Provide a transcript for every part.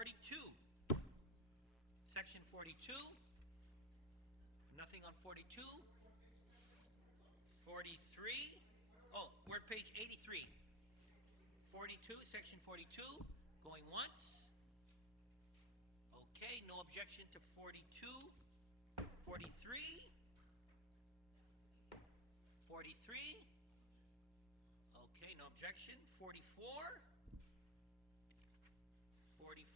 42. Section 42. Nothing on 42. 43. Oh, we're at page 83. 42, section 42. Going once. Okay, no objection to 42. 43. 43. Okay, no objection. 44. 44.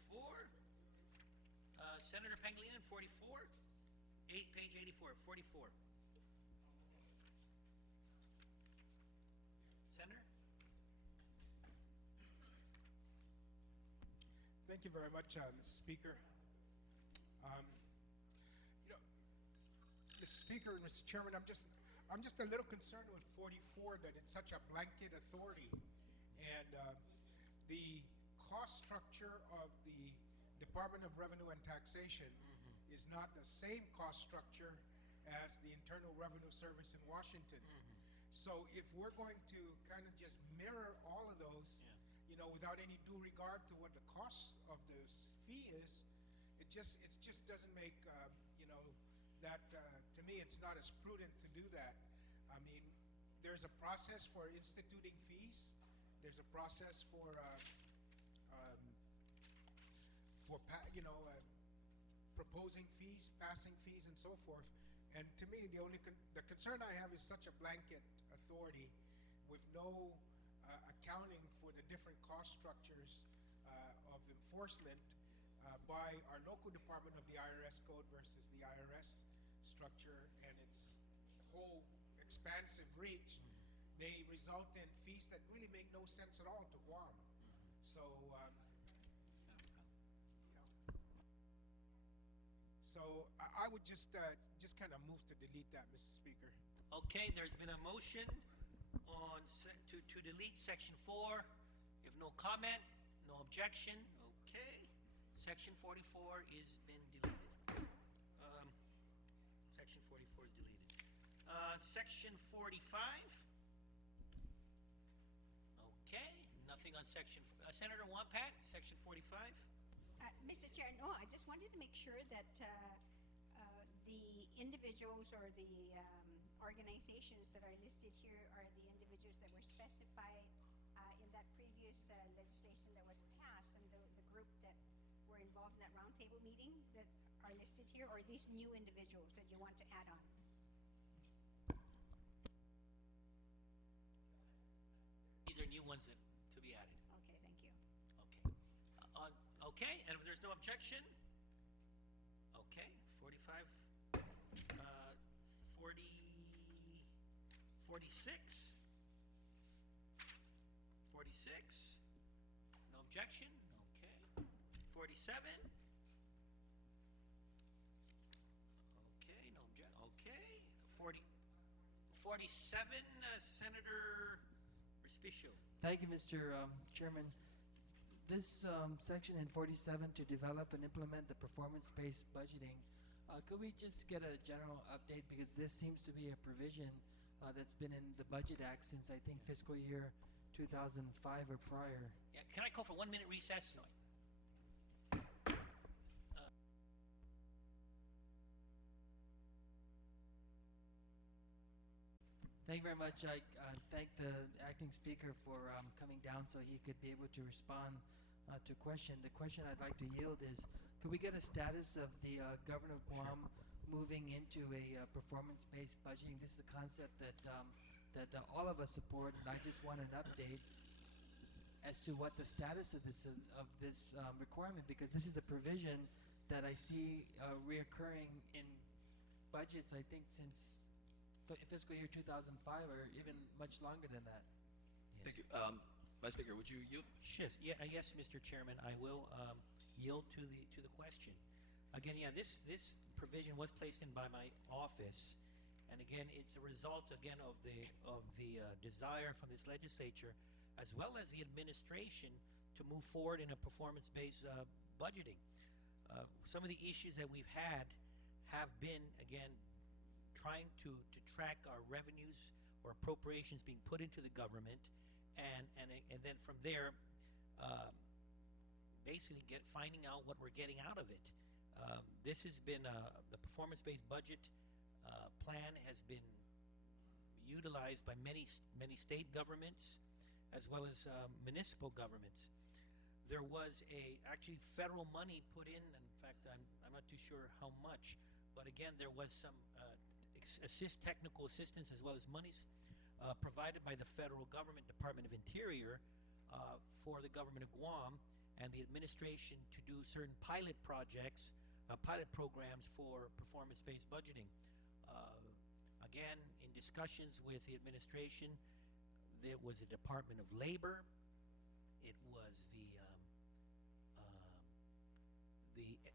Senator Pangilinan, 44. Page 84, 44. Senator? Thank you very much, Mr. Speaker. Mr. Speaker and Mr. Chairman, I'm just a little concerned with 44 that it's such a blanket authority, and the cost structure of the Department of Revenue and Taxation is not the same cost structure as the Internal Revenue Service in Washington. So if we're going to kind of just mirror all of those, without any due regard to what the cost of the fee is, it just doesn't make, that, to me, it's not as prudent to do that. I mean, there's a process for instituting fees. There's a process for proposing fees, passing fees, and so forth. And to me, the concern I have is such a blanket authority with no accounting for the different cost structures of enforcement by our local department of the IRS code versus the IRS structure and its whole expansive reach. May result in fees that really make no sense at all to Guam. So, so I would just kind of move to delete that, Mr. Speaker. Okay, there's been a motion on to delete section 4. If no comment, no objection, okay. Section 44 is been deleted. Section 44 is deleted. Section 45. Okay, nothing on section. Senator Wampat, section 45. Mr. Chair, no, I just wanted to make sure that the individuals or the organizations that are listed here are the individuals that were specified in that previous legislation that was passed, and the group that were involved in that roundtable meeting that are listed here, or are these new individuals that you want to add on? These are new ones that to be added. Okay, thank you. Okay. Okay, and if there's no objection, okay, 45, 46, 46, no objection, okay, 47, okay, no objection, okay, 47, Senator Respicio. Thank you, Mr. Chairman. This section in 47 to develop and implement the performance-based budgeting, could we just get a general update, because this seems to be a provision that's been in the Budget Act since I think fiscal year 2005 or prior. Yeah, can I call for 1 minute recess? Thank you very much. I thank the acting speaker for coming down so he could be able to respond to a question. The question I'd like to yield is, could we get a status of the Governor of Guam moving into a performance-based budgeting? This is a concept that all of us support, and I just want an update as to what the status of this requirement, because this is a provision that I see reoccurring in budgets, I think, since fiscal year 2005 or even much longer than that. Yes. Thank you. Vice Speaker, would you yield? Yes, yeah, yes, Mr. Chairman, I will yield to the question. Again, yeah, this provision was placed in by my office, and again, it's a result again of the desire from this legislature, as well as the administration, to move forward in a performance-based budgeting. Some of the issues that we've had have been, again, trying to track our revenues or appropriations being put into the government, and then from there, basically finding out what we're getting out of it. This has been the performance-based budget plan has been utilized by many state governments as well as municipal governments. There was actually federal money put in fact, I'm not too sure how much, but again, there was some technical assistance as well as monies provided by the federal government, Department of Interior, for the government of Guam and the administration to do certain pilot projects, pilot programs for performance-based budgeting. Again, in discussions with the administration, there was the Department of Labor, it was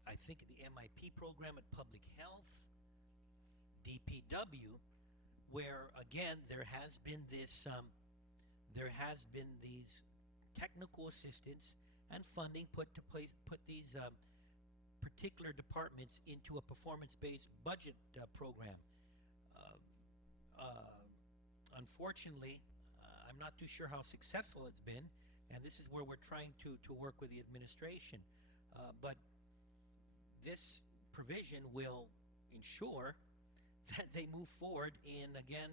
I think the MIP program at Public Health, DPW, where again there has been these technical assistance and funding put these particular departments into a performance-based budget program. Unfortunately, I'm not too sure how successful it's been, and this is where we're trying to work with the administration. But this provision will ensure that they move forward in, again,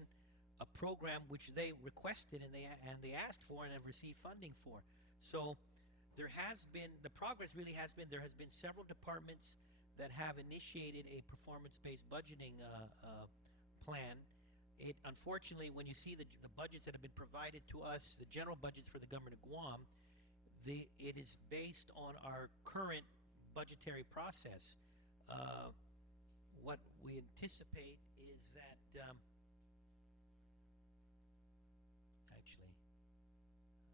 a program which they requested and they asked for and have received funding for. So there has been, the progress really has been, there has been several departments that have initiated a performance-based budgeting plan. Unfortunately, when you see the budgets that have been provided to us, the general budgets for the government of Guam, it is based on our current budgetary process. What we anticipate is that actually,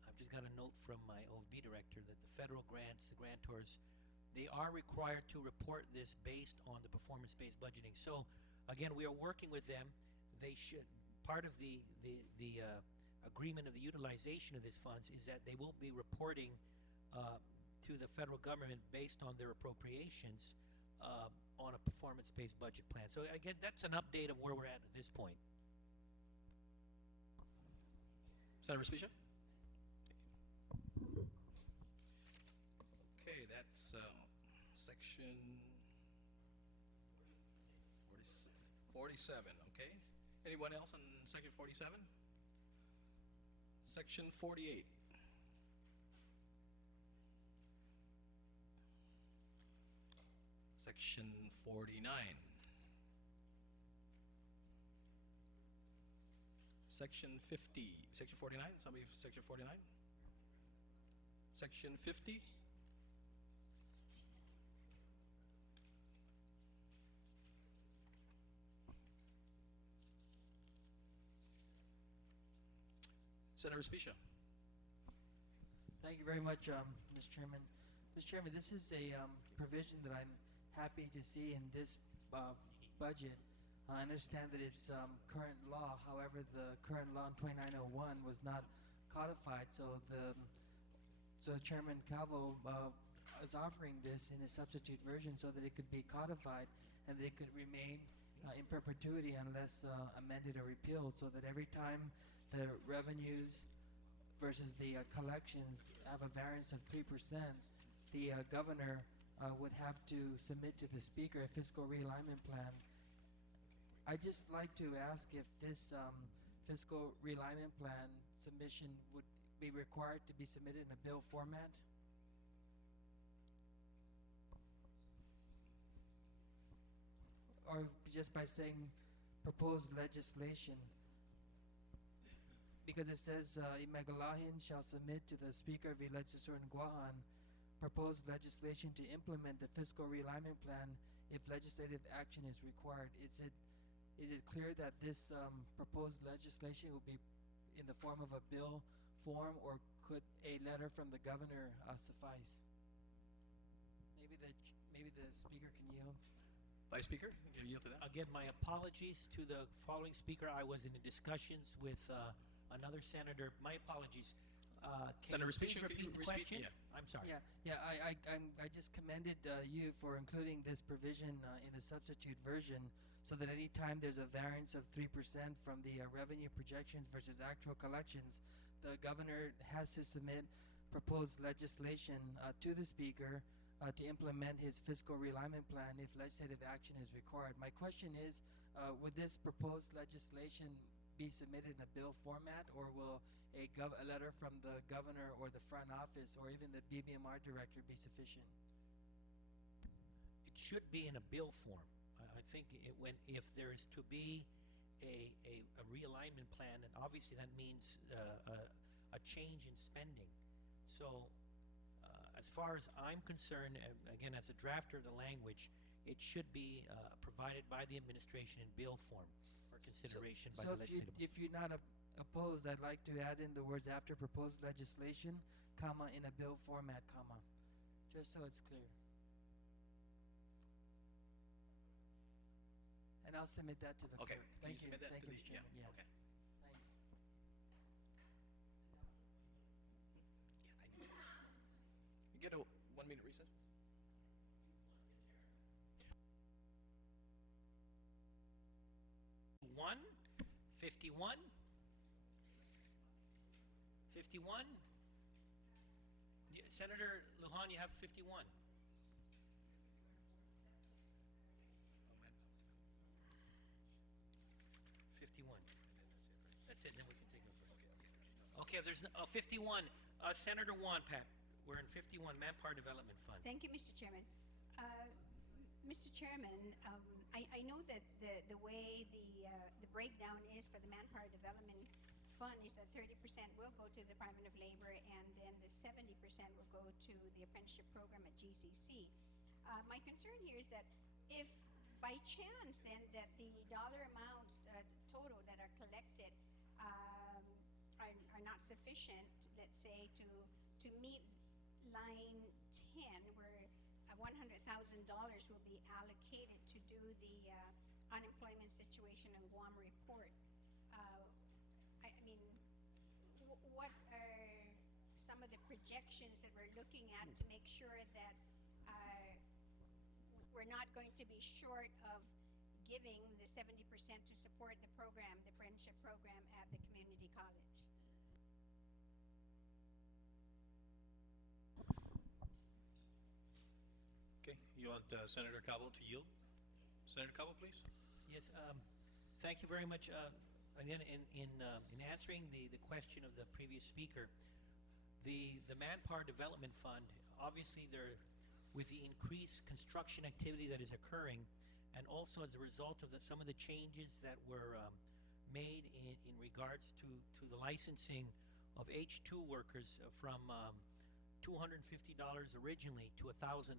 I've just got a note from my OFB director that the federal grants, the grantors, they are required to report this based on the performance-based budgeting. So again, we are working with them. They should, part of the agreement of the utilization of these funds is that they will be reporting to the federal government based on their appropriations on a performance-based budget plan. So again, that's an update of where we're at this point. Senator Speaker? Okay, that's section 47, okay? Anyone else on section 47? Section 48. Section 49. Section 50. Section 49? Somebody for section 49? Section 50? Senator Speaker. Thank you very much, Mr. Chairman. Mr. Chairman, this is a provision that I'm happy to see in this budget. I understand that it's current law. However, the current law in 2901 was not codified, so Chairman Calvo is offering this in a substitute version so that it could be codified and that it could remain in perpetuity unless amended or repealed, so that every time the revenues versus the collections have a variance of 3%, the governor would have to submit to the speaker a fiscal realignment plan. I'd just like to ask if this fiscal realignment plan submission would be required to be submitted in a bill format. Or just by saying proposed legislation. Because it says, Imagalahin shall submit to the Speaker of the Legislature in Guahan proposed legislation to implement the fiscal realignment plan if legislative action is required. Is it clear that this proposed legislation will be in the form of a bill form, or could a letter from the governor suffice? Maybe the speaker can yield. Vice Speaker, can you yield to that? Again, my apologies to the following speaker. I was in discussions with another senator. My apologies. Senator Speaker, please repeat the question? Yeah. I'm sorry. Yeah. I just commended you for including this provision in the substitute version, so that any time there's a variance of 3% from the revenue projections versus actual collections, the governor has to submit proposed legislation to the Speaker to implement his fiscal realignment plan if legislative action is required. My question is, would this proposed legislation be submitted in a bill format, or will a letter from the governor or the front office or even the BBMR director be sufficient? It should be in a bill form. I think if there is to be a realignment plan, and obviously that means a change in spending. So as far as I'm concerned, again, as a drafter of the language, it should be provided by the administration in bill form for consideration by the legislative. If you're not opposed, I'd like to add in the words after proposed legislation, comma, in a bill format, comma, just so it's clear. And I'll submit that to the Okay, clerk. can Thank you you. submit that Thank to you, the, Mr. Chairman. yeah, Yeah. okay. Thanks. Yeah, you get a 1-minute recess? One, 51, 51. Senator Lujan, you have 51. Oh, man. 51. That's it, then we can take no further. Okay, there's 51. Senator Juan, Pat. We're in 51, Manpower Development Fund. Thank you, Mr. Chairman. Mr. Chairman, I know that the way the breakdown is for the Manpower Development Fund is that 30% will go to the Department of Labor, and then the 70% will go to the apprenticeship program at GCC. My concern here is that if by chance then that the dollar amounts total that are collected are not sufficient, let's say to meet line 10, where $100,000 will be allocated to do the unemployment situation in Guam report. I mean, what are some of the projections that we're looking at to make sure that we're not going to be short of giving the 70% to support the program, the apprenticeship program at the community college? Okay, you want Senator Cabo to yield? Senator Cabo, please. Yes, thank you very much. Again, in answering the question of the previous speaker, the Manpower Development Fund, obviously with the increased construction activity that is occurring, and also as a result of some of the changes that were made in regards to the licensing of H2 workers from $250 originally to $1,000.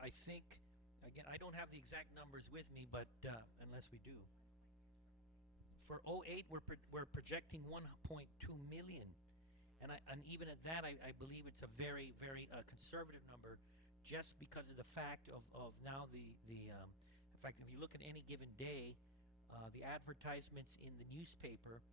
I think, again, I don't have the exact numbers with me, but unless we do. For 08, we're projecting 1.2 million, and even at that, I believe it's a very, very conservative number, just because of the fact of now in fact, if you look at any given day, the advertisements in the newspaper,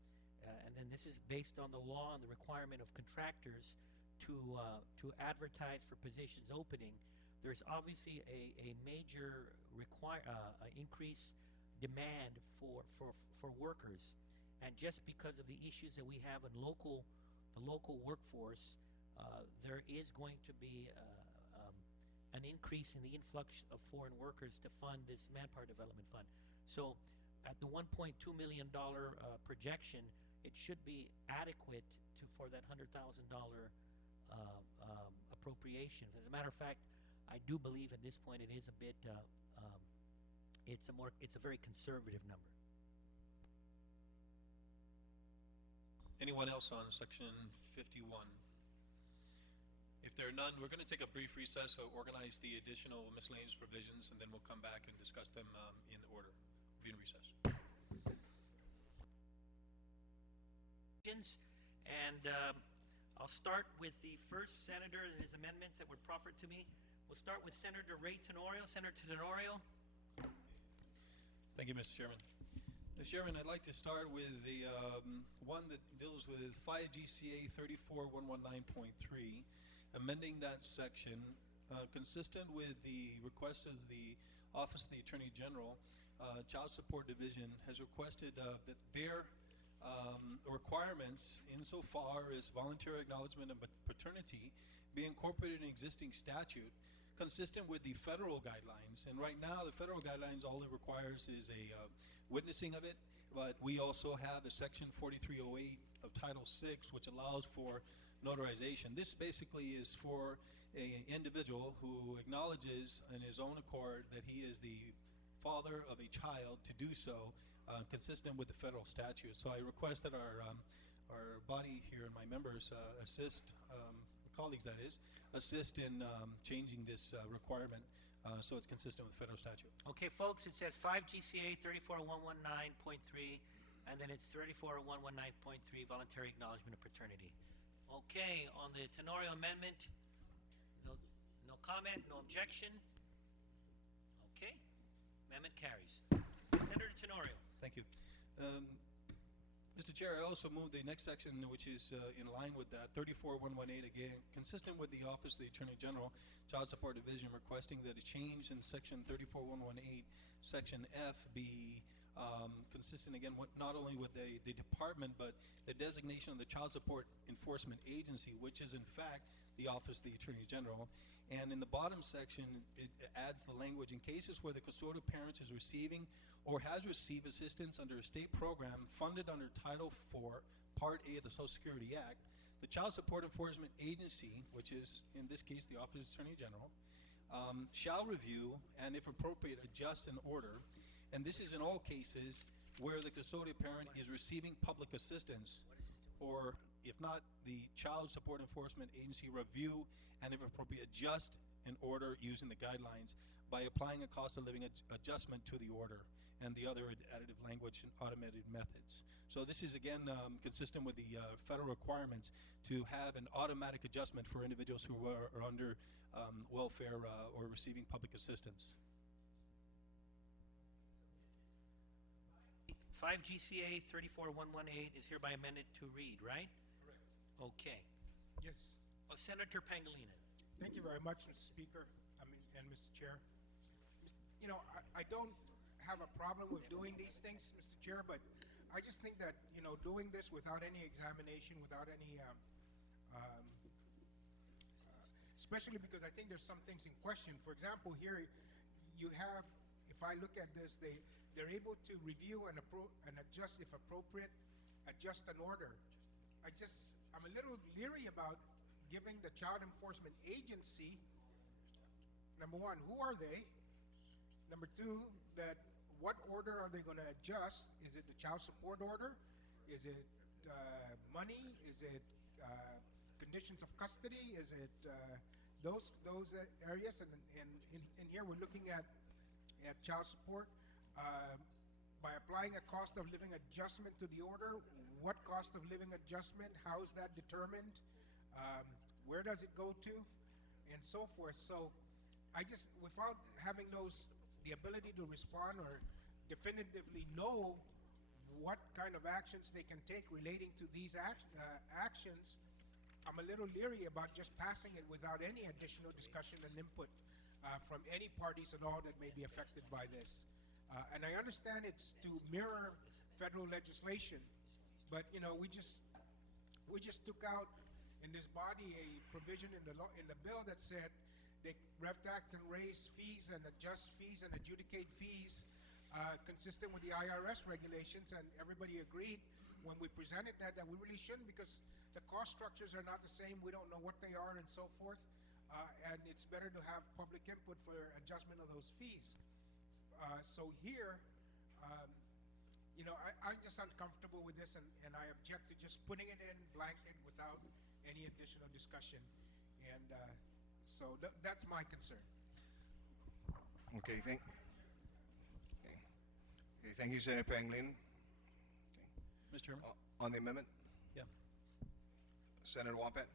and then this is based on the law and the requirement of contractors to advertise for positions opening. There's obviously a major increased demand for workers, and just because of the issues that we have in the local workforce, there is going to be an increase in the influx of foreign workers to fund this Manpower Development Fund. So at the $1.2 million projection, it should be adequate for that $100,000 appropriation. As a matter of fact, I do believe at this point it is a bit it's a very conservative number. Anyone else on section 51? If there are none, we're going to take a brief recess to organize the additional miscellaneous provisions, and then we'll come back and discuss them in order. We'll be in recess. And I'll start with the first senator and his amendments that were proffered to me. We'll start with Senator Ray Tenorio. Senator Tenorio. Thank you, Mr. Chairman. Mr. Chairman, I'd like to start with the one that deals with 5 GCA 34119.3, amending that section consistent with the request of the Office of the Attorney General. Child Support Division has requested that their requirements insofar as voluntary acknowledgement of paternity be incorporated in existing statute consistent with the federal guidelines. And right now, the federal guidelines, all it requires is a witnessing of it, but we also have a section 4308 of Title VI, which allows for notarization. This basically is for an individual who acknowledges in his own accord that he is the father of a child to do so, consistent with the federal statute. So I request that our body here and my members assist, colleagues that is, assist in changing this requirement so it's consistent with federal statute. Okay, folks, it says 5 GCA 34119.3, and then it's 34119.3, voluntary acknowledgement of paternity. Okay, on the Tenorio amendment, no comment, no objection. Okay, amendment carries. Senator Tenorio. Thank you. Mr. Chair, I also move the next section, which is in line with that, 34118, again, consistent with the Office of the Attorney General, Child Support Division, requesting that a change in section 34118, section F, be consistent again with not only with the department, but the designation of the Child Support Enforcement Agency, which is in fact the Office of the Attorney General. And in the bottom section, it adds the language, in cases where the custodial parent is receiving or has received assistance under a state program funded under Title IV, Part A of the Social Security Act, the Child Support Enforcement Agency, which is in this case the Office of the Attorney General, shall review and, if appropriate, adjust an order. And this is in all cases where the custodial parent is receiving public assistance, or if not, the Child Support Enforcement Agency review and, if appropriate, adjust an order using the guidelines by applying a cost of living adjustment to the order and the other additive language and automated methods. So this is again consistent with the federal requirements to have an automatic adjustment for individuals who are under welfare or receiving public assistance. 5 GCA 34118 is hereby amended to read, right? Correct. Okay. Yes. Senator Pangilinan. Thank you very much, Mr. Speaker, and Mr. Chair. You know, I don't have a problem with doing these things, Mr. Chair, but I just think that, you know, doing this without any examination, without any, especially because I think there's some things in question. For example, here you have, if I look at this, they're able to review and adjust, if appropriate, adjust an order. I'm a little leery about giving the Child Enforcement Agency, number one, who are they? Number two, that what order are they going to adjust? Is it the child support order? Is it money? Is it conditions of custody? Is it those areas? And in here we're looking at child support. By applying a cost of living adjustment to the order, what cost of living adjustment? How is that determined? Where does it go to? And so forth. So I just, without having the ability to respond or definitively know what kind of actions they can take relating to these actions, I'm a little leery about just passing it without any additional discussion and input from any parties at all that may be affected by this. And I understand it's to mirror federal legislation, but you know, we just took out in this body a provision in the bill that said the REFTAC can raise fees and adjust fees and adjudicate fees consistent with the IRS regulations, and everybody agreed when we presented that we really shouldn't, because the cost structures are not the same. We don't know what they are and so forth, and it's better to have public input for adjustment of those fees. So here, you know, I'm just uncomfortable with this, and I object to just putting it in blanket without any additional discussion. And so that's my concern. Okay, thank you, Senator Pangilinan. Mr. Chairman? On the amendment, Yeah. Senator Wampat.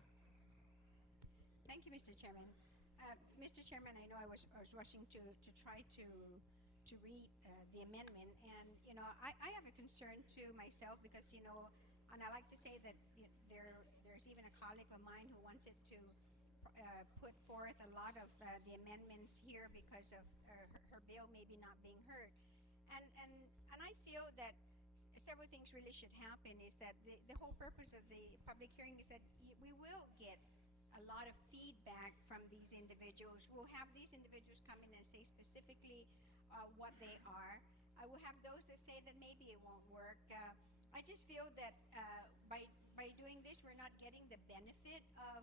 Thank you, Mr. Chairman. Mr. Chairman, I know I was rushing to try to read the amendment, and you know, I have a concern too myself, because you know, and I like to say that there's even a colleague of mine who wanted to put forth a lot of the amendments here because of her bill maybe not being heard, and I feel that several things really should happen is that the whole purpose of the public hearing is that we will get a lot of feedback from these individuals. We'll have these individuals come in and say specifically what they are. I will have those that say that maybe it won't work. I just feel that by doing this, we're not getting the benefit of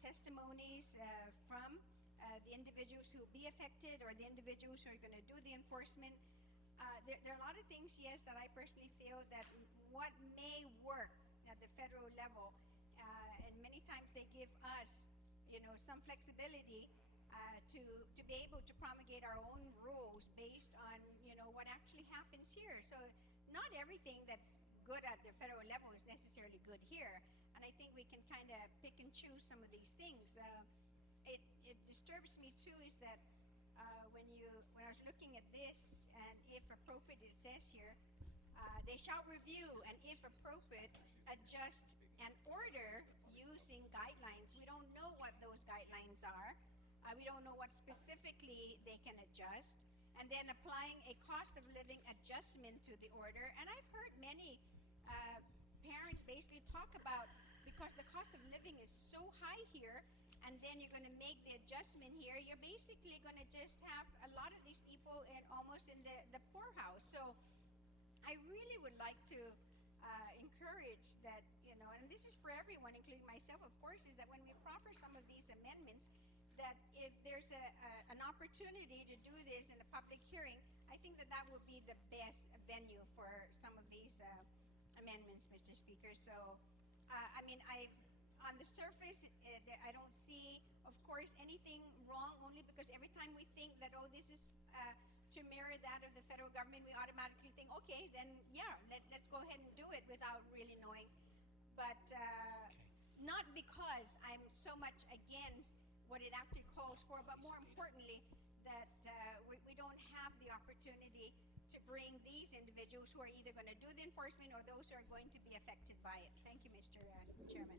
testimonies from the individuals who will be affected or the individuals who are going to do the enforcement. There are a lot of things, yes, that I personally feel that what may work at the federal level, and many times they give us, some flexibility to be able to promulgate our own rules based on, what actually happens here. So not everything that's good at the federal level is necessarily good here. And I think we can kind of pick and choose some of these things. It disturbs me too is that when I was looking at this, and if appropriate, it says here, they shall review and if appropriate, adjust and order using guidelines. We don't know what those guidelines are. We don't know what specifically they can adjust. And then applying a cost of living adjustment to the order. And I've heard many parents basically talk about, because the cost of living is so high here, and then you're going to make the adjustment here, you're basically going to just have a lot of these people almost in the poorhouse. So I really would like to encourage that, and this is for everyone, including myself, of course, is that when we proffer some of these amendments, that if there's an opportunity to do this in a public hearing, I think that would be the best venue for some of these amendments, Mr. Speaker. So, on the surface, I don't see, of course, anything wrong, only because every time we think that, this is to mirror that of the federal government, we automatically think, okay, then yeah, let's go ahead and do it without really knowing. But not because I'm so much against what it actually calls for, but more importantly, that we don't have the opportunity to bring these individuals who are either going to do the enforcement or those who are going to be affected by it. Thank you, Mr. Chairman.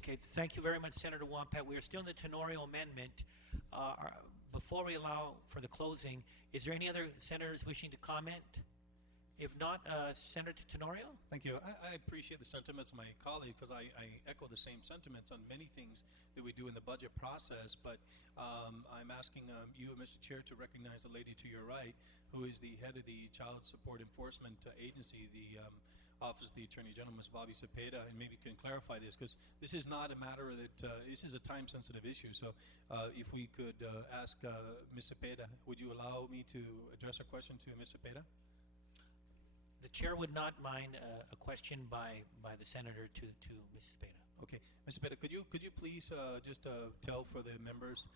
Okay, thank you very much, Senator Wampat. We are still in the Tenorio Amendment. Before we allow for the closing, is there any other senators wishing to comment? If not, Senator Tenorio? Thank you. I appreciate the sentiments of my colleague because I echo the same sentiments on many things that we do in the budget process, but I'm asking you, Mr. Chair, to recognize the lady to your right, who is the head of the Child Support Enforcement Agency, the Office of the Attorney General, Ms. Bobby Cepeda, and maybe you can clarify this because this is not a matter that, this is a time-sensitive issue. So if we could ask Ms. Cepeda, would you allow me to address a question to Ms. Cepeda? The chair would not mind a question by the senator to Ms. Cepeda. Okay, Ms. Cepeda, could you please just tell for the members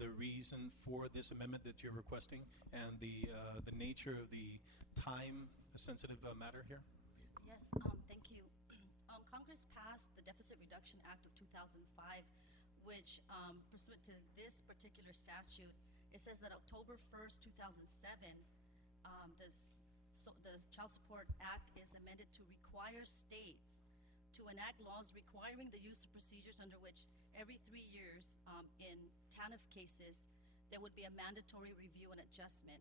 the reason for this amendment that you're requesting and the nature of the time-sensitive matter here? Yes, thank you. Congress passed the Deficit Reduction Act of 2005, which, pursuant to this particular statute, it says that October 1st, 2007, the Child Support Act is amended to require states to enact laws requiring the use of procedures under which every 3 years, in TANF cases, there would be a mandatory review and adjustment.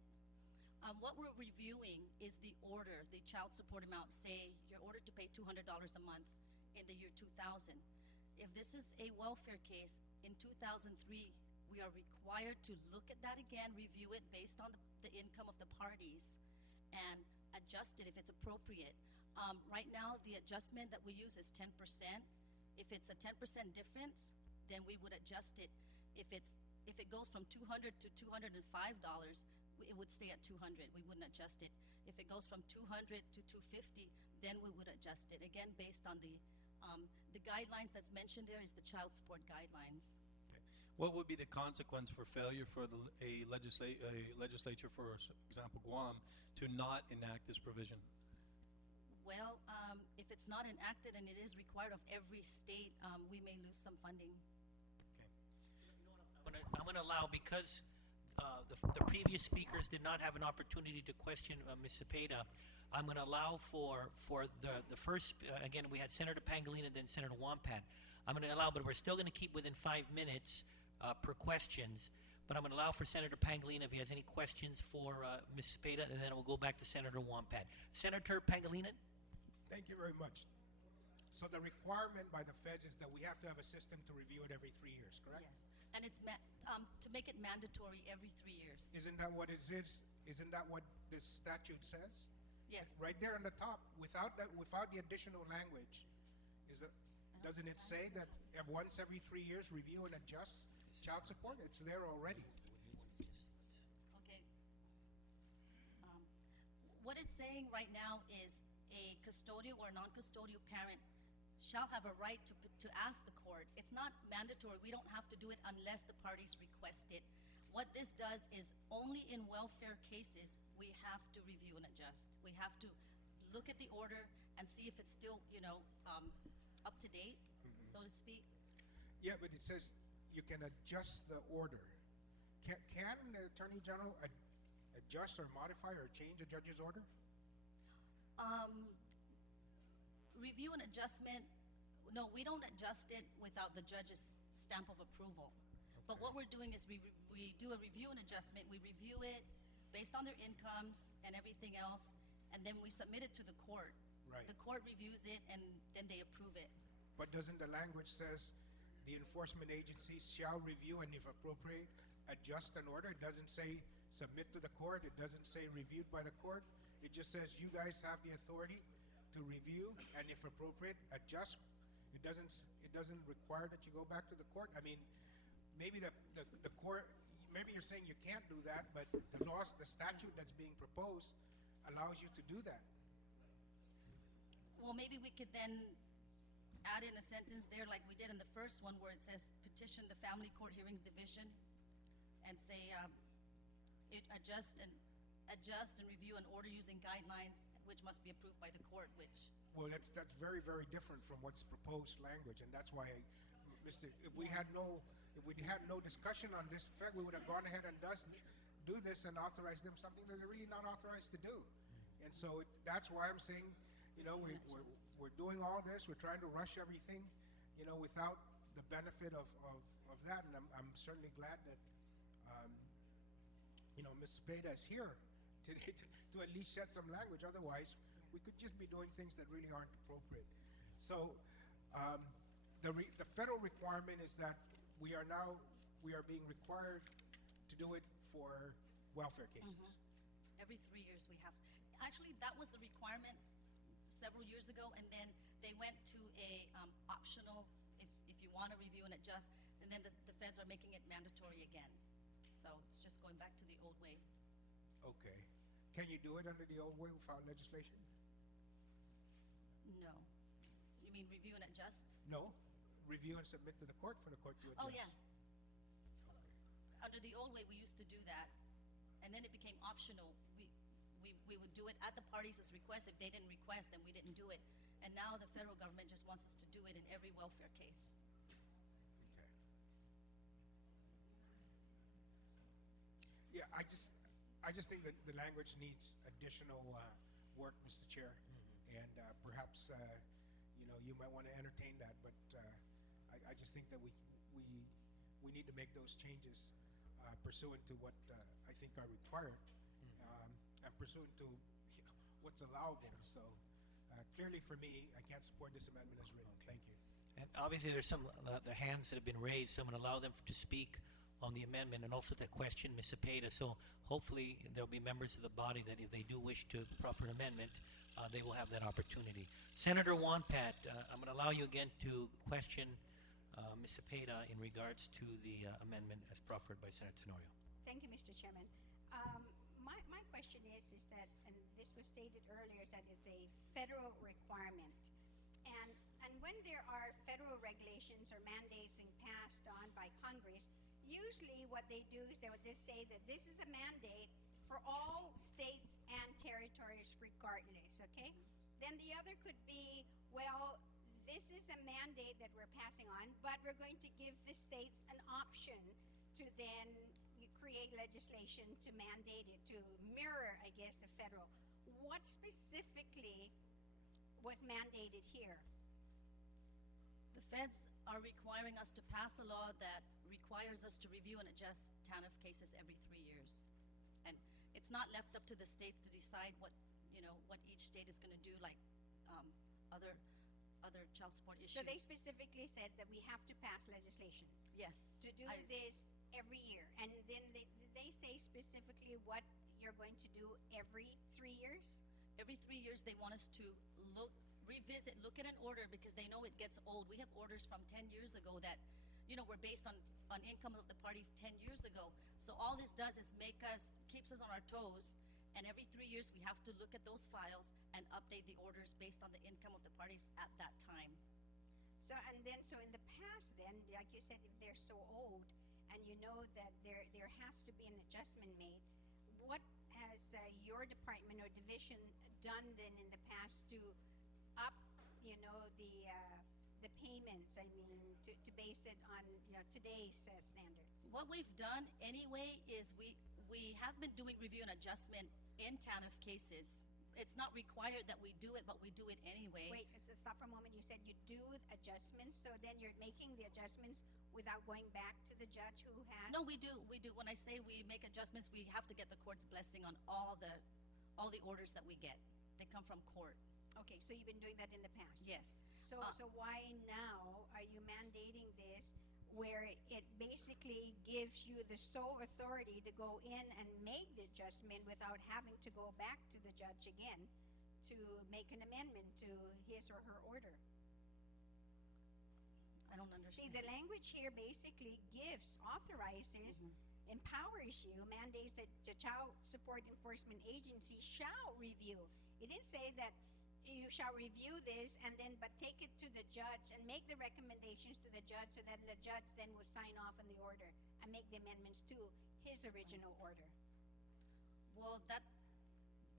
What we're reviewing is the order, the child support amount. Say you're ordered to pay $200 a month in the year 2000. If this is a welfare case, in 2003, we are required to look at that again, review it based on the income of the parties, and adjust it if it's appropriate. Right now, the adjustment that we use is 10%. If it's a 10% difference, then we would adjust it. If it goes from $200 to $205, it would stay at 200. We wouldn't adjust it. If it goes from 200 to 250, then we would adjust it. Again, based on the guidelines that's mentioned there is the child support guidelines. Okay. What would be the consequence for failure for a legislature, for example, Guam, to not enact this provision? Well, if it's not enacted and it is required of every state, we may lose some funding. Okay. I'm going to allow, because the previous speakers did not have an opportunity to question Ms. Cepeda, I'm going to allow for the first, again, we had Senator Pangilinan and then Senator Wampat. I'm going to allow, but we're still going to keep within 5 minutes per questions. but I'm going to allow for Senator Pangilinan if he has any questions for Ms. Cepeda, and then we'll go back to Senator Wampat. Senator Pangilinan? Thank you very much. So the requirement by the feds is that we have to have a system to review it every 3 years, correct? Yes, and it's to make it mandatory every 3 years. Isn't that what it is? Isn't that what this statute says? Yes. Right there on the top, without the additional language, doesn't it say that once every 3 years review and adjust child support? It's there already. Okay. What it's saying right now is a custodial or non-custodial parent shall have a right to ask the court. It's not mandatory. We don't have to do it unless the parties request it. What this does is only in welfare cases we have to review and adjust. We have to look at the order and see if it's still, up to date, so to speak. Yeah, but it says you can adjust the order. Can the Attorney General adjust or modify or change a judge's order? Review and adjustment, no, we don't adjust it without the judge's stamp of approval. But what we're doing is we do a review and adjustment. We review it based on their incomes and everything else, and then we submit it to the court. Right. The court reviews it, and then they approve it. But doesn't the language says the enforcement agency shall review and if appropriate, adjust an order? It doesn't say submit to the court. It doesn't say reviewed by the court. It just says you guys have the authority to review and if appropriate, adjust. It doesn't require that you go back to the court. I mean, maybe the court, maybe you're saying you can't do that, but the statute that's being proposed allows you to do that. Well, maybe we could then add in a sentence there like we did in the first one where it says petition the Family Court Hearings Division and say adjust and review an order using guidelines which must be approved by the court, which... Well, that's very, very different from what's proposed language, and that's why, if we had no discussion on this, in fact, we would have gone ahead and do this and authorized them something that they're really not authorized to do. And so that's why I'm saying, we're doing all this, we're trying to rush everything, without the benefit of that, and I'm certainly glad that, Ms. Cepeda is here to at least set some language. Otherwise, we could just be doing things that really aren't appropriate. So, the federal requirement is that we are being required to do it for welfare cases. Every 3 years we have. Actually, that was the requirement several years ago, and then they went to a optional, if you want to review and adjust, and then the feds are making it mandatory again. So it's just going back to the old way. Okay. Can you do it under the old way without legislation? No. You mean review and adjust? No. Review and submit to the court for the court to adjust. Oh, yeah. Okay. Under the old way, we used to do that, and then it became optional. We would do it at the parties' request. If they didn't request, then we didn't do it. And now the federal government just wants us to do it in every welfare case. Okay. Yeah, I just think that the language needs additional work, Mr. Chair, and perhaps you might want to entertain that. But I just think that we need to make those changes pursuant to what I think are required, and pursuant to what's allowable. So clearly, for me, I can't support this amendment as written. Thank you. And obviously, there's some the hands that have been raised. So I'm going to allow them to speak on the amendment and also to question Ms. Cepeda. So hopefully there'll be members of the body that if they do wish to proffer an amendment, they will have that opportunity. Senator Wampat, I'm going to allow you again to question Ms. Cepeda in regards to the amendment as proffered by Senator Tenorio. Thank you, Mr. Chairman. My question is that, and this was stated earlier, is that it's a federal requirement. And when there are federal regulations or mandates being passed on by Congress, usually what they do is they will just say that this is a mandate for all states and territories regardless, okay? Then the other could be, well, this is a mandate that we're passing on, but we're going to give the states an option to then create legislation to mandate it, to mirror, I guess, the federal. What specifically was mandated here? The feds are requiring us to pass a law that requires us to review and adjust TANF cases every 3 years. And it's not left up to the states to decide what, what each state is gonna do, like, other child support issues. So they specifically said that we have to pass legislation Yes. to do this every year. And then did they say specifically what you're going to do every 3 years? Every 3 years, they want us to revisit, look at an order because they know it gets old. We have orders from 10 years ago that, were based on income of the parties 10 years ago. So all this does is keeps us on our toes. And every 3 years, we have to look at those files and update the orders based on the income of the parties at that time. So in the past then, like you said, if they're so old and you know that there has to be an adjustment made, what has your department or division done then in the past to up, the payments, to base it on, today's standards? What we've done anyway is we have been doing review and adjustment in TANF cases. It's not required that we do it, but we do it anyway. Wait, stop for a moment. You said you do adjustments, so then you're making the adjustments without going back to the judge who has? No, we do. When I say we make adjustments, we have to get the court's blessing on all the orders that we get. They come from court. Okay, so you've been doing that in the past? Yes. So why now are you mandating this where it basically gives you the sole authority to go in and make the adjustment without having to go back to the judge again to make an amendment to his or her order? I don't understand. See, the language here basically authorizes, empowers you, mandates that the Child Support Enforcement Agency shall review. It didn't say that you shall review this but take it to the judge and make the recommendations to the judge, so then the judge then will sign off on the order and make the amendments to his original order. Well,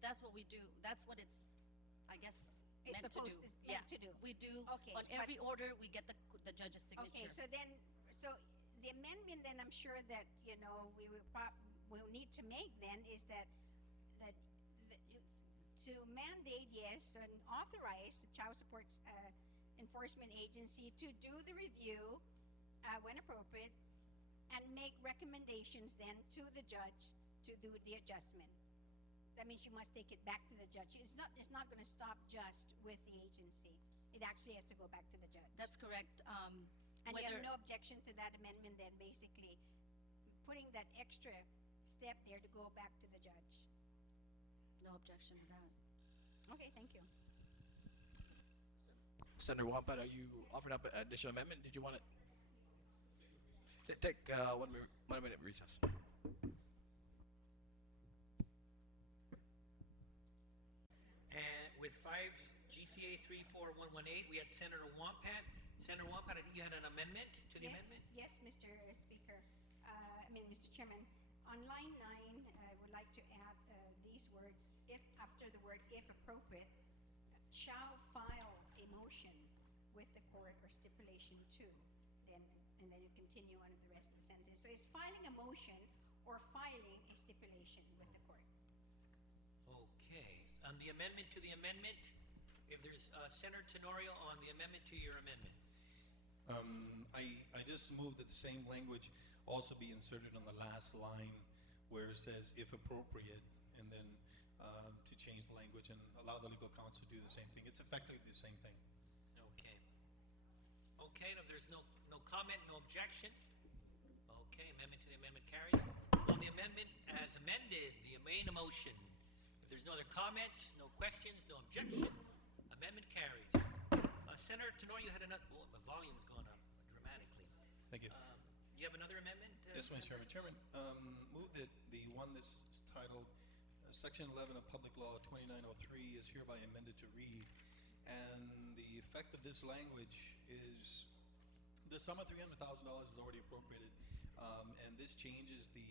that's what we do. That's what it's, I guess, It's meant to do. supposed to, meant to do. We do. Okay, On every order, we get the judge's signature. Okay, so the amendment then I'm sure that, we'll need to make then is that to mandate, yes, and authorize the Child Support Enforcement Agency to do the review when appropriate and make recommendations then to the judge to do the adjustment. That means you must take it back to the judge. It's not going to stop just with the agency. It actually has to go back to the judge. That's correct. And you have no objection to that amendment then, basically putting that extra step there to go back to the judge? No objection to that. Okay, thank you. Senator Wampat, are you offering up an additional amendment? Did you want it? Take 1 minute recess. And with 5 GCA 34118, we had Senator Wampat. Senator Wampat, I think you had an amendment to the amendment? Yes, Mr. Speaker. Mr. Chairman. On line 9, I would like to add these words, if after the word if appropriate, shall file a motion with the court or stipulation to, and then you continue on with the rest of the sentence. So it's filing a motion or filing a stipulation with the court. Okay. On the amendment to the amendment, if there's Senator Tenorio on the amendment to your amendment. I just moved that the same language also be inserted on the last line where it says if appropriate, and then to change the language and allow the legal counsel to do the same thing. It's effectively the same thing. Okay. Okay, and if there's no comment, no objection, okay, amendment to the amendment carries. On the amendment as amended, the main motion, if there's no other comments, no questions, no objection, amendment carries. Senator Tenorio, you had another, the volume's gone up dramatically. Thank you. You have another amendment? Yes, Mr. Chairman. Chairman, move that the one that's titled Section 11 of Public Law 2903 is hereby amended to read, and the effect of this language is the sum of $300,000 is already appropriated, and this changes the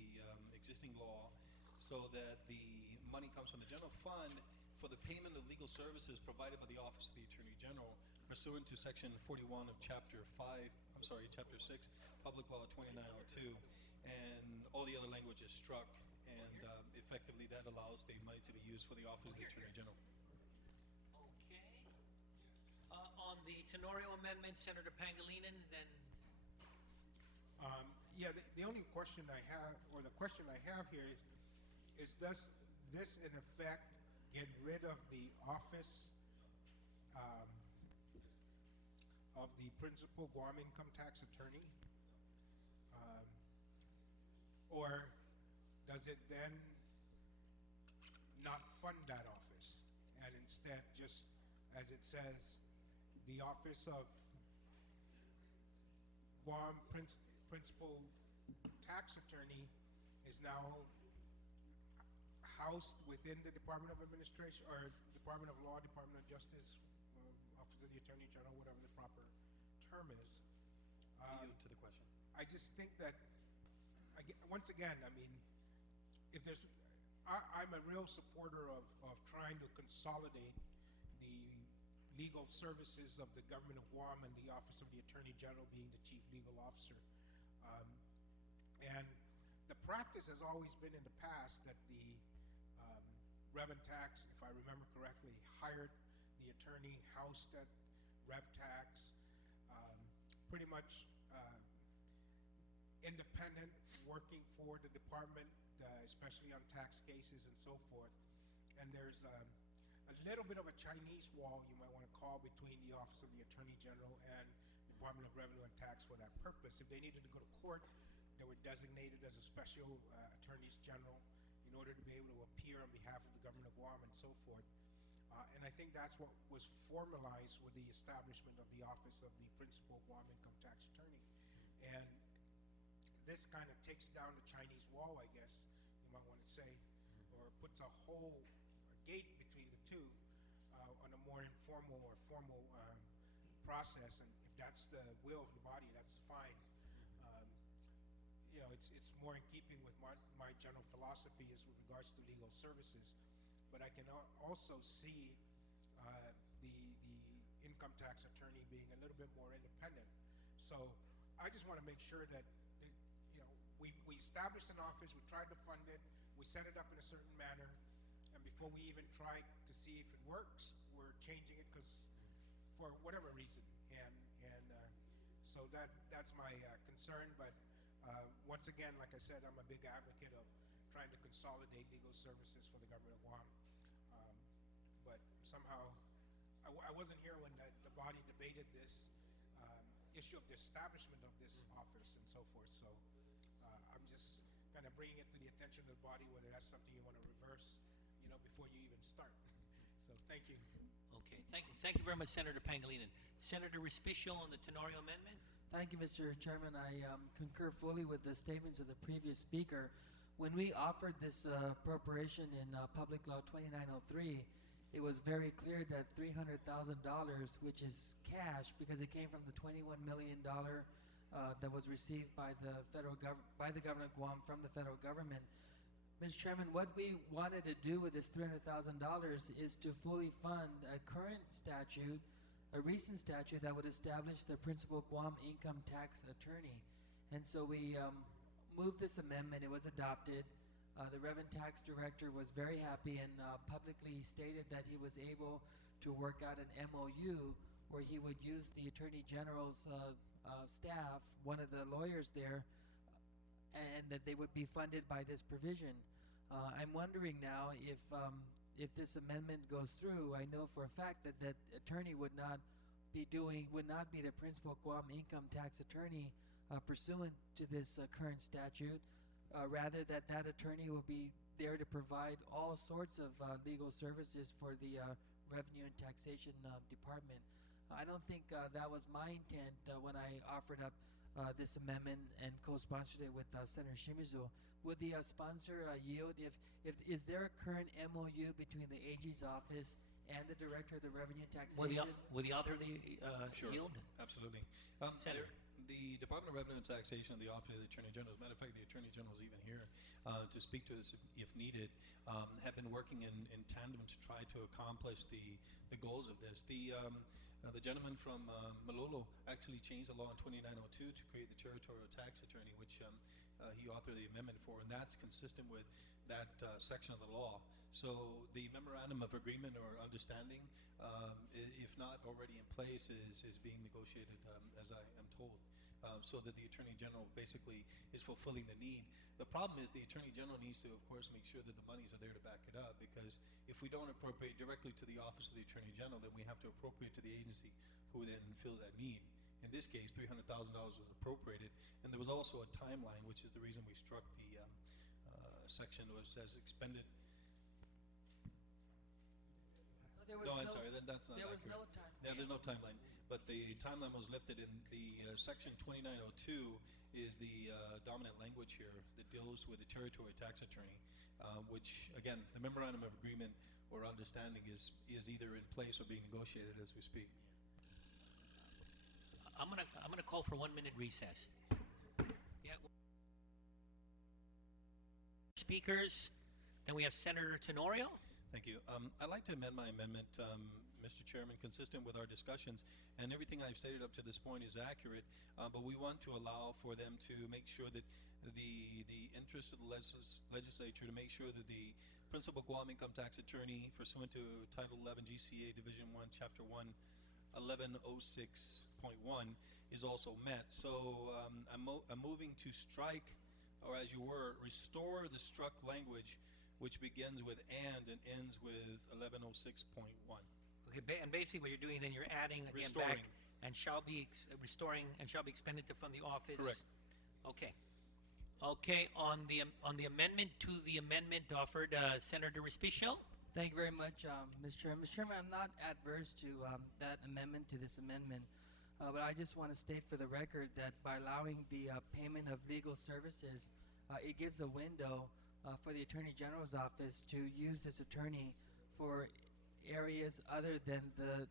existing law so that the money comes from the general fund for the payment of legal services provided by the Office of the Attorney General pursuant to Section 41 of Chapter 6, Public Law 2902, and all the other language is struck, and effectively that allows the money to be used for the Office of the Attorney General. Okay. On the Tenorio Amendment, Senator Pangilinan, then Yeah, the only question I have, or the question I have here is does this in effect get rid of the office of the principal Guam income tax attorney? Or does it then not fund that office and instead just, as it says, the office of Guam principal tax attorney is now housed within the Department of Administration or Department of Law, Department of Justice, Office of the Attorney General, whatever the proper term is. Yield to the question. I just think that, once again, I mean, if there's, I'm a real supporter of trying to consolidate the legal services of the government of Guam and the Office of the Attorney General being the chief legal officer. And the practice has always been in the past that the Rev and Tax, if I remember correctly, hired the attorney housed at Rev Tax, pretty much independent, working for the department, especially on tax cases and so forth. And there's a little bit of a Chinese wall, you might want to call, between the Office of the Attorney General and Department of Revenue and Tax for that purpose. If they needed to go to court, they were designated as a special attorneys general in order to be able to appear on behalf of the government of Guam and so forth. And I think that's what was formalized with the establishment of the Office of the Principal Guam Income Tax Attorney. And this kind of takes down the Chinese wall, I guess you might want to say, or puts a whole gate between the two on a more informal or formal process. And if that's the will of the body, that's fine. You know, it's more in keeping with my general philosophy is with regards to legal services. But I can also see the income tax attorney being a little bit more independent. So I just want to make sure that, you know, we established an office, we tried to fund it, we set it up in a certain manner, and before we even try to see if it works, we're changing it because for whatever reason. And so that's my concern. But once again, like I said, I'm a big advocate of trying to consolidate legal services for the government of Guam. But somehow, I wasn't here when the body debated this issue of the establishment of this office and so forth. So I'm just kind of bringing it to the attention of the body, whether that's something you want to reverse, you know, before you even start. So thank you. okay. Thank you very much, Senator Pangilinan. Senator Respicio on the Tenorio Amendment. Thank you, Mr. Chairman. I concur fully with the statements of the previous speaker. When we offered this appropriation in Public Law 2903, it was very clear that $300,000, which is cash because it came from the $21 million that was received by the government of Guam from the federal government. Mr. Chairman, what we wanted to do with this $300,000 is to fully fund a current statute, a recent statute that would establish the principal Guam income tax attorney. And so we moved this amendment. It was adopted. The Reverend Tax Director was very happy and publicly stated that he was able to work out an MOU where he would use the Attorney General's staff, one of the lawyers there, and that they would be funded by this provision. I'm wondering now if this amendment goes through. I know for a fact that that attorney would not be the principal Guam income tax attorney pursuant to this current statute. Rather that attorney will be there to provide all sorts of legal services for the Revenue and Taxation Department. I don't think that was my intent when I offered up this amendment and co-sponsored it with Senator Shimizu. Would the sponsor yield if is there a current MOU between the AG's office and the Director of the Revenue and Taxation? Will the author of the Sure. yield? Absolutely. Senator. The Department of Revenue and Taxation and the Office of the Attorney General, as a matter of fact, the Attorney General is even here to speak to us if needed, have been working in tandem to try to accomplish the goals of this. The gentleman from Malolo actually changed the law in 2902 to create the territorial tax attorney, which he authored the amendment for, and that's consistent with that section of the law. So the memorandum of agreement or understanding, if not already in place, is being negotiated, as I am told, so that the Attorney General basically is fulfilling the need. The problem is the Attorney General needs to, of course, make sure that the monies are there to back it up, because if we don't appropriate directly to the Office of the Attorney General, then we have to appropriate to the agency who then fills that need. In this case, $300,000 was appropriated, and there was also a timeline, which is the reason we struck the section where it says expended. There was No, I'm sorry, that's not there was accurate. no time. Yeah, there's no timeline, but the timeline was lifted in the section 2902 is the dominant language here that deals with the territory tax attorney, which, again, the memorandum of agreement or understanding is either in place or being negotiated as we speak. I'm gonna call for 1 minute recess. Yeah. Speakers, then we have Senator Tenorio. Thank you. I'd like to amend my amendment, Mr. Chairman, consistent with our discussions, and everything I've stated up to this point is accurate, but we want to allow for them to make sure that the interest of the legislature to make sure that the principal Guam income tax attorney pursuant to Title 11 GCA Division 1, Chapter 1, 1106.1 is also met. So I'm moving to strike, or as you were, restore the struck language which begins with and ends with 1106.1. Okay, and basically what you're doing, then you're adding again Restoring. back, and shall be restoring, and shall be expended to fund the office. Correct. Okay. Okay, on the amendment to the amendment offered, Senator Respicio. Thank you very much, Mr. Chairman. Mr. Chairman, I'm not adverse to that amendment to this amendment, but I just want to state for the record that by allowing the payment of legal services, it gives a window for the Attorney General's office to use this attorney for areas other than the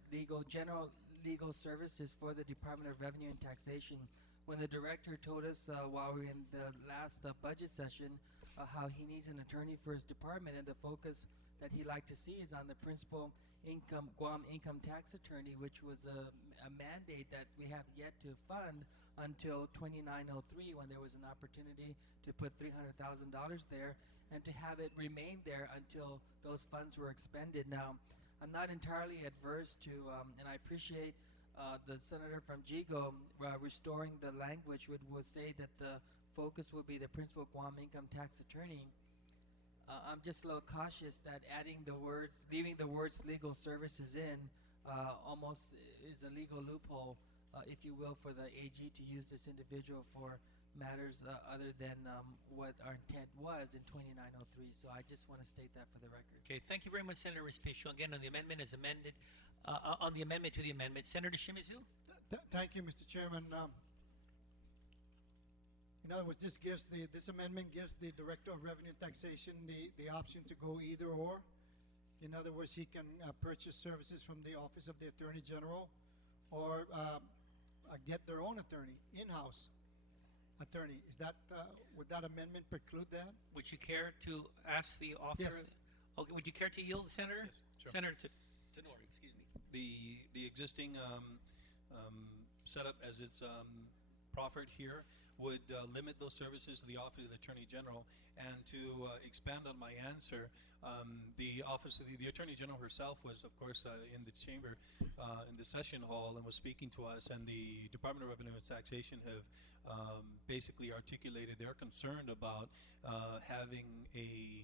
general legal services for the Department of Revenue and Taxation. When the director told us while we were in the last budget session how he needs an attorney for his department, and the focus that he liked to see is on the principal Guam income tax attorney, which was a mandate that we have yet to fund until 2903, when there was an opportunity to put $300,000 there and to have it remain there until those funds were expended. Now, I'm not entirely adverse to, and I appreciate the senator from Jigo restoring the language, which would say that the focus would be the principal Guam income tax attorney. I'm just a little cautious that leaving the words legal services in almost is a legal loophole, if you will, for the AG to use this individual for matters other than what our intent was in 2903. So I just want to state that for the record. Okay, thank you very much, Senator Respicio. Again, on the amendment as amended, on the amendment to the amendment, Senator Shimizu. Thank you, Mr. Chairman. In other words, this amendment gives the Director of Revenue and Taxation the option to go either or. In other words, he can purchase services from the Office of the Attorney General, or get their own attorney, in-house attorney. Would that amendment preclude that? Would you care to ask the author? Yes. Okay, would you care to yield, Senator? Yes, sure. Senator Tenorio, excuse me. The existing setup as it's proffered here would limit those services to the Office of the Attorney General. And to expand on my answer, the Office of the Attorney General herself was, of course, in the chamber, in the session hall, and was speaking to us. And the Department of Revenue and Taxation have basically articulated they're concerned about having a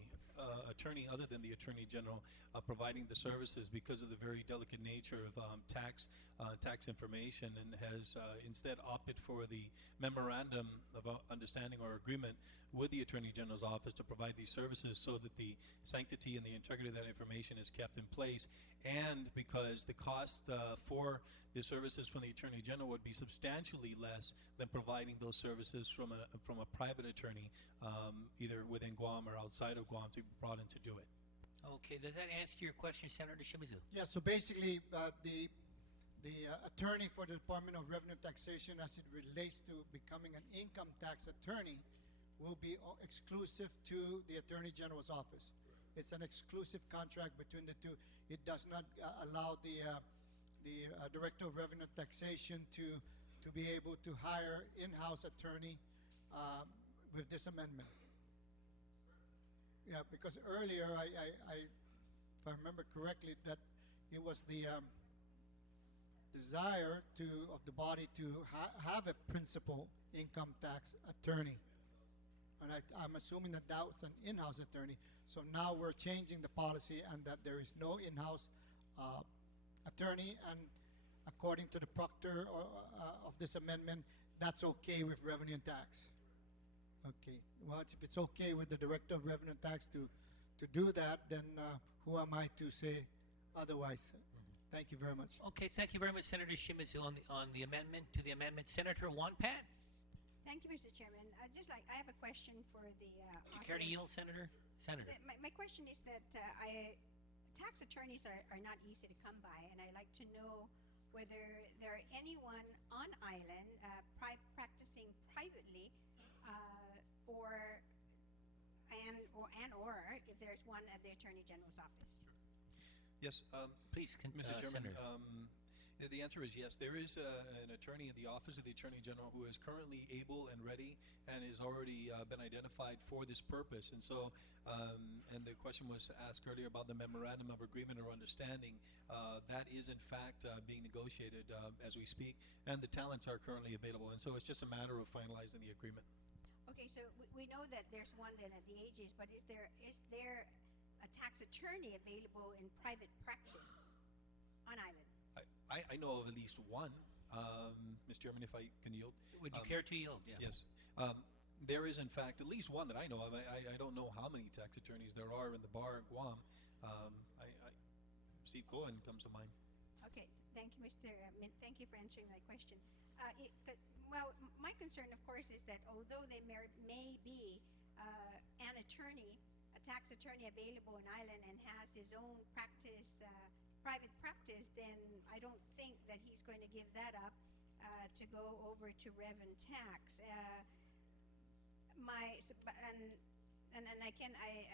attorney other than the Attorney General providing the services because of the very delicate nature of tax information, and has instead opted for the memorandum of understanding or agreement with the Attorney General's office to provide these services, so that the sanctity and the integrity of that information is kept in place, and because the cost for the services from the Attorney General would be substantially less than providing those services from a private attorney, either within Guam or outside of Guam, to be brought in to do it. Okay, does that answer your question, Senator Shimizu? Yeah, so basically, the attorney for the Department of Revenue and Taxation, as it relates to becoming an income tax attorney, will be exclusive to the Attorney General's office. It's an exclusive contract between the two. It does not allow the Director of Revenue and Taxation to be able to hire in-house attorney with this amendment. Yeah, because earlier if I remember correctly, that it was the desire of the body to have a principal income tax attorney. And I'm assuming that that was an in-house attorney. So now we're changing the policy and that there is no in-house attorney, and according to the proctor of this amendment, that's okay with revenue and tax. Okay, well, if it's okay with the director of revenue and tax to do that, then who am I to say otherwise? Thank you very much. Okay, thank you very much, Senator Shimizu, on the amendment to the amendment. Senator Wonpat, Thank you, Mr. Chairman. I have a question for the. you care to yield, Senator? Senator. My question is that tax attorneys are not easy to come by, and I'd like to know whether there are anyone on island practicing privately, or if there's one at the Attorney General's office. Yes, Please, Mr. Chairman, Senator. the answer is yes. There is an attorney in the Office of the Attorney General who is currently able and ready and has already been identified for this purpose. And so, and the question was asked earlier about the memorandum of agreement or understanding. That is, in fact, being negotiated as we speak, and the talents are currently available. And so it's just a matter of finalizing the agreement. Okay, so we know that there's one then at the AGs, but is there a tax attorney available in private practice on island? I know of at least one, Mr. Chairman, if I can yield. Would you care to yield? Yeah. Yes. There is, in fact, at least one that I know of. I don't know how many tax attorneys there are in the bar in Guam. Steve Cohen comes to mind. Okay, thank you, Mr. Thank you for answering my question. Well, my concern, of course, is that although there may be an attorney, a tax attorney available in island and has his own practice, private practice, then I don't think that he's going to give that up to go over to Rev and Tax.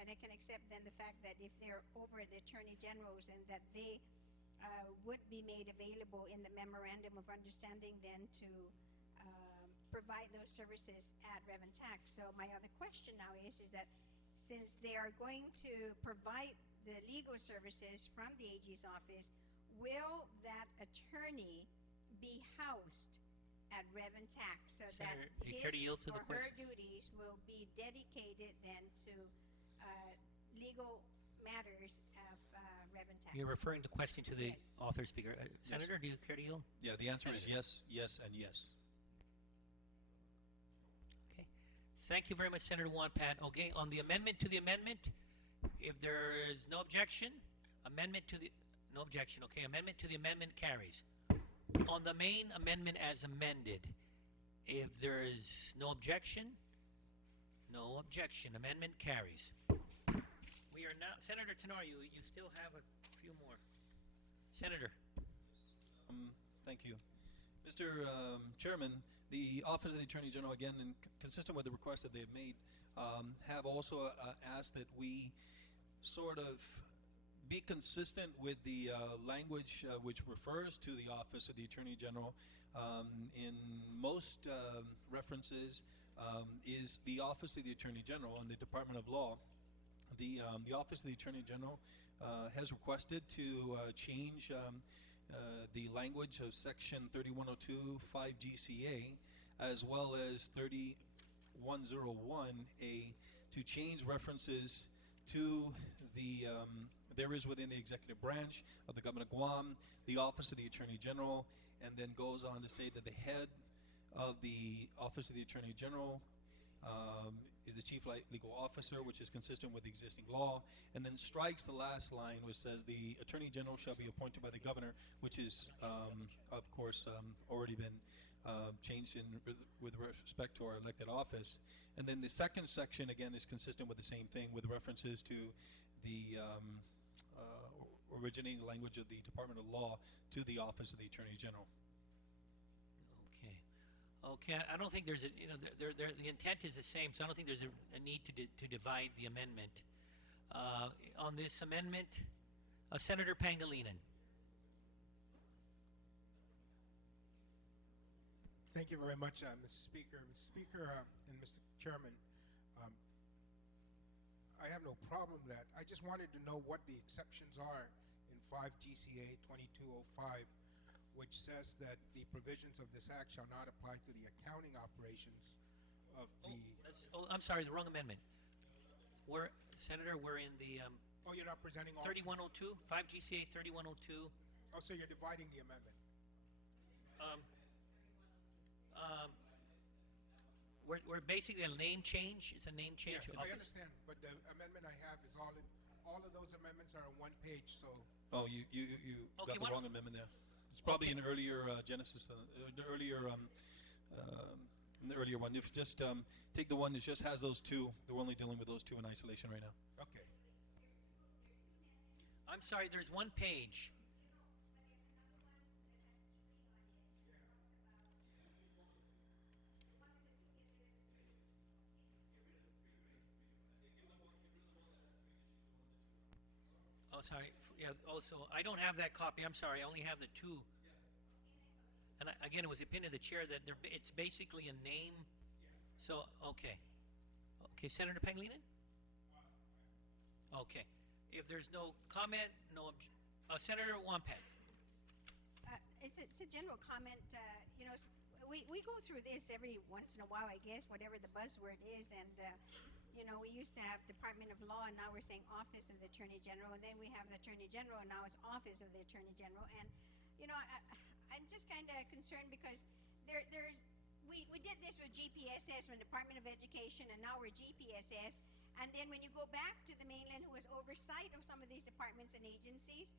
I can accept then the fact that if they're over the Attorney General's and that they would be made available in the memorandum of understanding then to provide those services at Rev and Tax. So my other question now is that since they are going to provide the legal services from the AG's office, will that attorney be housed at Rev and Tax so Senator, that do you care to yield to the her question? duties will be dedicated then to legal matters of Rev and Tax? You're referring the question to the Yes. author speaker. Senator, do you care to yield? Yeah, the answer is Senator. yes, yes, and yes. Okay. Thank you very much, Senator Wonpat. Okay, on the amendment to the amendment, if there is no objection, no objection, okay, amendment to the amendment carries. On the main amendment as amended, if there is no objection, amendment carries. We are now, Senator Tenor, you still have a few more. Senator. Thank you. Mr. Chairman, the Office of the Attorney General, again, consistent with the request that they've made, have also asked that we sort of be consistent with the language which refers to the Office of the Attorney General. In most references is the Office of the Attorney General and the Department of Law. The Office of the Attorney General has requested to change the language of Section 3102 5 GCA as well as 3101A to change references to the there is within the executive branch of the government of Guam, the Office of the Attorney General, and then goes on to say that the head of the Office of the Attorney General is the chief legal officer, which is consistent with the existing law, and then strikes the last line, which says the Attorney General shall be appointed by the governor, which is, of course, already been changed with respect to our elected office. And then the second section, again, is consistent with the same thing with references to the originating language of the Department of Law to the Office of the Attorney General. Okay, I don't think there's a, the intent is the same, so I don't think there's a need to divide the amendment. On this amendment, Senator Pangilinan. Thank you very much, Mr. Speaker. Mr. Speaker and Mr. Chairman, um, I have no problem with that. I just wanted to know what the exceptions are in 5 GCA 2205, which says that the provisions of this act shall not apply to the accounting operations of the. I'm sorry, the wrong amendment. Senator, we're in the Oh, you're not presenting all. 3102, 5 GCA 3102. Oh, so you're dividing the amendment. We're basically a name change. It's a name change. Yes, to I office. understand, but the amendment I have is all of those amendments are on one page, so. Oh, you Okay, got why the don't- wrong amendment there. It's probably Okay. an earlier Genesis, the earlier the earlier one. If you just take the one that just has those two, we're only dealing with those two in isolation right now. Okay. I'm sorry, there's one page. Oh, sorry. Yeah, also, I don't have that copy. I'm sorry. I only have the two. And again, it was the opinion of the chair that it's basically a name. So, okay. Okay, Senator Pangilinan? Okay. If there's no comment, Senator Wampat. It's a general comment. You know, we go through this every once in a while, I guess, whatever the buzzword is. And, you know, we used to have Department of Law, and now we're saying Office of the Attorney General. And then we have the Attorney General, and now it's Office of the Attorney General. And, you know, I'm just kind of concerned because we did this with GPSS from Department of Education, and now we're GPSS. And then when you go back to the mainland, who has oversight of some of these departments and agencies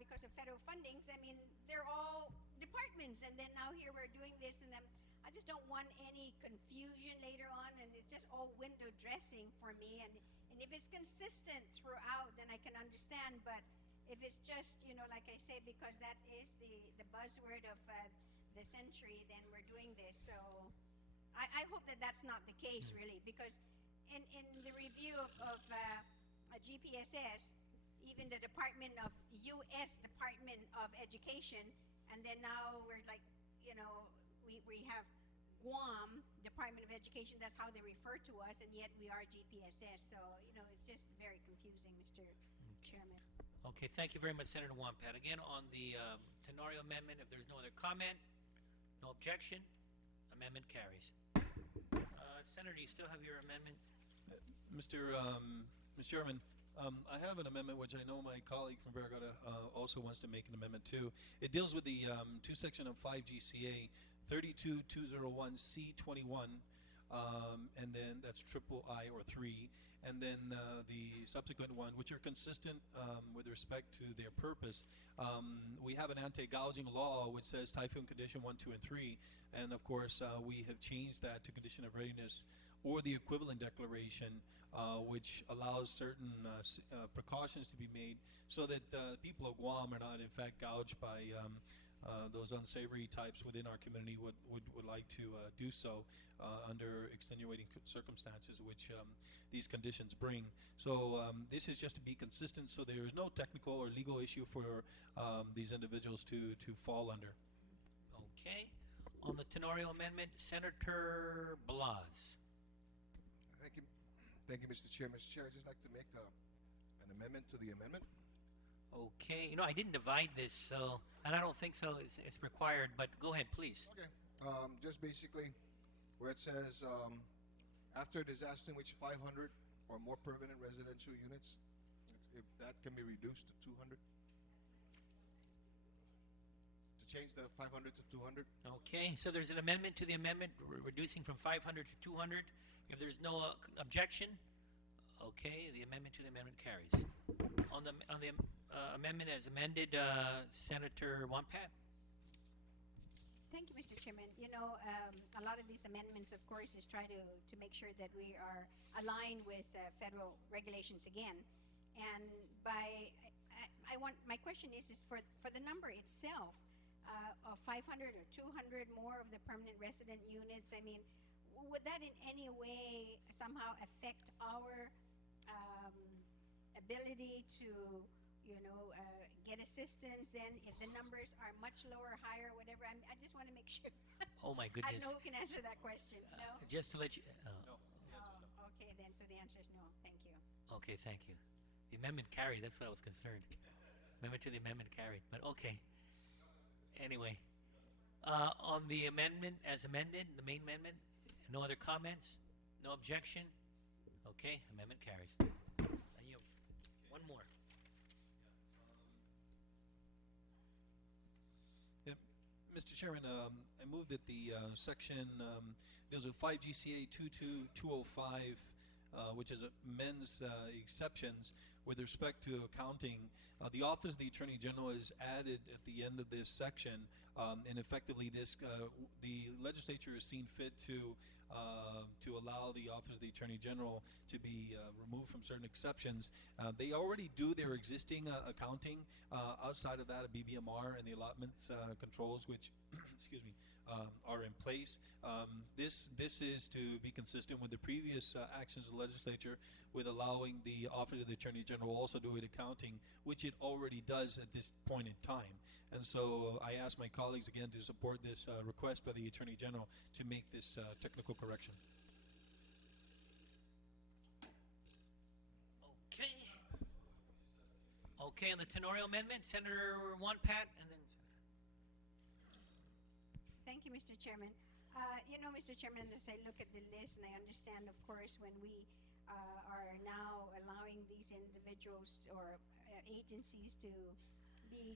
because of federal fundings, I mean, they're all departments. And then now here we're doing this, and I just don't want any confusion later on, and it's just all window dressing for me. And if it's consistent throughout, then I can understand. But if it's just, you know, like I say, because that is the buzzword of the century, then we're doing this. So I hope that that's not the case, really, because in the review of GPSS, even the U.S. Department of Education, and then now we're like, you know, we have Guam Department of Education. That's how they refer to us, and yet we are GPSS. So, you know, it's just very confusing, Mr. Chairman. Okay, thank you very much, Senator Wampat. Again, on the Tenorio Amendment, if there's no other comment, no objection, amendment carries. Senator, you still have your amendment? Mr. Chairman, I have an amendment which I know my colleague from Veragata also wants to make an amendment to. It deals with the two section of 5 GCA 32201C21, and then that's triple I or 3, and then the subsequent one, which are consistent with respect to their purpose. We have an anti-gouging law which says typhoon condition 1, 2, and 3, and of course we have changed that to condition of readiness or the equivalent declaration, which allows certain precautions to be made so that people of Guam are not in fact gouged by those unsavory types within our community would like to do so under extenuating circumstances which these conditions bring. So this is just to be consistent, so there is no technical or legal issue for these individuals to fall under. Okay. On the Tenorio Amendment, Senator Blas. Thank you, Mr. Chair. Mr. Chair, I'd just like to make an amendment to the amendment. Okay. You know, I didn't divide this, so, and I don't think so. It's required, but go ahead, please. Okay. Just basically where it says after a disaster in which 500 or more permanent residential units, if that can be reduced to 200. To change the 500 to 200. Okay. So there's an amendment to the amendment reducing from 500 to 200. If there's no objection, okay, the amendment to the amendment carries. On the amendment as amended, Senator Wampat. Thank you, Mr. Chairman. You know, a lot of these amendments, of course, is try to make sure that we are aligned with federal regulations again. And my question is for the number itself of 500 or 200 more of the permanent resident units. I mean, would that in any way somehow affect our ability to, get assistance, then if the numbers are much lower, higher, whatever, I just want to make sure. Oh, my I goodness. don't know who can answer that question. No? Just to let you, Oh, okay, then, so the answer is no. Thank you. okay, thank you. The amendment carried, that's what I was concerned. Amendment to the amendment carried, but okay. Anyway, on the amendment as amended, the main amendment, no other comments? No objection? Okay, amendment carries. I yield. One more. Yep. Mr. Chairman, I move that the section deals with 5 GCA 22205, which is amends exceptions with respect to accounting. The Office of the Attorney General is added at the end of this section, and effectively the legislature has seen fit to allow the Office of the Attorney General to be removed from certain exceptions. They already do their existing accounting outside of that of BBMR and the allotments controls, which excuse me, are in place. This is to be consistent with the previous actions of the legislature with allowing the Office of the Attorney General also do accounting, which it already does at this point in time. And so I ask my colleagues again to support this request by the Attorney General to make this technical correction. Okay. Okay, on the Tenorio Amendment, Senator Wampat, and then Thank you, Mr. Chairman. Mr. Chairman, as I look at the list, and I understand, of course, when we are now allowing these individuals or agencies to be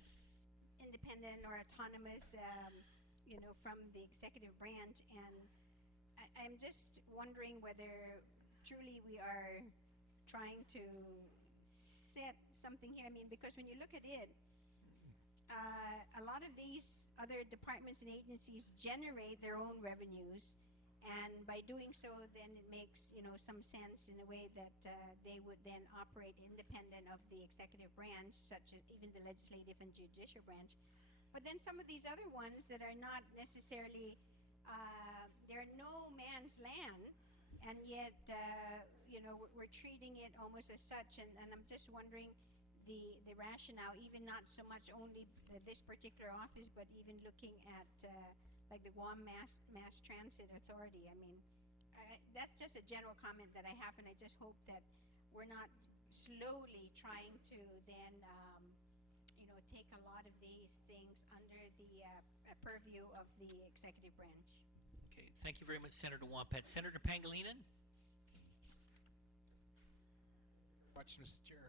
independent or autonomous, from the executive branch, and I'm just wondering whether truly we are trying to set something here. I mean, because when you look at it, a lot of these other departments and agencies generate their own revenues, and by doing so, then it makes some sense in a way that they would then operate independent of the executive branch, such as even the legislative and judicial branch. But then some of these other ones that are not necessarily, they're no man's land, and yet we're treating it almost as such, and I'm just wondering the rationale, even not so much only this particular office, but even looking at like the Guam Mass Transit Authority. I mean, that's just a general comment that I have, and I just hope that we're not slowly trying to then take a lot of these things under the purview of the executive branch. okay, thank you very much, Senator Wampat. Senator Pangilinan? Much, Mr. Chair.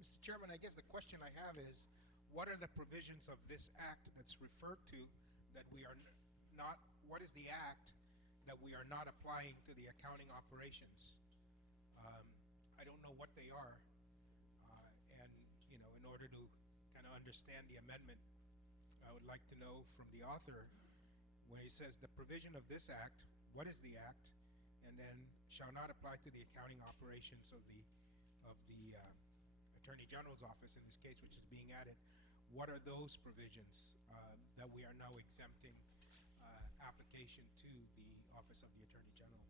Mr. Chairman, I guess the question I have is, what are the provisions of this act that's referred to that we are not, what is the act that we are not applying to the accounting operations? I don't know what they are. And, in order to kind of understand the amendment, I would like to know from the author, when he says the provision of this act, what is the act? And then shall not apply to the accounting operations of the Attorney General's office in this case, which is being added. What are those provisions that we are now exempting application to the Office of the Attorney General?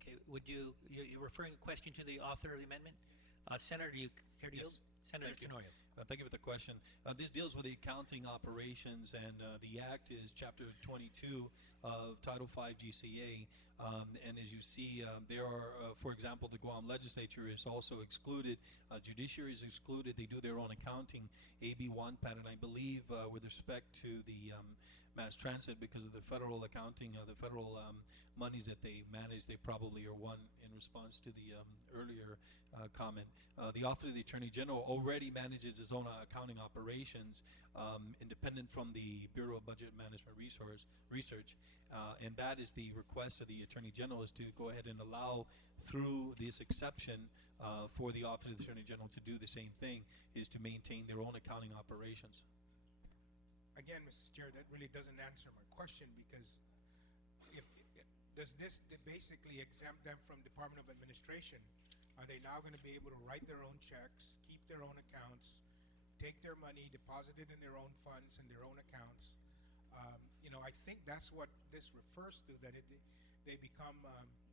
Okay, you're referring a question to the author of the amendment? Senator, do you care to yield? Senator Thank you. Tenorio. Thank you for the question. This deals with the accounting operations, and the act is Chapter 22 of Title 5 GCA. And as you see, there are, for example, the Guam Legislature is also excluded. Judiciary is excluded. They do their own accounting. AB 1 pattern, I believe, with respect to the mass transit, because of the federal accounting, the federal monies that they manage, they probably are one in response to the earlier comment. The Office of the Attorney General already manages its own accounting operations, independent from the Bureau of Budget Management Research, and that is the request of the Attorney General, is to go ahead and allow through this exception for the Office of the Attorney General to do the same thing, is to maintain their own accounting operations. Again, Mr. Chair, that really doesn't answer my question, because does this basically exempt them from Department of Administration? Are they now going to be able to write their own checks, keep their own accounts, take their money, deposit it in their own funds and their own accounts? I think that's what this refers to, that they become,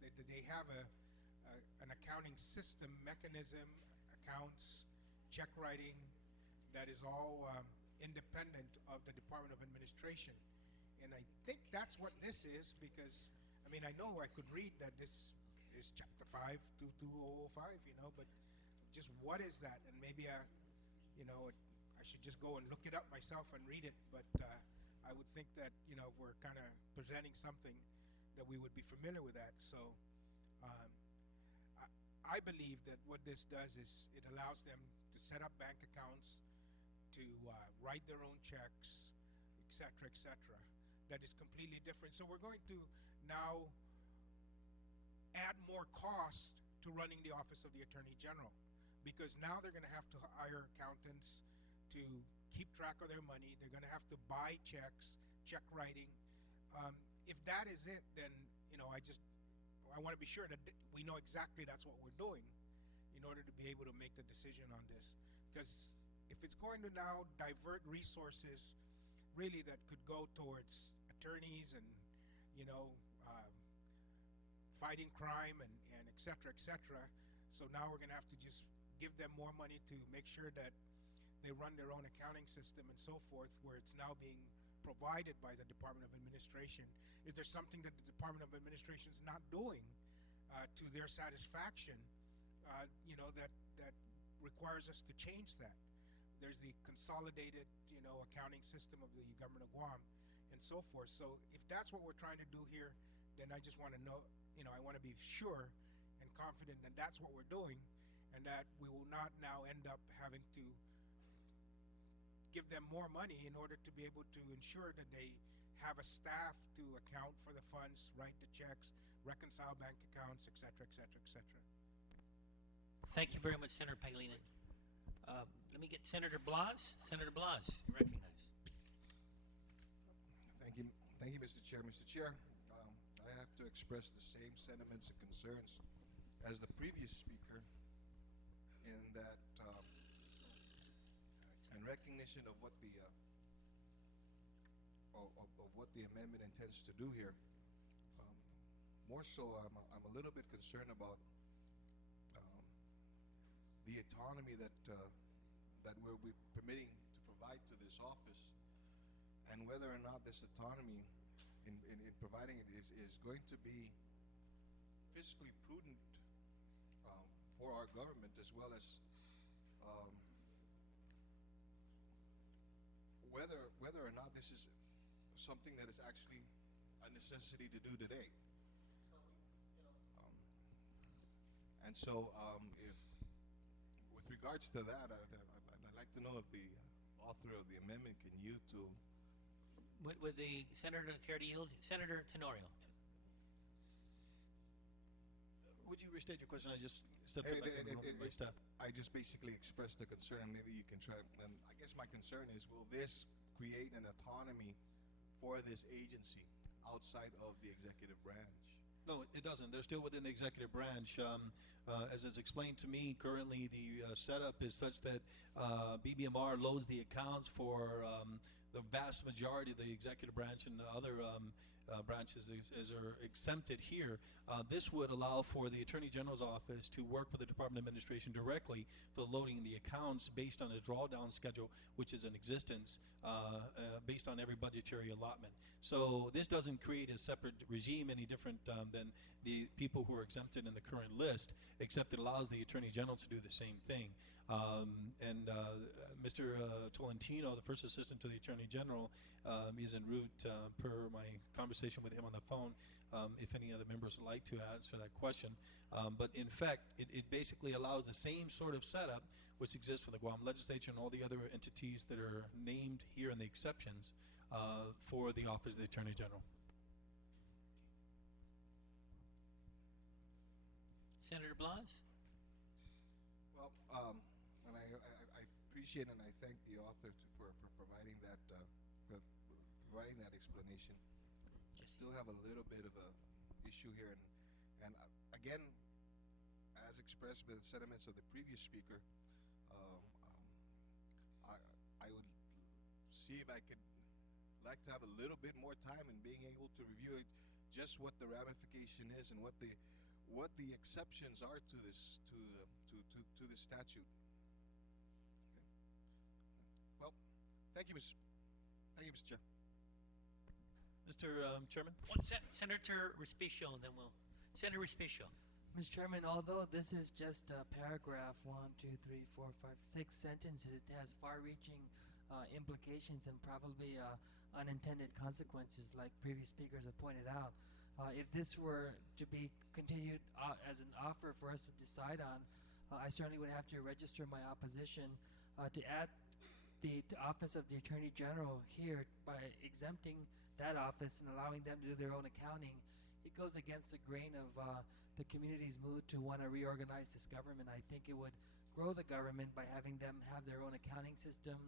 they have an accounting system, mechanism, accounts, check writing that is all independent of the Department of Administration. And I think that's what this is, because, I mean, I know I could read that this is Chapter 5, 22005, you know, but just what is that? And maybe I should just go and look it up myself and read it, but I would think that, you know, we're kind of presenting something that we would be familiar with that. So I believe that what this does is it allows them to set up bank accounts, to write their own checks, et cetera, that is completely different. So we're going to now add more cost to running the Office of the Attorney General, because now they're going to have to hire accountants to keep track of their money. They're going to have to buy checks, check writing. If that is it, then, you know, I want to be sure that we know exactly that's what we're doing in order to be able to make the decision on this. Because if it's going to now divert resources really that could go towards attorneys and, you know, fighting crime and et cetera, so now we're going to have to just give them more money to make sure that they run their own accounting system and so forth, where it's now being provided by the Department of Administration. Is there something that the Department of Administration is not doing to their satisfaction, you know, that requires us to change that? There's the consolidated, you know, accounting system of the government of Guam and so forth. So if that's what we're trying to do here, then I just want to know, you know, I want to be sure and confident that that's what we're doing, and that we will not now end up having to give them more money in order to be able to ensure that they have a staff to account for the funds, write the checks, reconcile bank accounts, et cetera. Thank you very much, Senator Pangilinan. Let me get Senator Blas. Senator Blas, recognized. Thank you, Mr. Chair. Mr. Chair, I have to express the same sentiments and concerns as the previous speaker, in that in recognition of what the amendment intends to do here. More so, I'm a little bit concerned about the autonomy that we'll be permitting to provide to this office, and whether or not this autonomy in providing it is going to be fiscally prudent for our government, as well as whether or not this is something that is actually a necessity to do today. And so, if with regards to that, I'd like to know if the author of the amendment can yield to. Would the Senator care to yield? Senator Tenorio. Would you restate your question? I just stepped back in my step. I just basically expressed the concern, and maybe you can try. And I guess my concern is, will this create an autonomy for this agency outside of the executive branch? No, it doesn't. They're still within the executive branch. As is explained to me, currently the setup is such that BBMR loads the accounts for the vast majority of the executive branch, and other branches are exempted here. This would allow for the Attorney General's office to work with the Department of Administration directly for loading the accounts based on a drawdown schedule, which is in existence based on every budgetary allotment. So this doesn't create a separate regime any different than the people who are exempted in the current list, except it allows the Attorney General to do the same thing. Mr. Tolentino, the first assistant to the Attorney General, is en route per my conversation with him on the phone, if any other members would like to answer that question. But in fact, it basically allows the same sort of setup which exists for the Guam Legislature and all the other entities that are named here in the exceptions for the Office of the Attorney General. Senator Blas? Well, and I appreciate and I thank the author for providing that explanation. I still have a little bit of a issue here, and again, as expressed by the sentiments of the previous speaker, I would see if I could like to have a little bit more time in being able to review it, just what the ramification is and what the exceptions are to this statute. Thank you, Mr. Chair. Mr. Chairman? Senator Respicio, and then we'll, Senator Respicio. Mr. Chairman, although this is just a paragraph, 1, 2, 3, 4, 5, 6 sentences, it has far-reaching implications and probably unintended consequences, like previous speakers have pointed out. If this were to be continued as an offer for us to decide on, I certainly would have to register my opposition to add the Office of the Attorney General here by exempting that office and allowing them to do their own accounting. It goes against the grain of the community's mood to want to reorganize this government. I think it would grow the government by having them have their own accounting system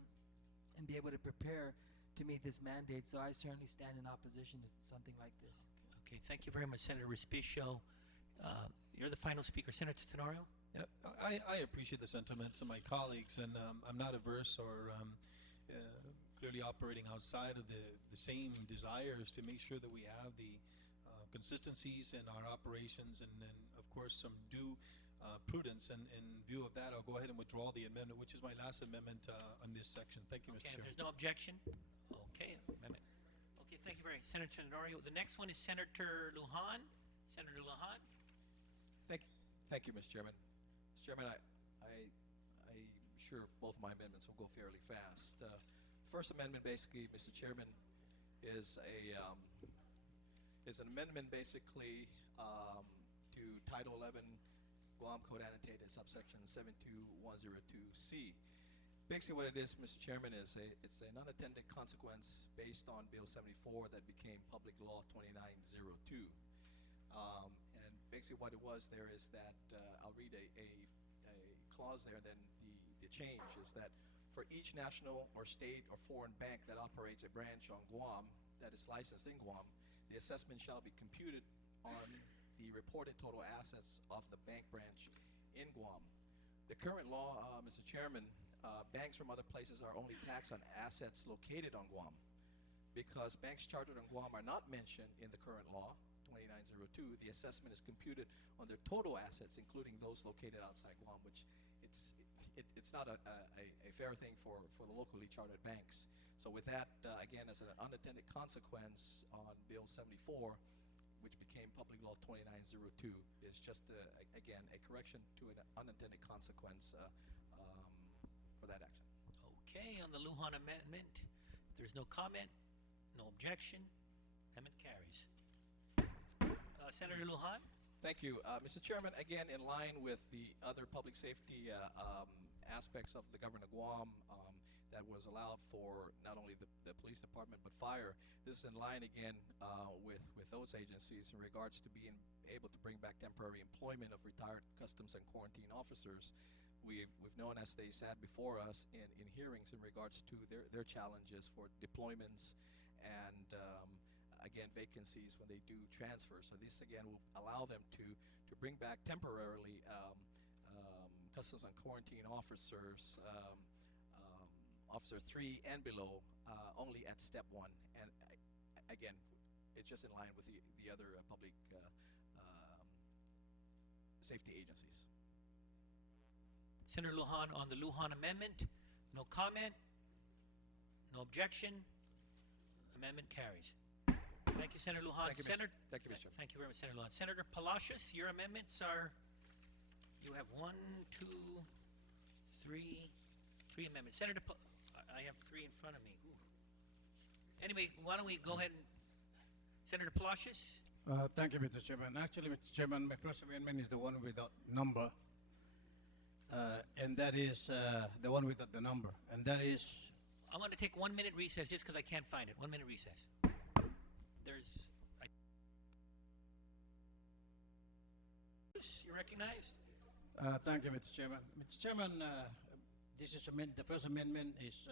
and be able to prepare to meet this mandate. So I certainly stand in opposition to something like this. Okay, thank you very much, Senator Respicio. You're the final speaker, Senator Tenorio. Yeah, I appreciate the sentiments of my colleagues, and I'm not averse or clearly operating outside of the same desires to make sure that we have the consistencies in our operations, and then, of course, some due prudence. And in view of that, I'll go ahead and withdraw the amendment, which is my last amendment on this section. Thank you, Mr. Okay, if Chairman. there's no objection, okay, amendment. Okay, thank you very much, Senator Tenorio. The next one is Senator Lujan. Senator Lujan. Thank you, Mr. Chairman. Mr. Chairman, I'm sure both my amendments will go fairly fast. First amendment, basically, Mr. Chairman, is an amendment basically to Title 11 Guam Code Annotated subsection 72102C. Basically, what it is, Mr. Chairman, is it's an unintended consequence based on Bill 74 that became Public Law 2902. And basically, what it was there is that I'll read a clause there. Then the change is that for each national or state or foreign bank that operates a branch on Guam that is licensed in Guam, the assessment shall be computed on the reported total assets of the bank branch in Guam. The current law, Mr. Chairman, banks from other places are only taxed on assets located on Guam. Because banks chartered on Guam are not mentioned in the current law, 2902, the assessment is computed on their total assets, including those located outside Guam, which it's not a fair thing for the locally chartered banks. So with that, again, as an unintended consequence on Bill 74, which became Public Law 2902, is just, again, a correction to an unintended consequence for that action. Okay, on the Lujan amendment, if there's no comment, no objection, amendment carries. Senator Lujan. Thank you. Mr. Chairman, again, in line with the other public safety aspects of the government of Guam that was allowed for not only the police department but fire, this is in line again with those agencies in regards to being able to bring back temporary employment of retired customs and quarantine officers. We've known, as they sat before us in hearings in regards to their challenges for deployments and again, vacancies when they do transfers. So this again will allow them to bring back temporarily customs and quarantine officers, Officer 3 and below, only at step 1. And again, it's just in line with the other public safety agencies. Senator Lujan, on the Lujan amendment, no comment, no objection, amendment carries. Thank you, Senator Lujan. Thank you, Mr. Thank you, Mr. Thank you very much, Senator Lujan. Senator Palacios, your amendments are, you have 1, 2, 3 amendments. I have 3 in front of me. Ooh. Anyway, why don't we go ahead and, Senator Palacios? Thank you, Mr. Chairman. Actually, Mr. Chairman, my first amendment is the one without number. And that is the one without the number. And that is... I'm going to take 1 minute recess just because I can't find it. 1 minute recess. You recognized? Thank you, Mr. Chairman. Mr. Chairman, this is the first amendment is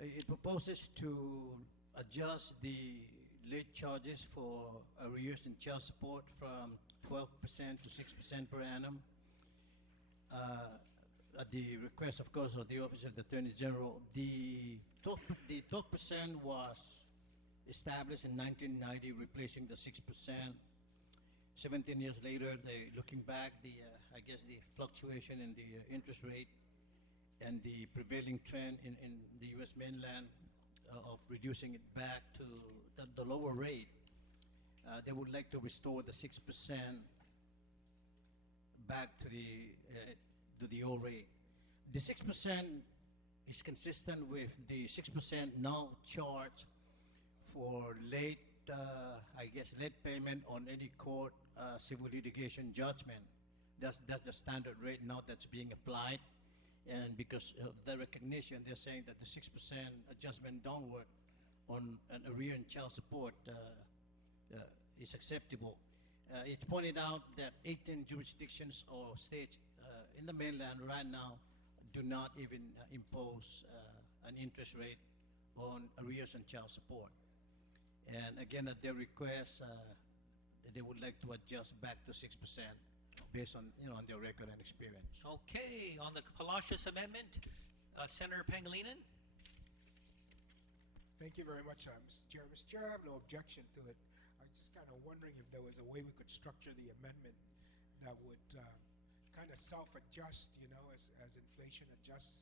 it proposes to adjust the late charges for arrears in child support from 12% to 6% per annum. At the request, of course, of the Office of the Attorney General, the 12% was established in 1990, replacing the 6%. 17 years later, looking back, I guess the fluctuation in the interest rate and the prevailing trend in the U.S. mainland of reducing it back to the lower rate, they would like to restore the 6% back to the old rate. The 6% is consistent with the 6% now charged for late, late payment on any court civil litigation judgment. That's the standard rate now that's being applied. And because of the recognition, they're saying that the 6% adjustment downward on an arrear and child support is acceptable. It's pointed out that 18 jurisdictions or states in the mainland right now do not even impose an interest rate on arrears and child support. And again, at their request, they would like to adjust back to 6% based on, on their record and experience. Okay, on the Palacios Amendment, Senator Pangilinan? Thank you very much, Mr. Chair. Mr. Chair, I have no objection to it. I was just kind of wondering if there was a way we could structure the amendment that would kind of self-adjust, as inflation adjusts,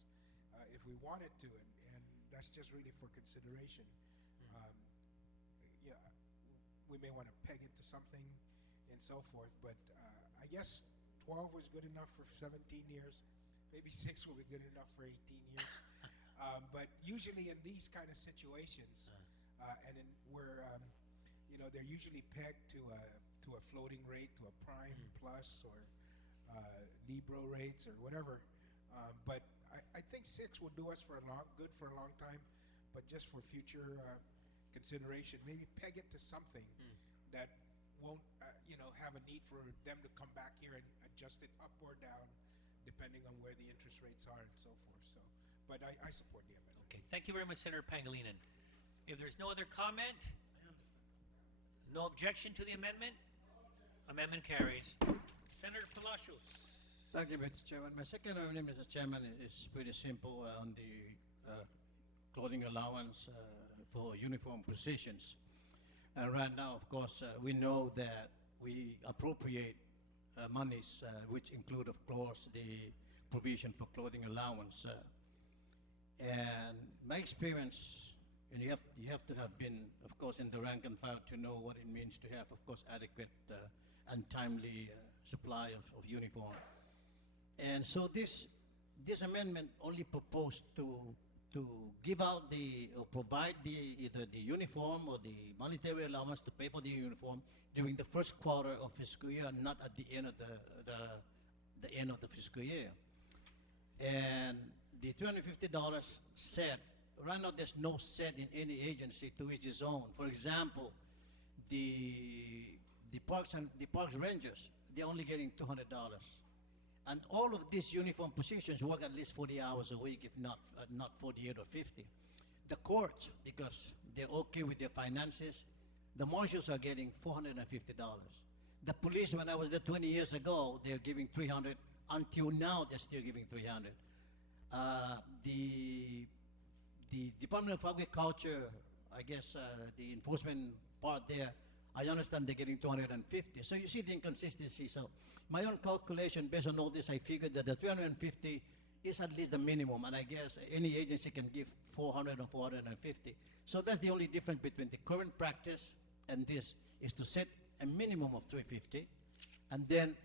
if we wanted to, and that's just really for consideration. Yeah, we may want to peg it to something and so forth, but I guess 12 was good enough for 17 years. Maybe 6 will be good enough for 18 years. But usually in these kind of situations, and where they're usually pegged to a floating rate, to a prime plus or Libro rates or whatever. But I think 6 will do us good for a long time. But just for future consideration, maybe peg it to something that won't have a need for them to come back here and adjust it up or down depending on where the interest rates are and so forth. So, but I support the amendment. Okay, thank you very much, Senator Pangilinan. If there's no other comment, no objection to the amendment, amendment carries. Senator Palacios. Thank you, Mr. Chairman. My second amendment, Mr. Chairman, is pretty simple on the clothing allowance for uniform positions. And right now, of course, we know that we appropriate monies which include, of course, the provision for clothing allowance. And my experience, and you have to have been, of course, in the rank and file to know what it means to have, of course, adequate and timely supply of uniform. And so this amendment only proposed to give out or provide either the uniform or the monetary allowance to pay for the uniform during the first quarter of fiscal year, and not at the end of the end of the fiscal year. And the $350 set, right now there's no set in any agency to each his own. For example, the parks rangers, they're only getting $200. And all of these uniform positions work at least 40 hours a week, if not 48 or 50. The courts, because they're okay with their finances, the marshals are getting $450. The police, when I was there 20 years ago, they're giving $300. Until now, they're still giving $300. The Department of Agriculture, I guess the enforcement part there, I understand they're getting $250. So you see the inconsistency. So my own calculation, based on all this, I figured that the $350 is at least the minimum, and I guess any agency can give $400 or $450. So that's the only difference between the current practice and this, is to set a minimum of $350, and then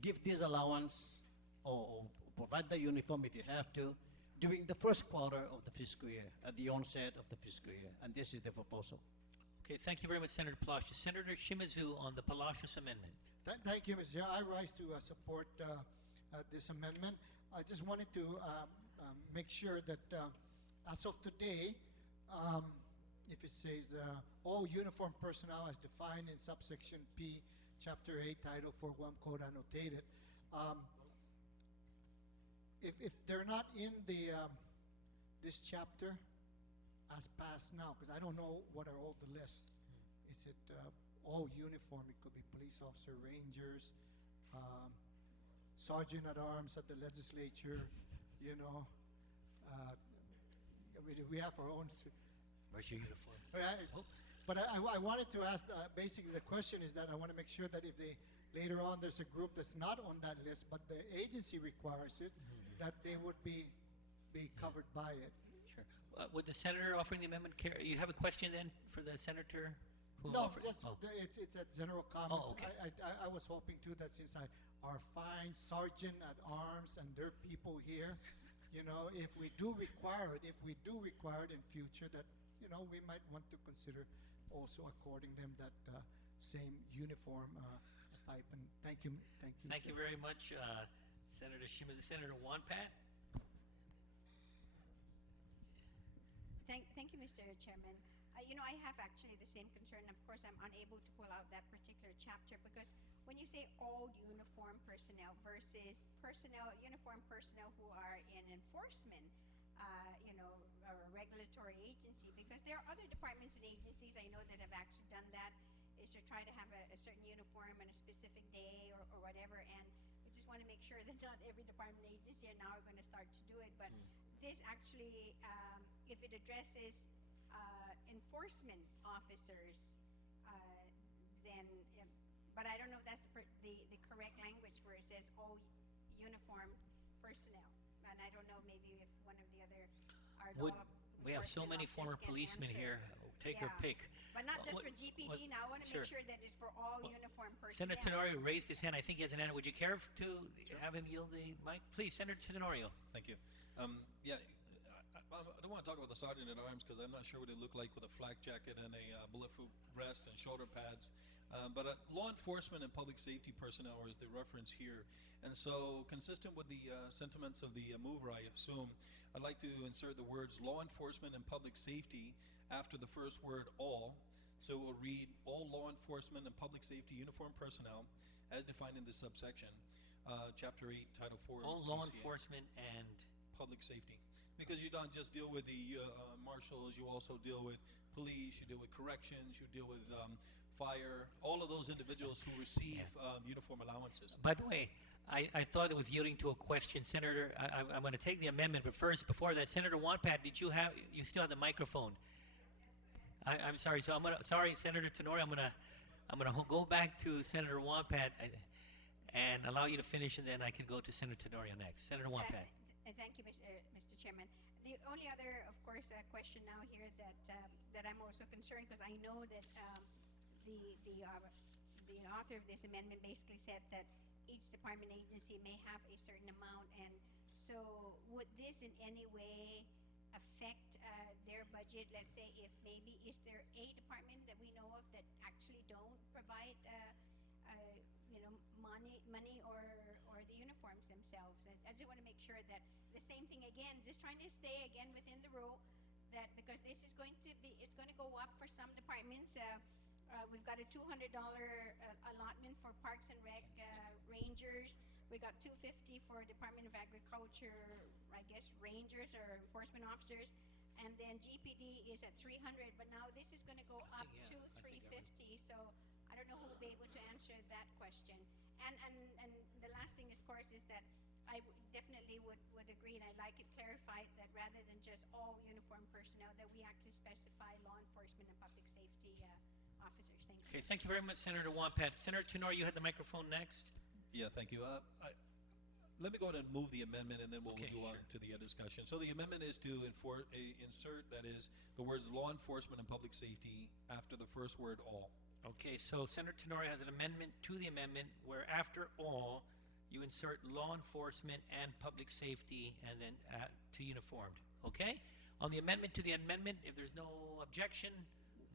give this allowance or provide the uniform if you have to during the first quarter of the fiscal year, at the onset of the fiscal year. And this is the proposal. Okay, thank you very much, Senator Palacios. Senator Shimizu on the Palacios Amendment. Thank you, Mr. Chair. I rise to support this amendment. I just wanted to make sure that as of today, if it says all uniform personnel as defined in subsection P, Chapter 8, Title 4 Guam Code annotated, if they're not in the this chapter as passed now, because I don't know what are all the lists. Is it all uniform? It could be police officer, rangers, sergeant at arms at the legislature, we have our own. Where's your uniform? But I wanted to ask, basically the question is that I want to make sure that if later on there's a group that's not on that list, but the agency requires it, that they would be be covered by it. Sure. Would the senator offering the amendment carry? You have a question then for the senator who No, offered? just, Oh. it's a general comments. okay. I was hoping too that since our fine sergeant at arms and there are people here, you know, if we do require it in future, that, you know, we might want to consider also according them that same uniform stipend. Thank you. Thank you very much, Senator Shima. Senator Wonpat? Thank you, Mr. Chairman. You know, I have actually the same concern. Of course, I'm unable to pull out that particular chapter because when you say all uniform personnel versus uniform personnel who are in enforcement, you know, or a regulatory agency, because there are other departments and agencies I know that have actually done that, is to try to have a certain uniform on a specific day or whatever, and we just want to make sure that not every department and agency are now going to start to do it, but this actually, if it addresses enforcement officers, then, but I don't know if that's the correct language where it says all uniform personnel, and I don't know maybe if one of the other our law We have so enforcement many officers former can policemen answer. here. Take your Yeah. pick. But not just What- for GPD. what- Now I want to sure. make sure that it's for all uniform personnel. Senator Tenorio raised his hand. I think he has an hand. Would you care to have him yield the mic? Please, Senator Tenorio. Thank you. Yeah, I don't want to talk about the sergeant at arms because I'm not sure what they look like with a flak jacket and a bulletproof vest and shoulder pads. But law enforcement and public safety personnel is the reference here. And so, consistent with the sentiments of the mover, I assume, I'd like to insert the words law enforcement and public safety after the first word all. So it will read all law enforcement and public safety uniform personnel as defined in this subsection, Chapter 8, Title 4. All law GCA. enforcement and Public safety, because you don't just deal with the marshals, you also deal with police, you deal with corrections, you deal with fire, all of those individuals who receive uniform allowances. By the way, I thought it was yielding to a question. Senator, I'm going to take the amendment, but first, before that, Senator Wonpat, you still have the microphone? I'm sorry. So sorry, Senator Tenorio. I'm gonna go back to Senator Wonpat and allow you to finish, and then I can go to Senator Tenorio next. Senator Wonpat. Thank you, Mr. Chairman. The only other, of course, question now here that I'm also concerned, because I know that the author of this amendment basically said that each department agency may have a certain amount, and so would this in any way affect their budget? Let's say if maybe, is there a department that we know of that actually don't provide you know, money or the uniforms themselves? I just want to make sure that the same thing again, just trying to stay again within the rule, that because this is going to be, it's going to go up for some departments. We've got a $200 allotment for Parks and Rec rangers. We got $250 for Department of Agriculture, I guess, rangers or enforcement officers, and then GPD is at $300. But now this is going to go up to $350. So I don't know who will be able to answer that question. And the last thing, of course, is that I definitely would agree, and I like it clarified that rather than just all uniform personnel, that we actually specify law enforcement and public safety officers. Thank you. Okay, thank you very much, Senator Wonpat. Senator Tenorio, you had the microphone next. Yeah, thank you. Let me go ahead and move the amendment, and then we'll Okay, go on to the discussion. So the amendment is to insert, that is, the words law enforcement and public safety after the first word all. Okay, so Senator Tenorio has an amendment to the amendment where after all, you insert law enforcement and public safety and then to uniformed. Okay? On the amendment to the amendment, if there's no objection,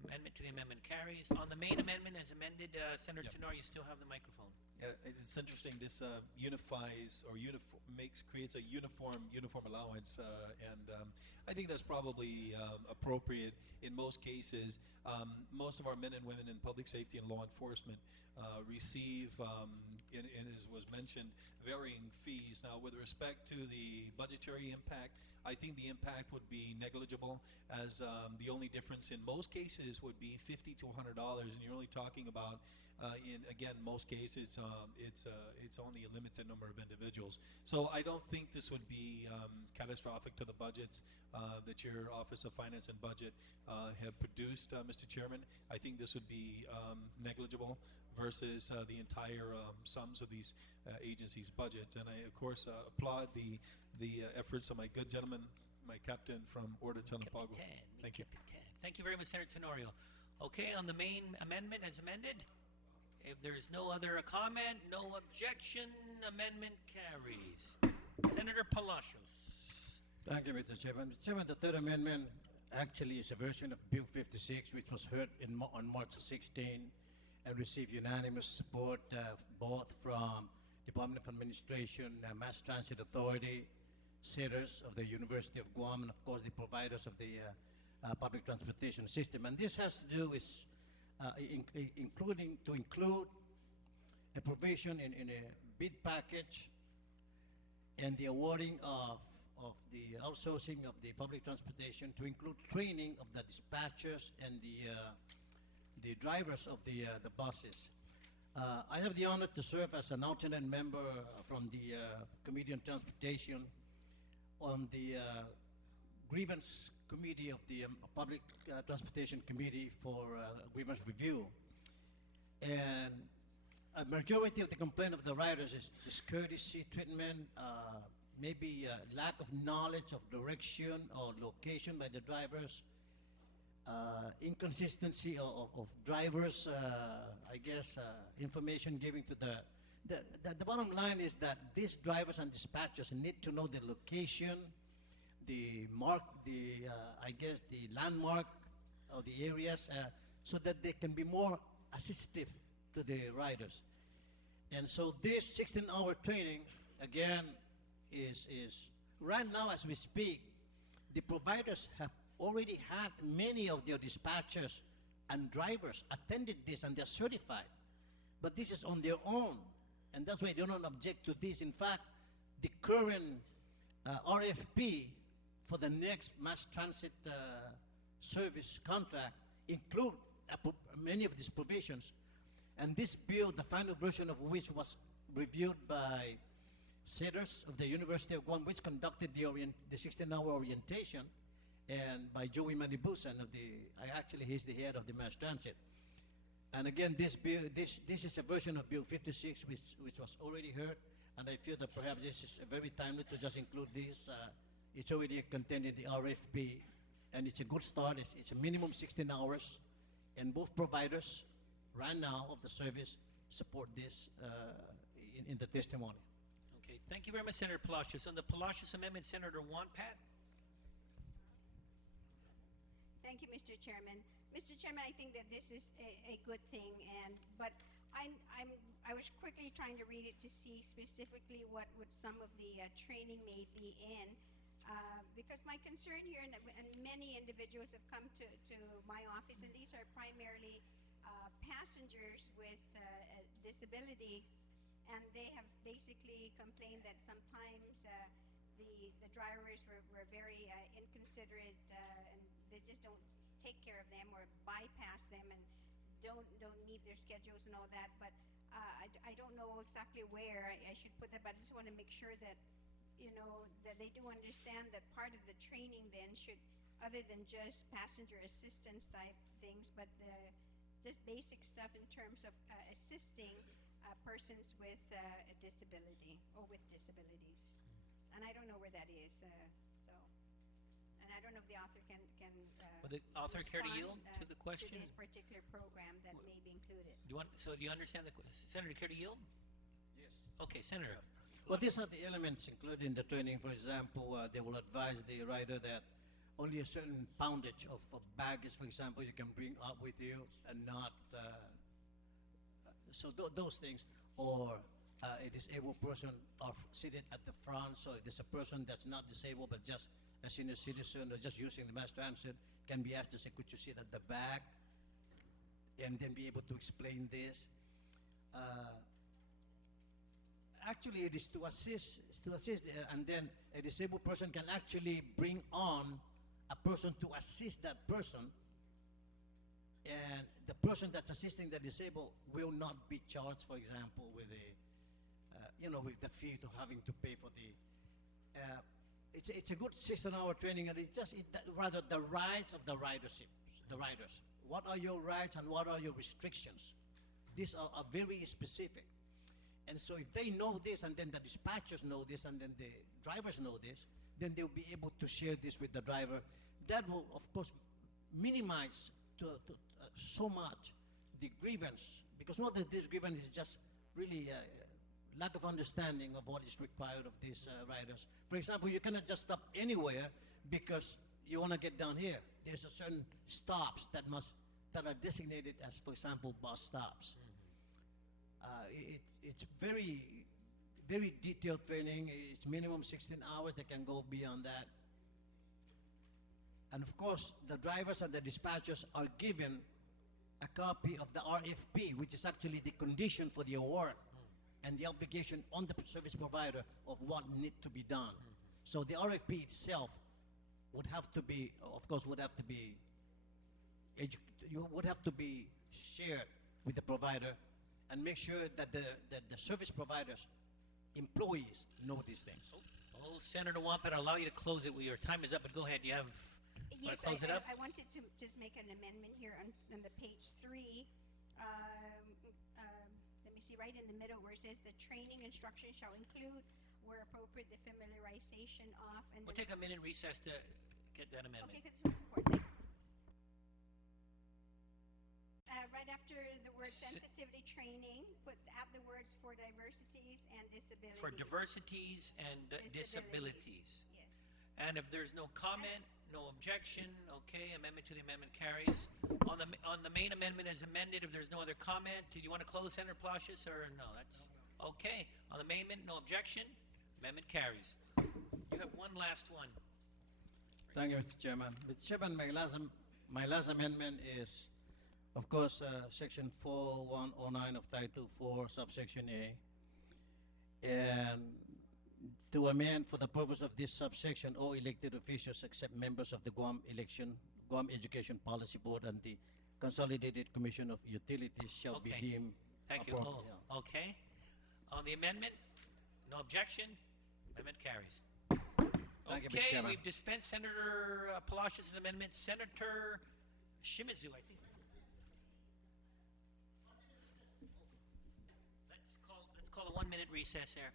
amendment to the amendment carries. On the main amendment as amended, Senator Yep. Tenorio, you still have the microphone. It's interesting. This unifies or creates a uniform allowance, and I think that's probably appropriate in most cases. Most of our men and women in public safety and law enforcement receive, and as was mentioned, varying fees. Now, with respect to the budgetary impact, I think the impact would be negligible, as the only difference in most cases would be $50 to $100, and you're only talking about In again, most cases, it's only a limited number of individuals. So I don't think this would be catastrophic to the budgets that your Office of Finance and Budget have produced, Mr. Chairman. I think this would be negligible versus the entire sums of these agencies' budgets. And I, of course, applaud the efforts of my good gentleman, my captain from Order Telepago. Thank you. Thank you very much, Senator Tenorio. Okay, on the main amendment as amended, if there's no other comment, no objection, amendment carries. Senator Palacios. Thank you, Mr. Chairman. Mr. Chairman, the third amendment actually is a version of Bill 56, which was heard on March 16 and received unanimous support both from Department of Administration, Mass Transit Authority, SEDARS of the University of Guam, and of course the providers of the public transportation system. And this has to do with include a provision in a bid package and the awarding of the outsourcing of the public transportation to include training of the dispatchers and the drivers of the buses. I have the honor to serve as an alternate member from the Committee on Transportation on the grievance committee of the Public Transportation Committee for grievance review. And a majority of the complaint of the riders is discourtesy treatment, maybe lack of knowledge of direction or location by the drivers, inconsistency of drivers, I guess, information given to the bottom line is that these drivers and dispatchers need to know the location, the I guess the landmark of the areas, so that they can be more assistive to the riders. And so this 16-hour training, again, is right now as we speak, the providers have already had many of their dispatchers and drivers attended this and they're certified. But this is on their own, and that's why they don't object to this. In fact, the current RFP for the next mass transit service contract include many of these provisions. And this bill, the final version of which was reviewed by SEDARS of the University of Guam, which conducted the 16-hour orientation, and by Joey Manibusan he's the head of the mass transit. And again, this bill, this is a version of Bill 56, which was already heard, and I feel that perhaps this is very timely to just include this. It's already contained in the RFP, and it's a good start. It's a minimum 16 hours, and both providers right now of the service support this in the testimony. Okay, thank you very much, Senator Palacios. On the Palacios Amendment, Senator Juan Pat. Thank you, Mr. Chairman. Mr. Chairman, I think that this is a good thing, but I was quickly trying to read it to see specifically what would some of the training may be in, because my concern here, and many individuals have come to my office, and these are primarily passengers with disabilities, and they have basically complained that sometimes the drivers were very inconsiderate, and they just don't take care of them or bypass them and don't meet their schedules and all that. But I don't know exactly where I should put that, but I just want to make sure that that they do understand that part of the training then should, other than just passenger assistance type things, but just basic stuff in terms of assisting persons with a disability or with disabilities. And I don't know where that is, so. And I don't know if the author can Would the author care to yield to the question? To this particular program that may be included. Do you understand the question? Senator, care to yield? Yes. Okay, Senator. Well, these are the elements included in the training. For example, they will advise the rider that only a certain poundage of baggage, for example, you can bring up with you, and not so those things. Or a disabled person are seated at the front, so if there's a person that's not disabled but just a senior citizen or just using the mass transit, can be asked to say, could you sit at the back, and then be able to explain this. Actually, it is to assist, and then a disabled person can actually bring on a person to assist that person, and the person that's assisting the disabled will not be charged, for example, with with the fee to having to pay for the. It's a good 16-hour training, and rather the rights of the riders. What are your rights and what are your restrictions? These are very specific. And so if they know this, and then the dispatchers know this, and then the drivers know this, then they'll be able to share this with the driver. That will, of course, minimize so much the grievance, because not that this grievance is just really lack of understanding of what is required of these riders. For example, you cannot just stop anywhere because you want to get down here. There's a certain stops that are designated as, for example, bus stops. It's very, very detailed training. It's minimum 16 hours. They can go beyond that. And of course, the drivers and the dispatchers are given a copy of the RFP, which is actually the condition for the award and the obligation on the service provider of what needs to be done. So the RFP itself would have to be, of course, would have to be shared with the provider, and make sure that the service providers, employees, know these things. Oh, Senator Wampat, I'll allow you to close it. Your time is up, but go ahead. You have. Yes, close it up? I wanted to just make an amendment here on the page 3. Let me see, right in the middle where it says the training instruction shall include, where appropriate, the familiarization of. And We'll take a minute recess to get that amendment. Okay, this one's important. Right after the word sensitivity training, add the words for diversities and disabilities. For diversities and disabilities. Yes. And if there's no comment, no objection, okay, amendment to the amendment carries. On the main amendment as amended, if there's no other comment, do you want to close, Senator Palacios, or no? That's okay. On the main amendment, no objection, amendment carries. You have one last one. Thank you, Mr. Chairman. Mr. Chairman, my last amendment is, of course, Section 4109 of Title 4, subsection A, and to amend for the purpose of this subsection, all elected officials except members of the Guam Education Policy Board and the Consolidated Commission of Utilities shall be deemed Thank you. appropriate. Oh, okay. On the amendment, no objection, amendment carries. Thank you, Mr. Okay, Chairman. we've dispensed Senator Palacios' amendment. Senator Shimizu, I think. Let's call a 1-minute recess here.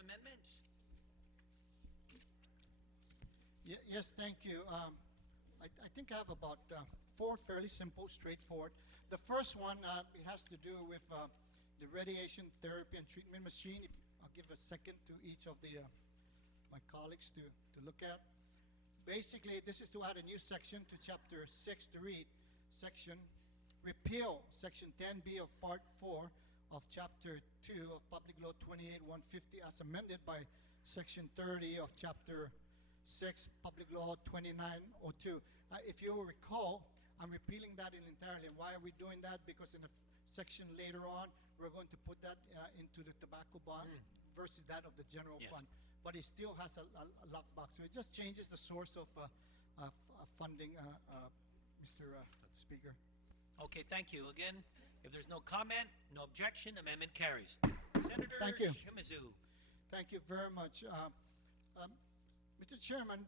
Amendments? Yes, thank you. I think I have about 4 fairly simple, straightforward. The first one, it has to do with the radiation therapy and treatment machine. I'll give a second to each of my colleagues to look at. Basically, this is to add a new section to Chapter 6 to read. Repeal Section 10B of Part 4 of Chapter 2 of Public Law 28-150 as amended by Section 30 of Chapter 6 Public Law 2902. If you will recall, I'm repealing that entirely. Why are we doing that? Because in a section later on, we're going to put that into the tobacco bond versus that of the general fund. But it still has a lockbox. So it just changes the source of funding, Mr. Speaker. Okay, thank you. Again, if there's no comment, no objection, amendment carries. Senator Thank you. Shimizu. Thank you very much. Mr. Chairman,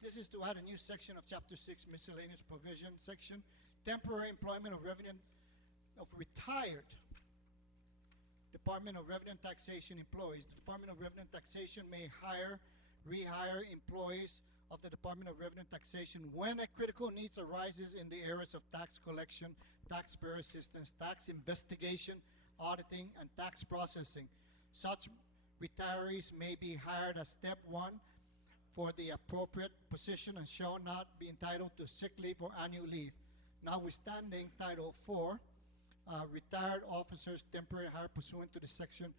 this is to add a new section of Chapter 6 Miscellaneous Provision section, Temporary Employment of Revenue of Retired Department of Revenue and Taxation employees. The Department of Revenue and Taxation may rehire employees of the Department of Revenue and Taxation when a critical needs arises in the areas of tax collection, taxpayer assistance, tax investigation, auditing, and tax processing. Such retirees may be hired as step 1 for the appropriate position and shall not be entitled to sick leave or annual leave. Notwithstanding Title 4, retired officers temporarily hired pursuant to this section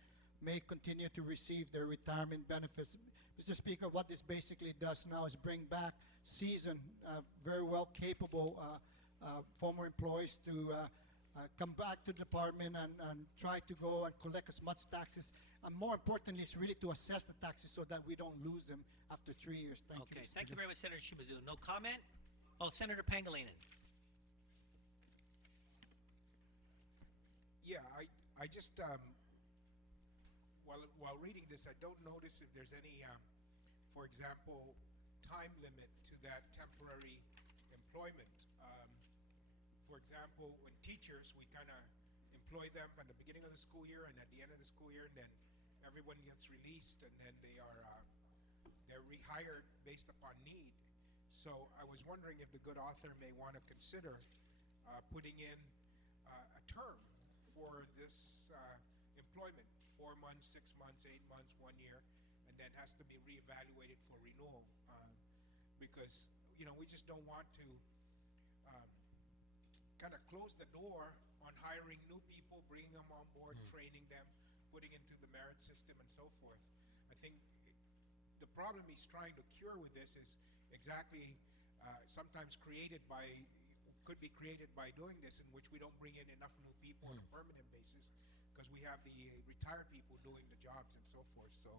may continue to receive their retirement benefits. Mr. Speaker, what this basically does now is bring back seasoned, very well capable former employees to come back to the department and try to go and collect as much taxes. And more importantly, is really to assess the taxes so that we don't lose them after 3 years. Thank you. Okay, Mr. thank you Chairman. very much, Senator Shimizu. No comment? Oh, Senator Pangilinan. Yeah, I just, while reading this, I don't notice if there's any, for example, time limit to that temporary employment. For example, when teachers, we kind of employ them at the beginning of the school year and at the end of the school year, and then everyone gets released, and then they're rehired based upon need. So I was wondering if the good author may want to consider putting in a term for this employment, 4 months, 6 months, 8 months, 1 year, and then has to be reevaluated for renewal, because we just don't want to kind of close the door on hiring new people, bringing them on board, training them, putting into the merit system, and so forth. I think the problem he's trying to cure with this is exactly sometimes could be created by doing this, in which we don't bring in enough new people on a permanent basis because we have the retired people doing the jobs and so forth. So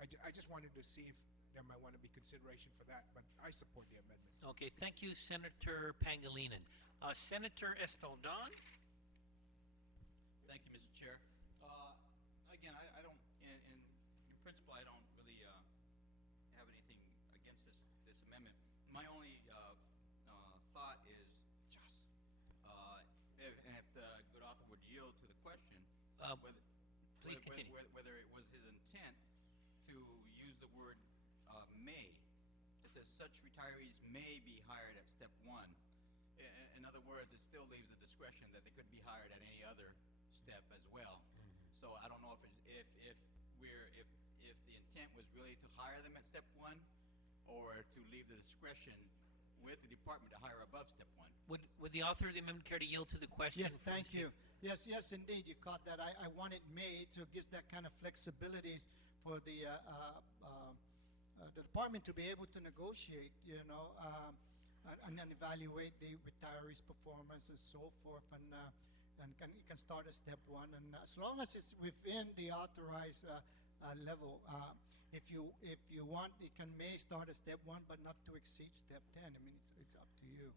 I just wanted to see if there might want to be consideration for that, but I support the amendment. Okay, thank you, Senator Pangilinan. Senator Espaldon? Thank you, Mr. Chair. Again, I don't, in principle, I don't really have anything against this amendment. My only thought is, if the good author would yield to the question, please continue. whether it was his intent to use the word may. It says such retirees may be hired at step 1. In other words, it still leaves the discretion that they could be hired at any other step as well. So I don't know if the intent was really to hire them at step 1, or to leave the discretion with the department to hire above step 1. Would the author of the amendment care to yield to the question? Yes, thank you. Yes, indeed, you caught that. I wanted may to give that kind of flexibilities for the department to be able to negotiate, and then evaluate the retirees' performance and so forth, and it can start at step 1, and as long as it's within the authorized level. If you want, it may start at step 1, but not to exceed step 10. I mean, it's up to you.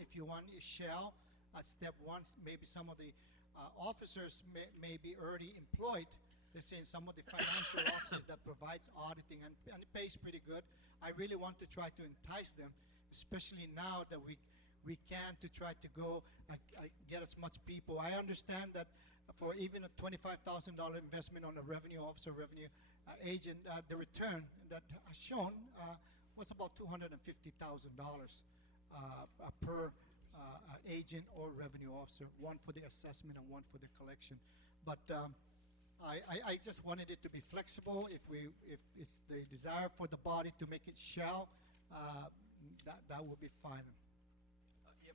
If you want, it shall at step 1. Maybe some of the officers may be already employed. Let's say in some of the financial offices that provides auditing and it pays pretty good. I really want to try to entice them, especially now that we can, to try to go get as much people. I understand that for even a $25,000 investment on a revenue officer, revenue agent, the return that has shown was about $250,000 per agent or revenue officer, one for the assessment and one for the collection. But I just wanted it to be flexible. If it's the desire for the body to make it shall, that will be fine. Yep.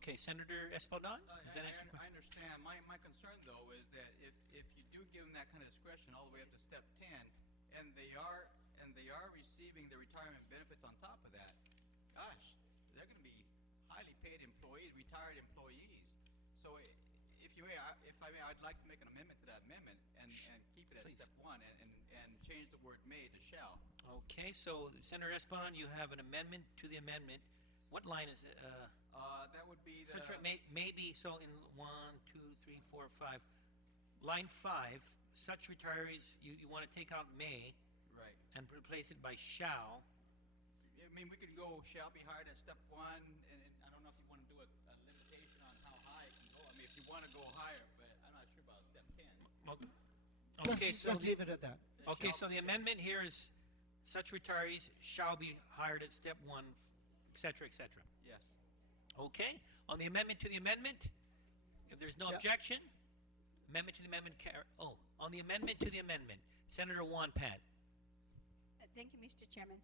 Okay, Senator Espaldon? Does that answer the I question? understand. My concern, though, is that if you do give them that kind of discretion all the way up to step 10, and they are receiving the retirement benefits on top of that, gosh, they're going to be highly paid employees, retired employees. So if I may, I'd like to make an amendment to that amendment and keep it at Please. step 1 and change the word may to shall. Okay, so Senator Espaldon, you have an amendment to the amendment. What line is it? That would be the... Maybe, so in 1, 2, 3, 4, 5. Line 5, such retirees, you want to take out may. Right. And replace it by shall. I mean, we could go shall be hired at step 1, and I don't know if you want to do a limitation on how high it can go. I mean, if you want to go higher, but I'm not sure about step 10. Okay, Just leave it at that. Okay, so the amendment here is such retirees shall be hired at step 1, et cetera, et cetera. Yes. Okay, on the amendment to the amendment, if there's no Yeah. objection, amendment to the amendment, on the amendment to the amendment, Senator Juan Pat. Thank you, Mr. Chairman.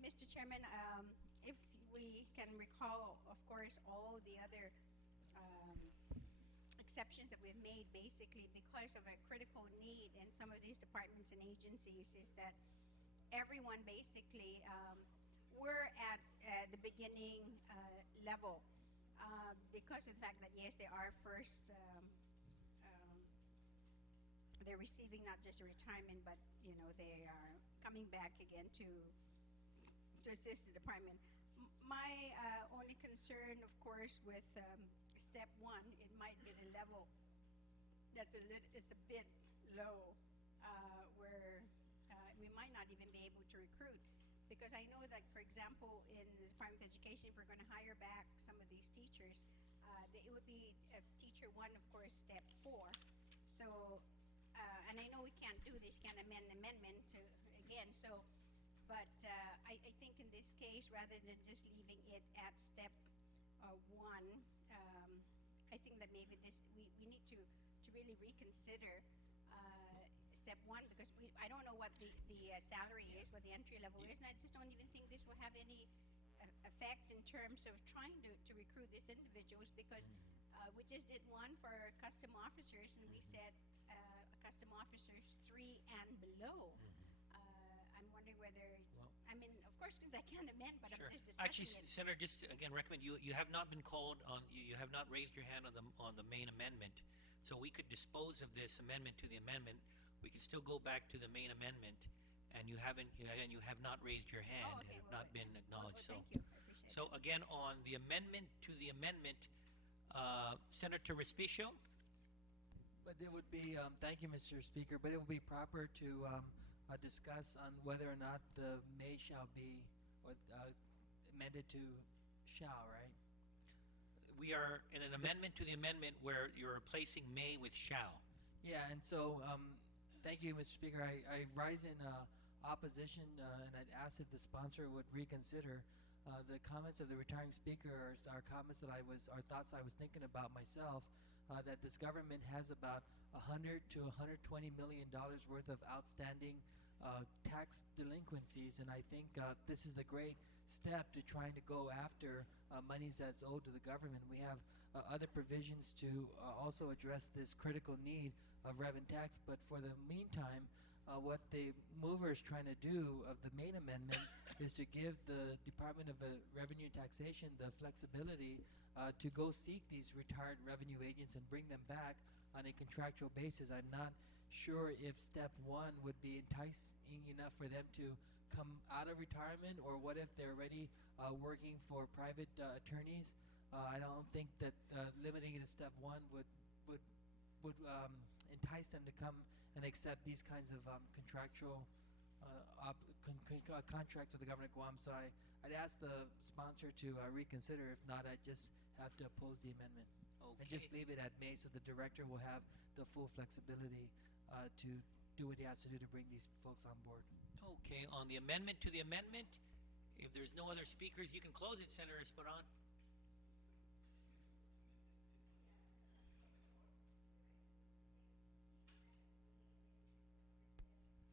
Mr. Chairman, if we can recall, of course, all the other exceptions that we've made, basically because of a critical need in some of these departments and agencies, is that everyone basically were at the beginning level. because of the fact that yes, they are first, they're receiving not just a retirement, but they are coming back again to assist the department. My only concern, of course, with step one, it might be the level that's it's a bit low, where we might not even be able to recruit. Because I know that, for example, in the Department of Education, if we're going to hire back some of these teachers, it would be teacher one, of course, step 4. So, and I know we can't do this, can't amend an amendment to, again, so, but I think in this case, rather than just leaving it at step 1, I think that maybe we need to really reconsider step 1, because I don't know what the salary is, what the entry level is, and I just don't even think this will have any effect in terms of trying to recruit these individuals, because we just did one for custom officers, and we said custom officers 3 and below. I'm wondering whether, I mean, of course, since I can't amend, but Sure. I'm just discussing Actually, it. Senator, just again recommend you have not been called on. You have not raised your hand on the main amendment, so we could dispose of this amendment to the amendment. We could still go back to the main amendment, and you have not raised your hand, Oh, okay, and have well, not been acknowledged. Thank you, I appreciate So again, on the amendment to the amendment, Senator Respicio. But it would be, thank you, Mr. Speaker, but it would be proper to discuss on whether or not the may shall be or amended to shall, right? We are in an amendment to the amendment where you're replacing may with shall. Yeah, and so, thank you, Mr. Speaker. I rise in opposition, and I'd ask if the sponsor would reconsider the comments of the retiring speaker, are comments that are thoughts I was thinking about myself, that this government has about $100 to $120 million worth of outstanding tax delinquencies, and I think this is a great step to trying to go after monies that's owed to the government. We have other provisions to also address this critical need of revenue tax, but for the meantime, what the mover is trying to do of the main amendment is to give the Department of Revenue and Taxation the flexibility to go seek these retired revenue agents and bring them back on a contractual basis. I'm not sure if step 1 would be enticing enough for them to come out of retirement, or what if they're already working for private attorneys. I don't think that limiting it to step 1 would entice them to come and accept these kinds of contractual contracts with the government of Guam. So I'd ask the sponsor to reconsider. If not, I'd just have to oppose the amendment. And just leave it at May, so the director will have the full flexibility to do what he has to do to bring these folks on board. Okay, on the amendment to the amendment, if there's no other speakers, you can close it, Senator Esperon.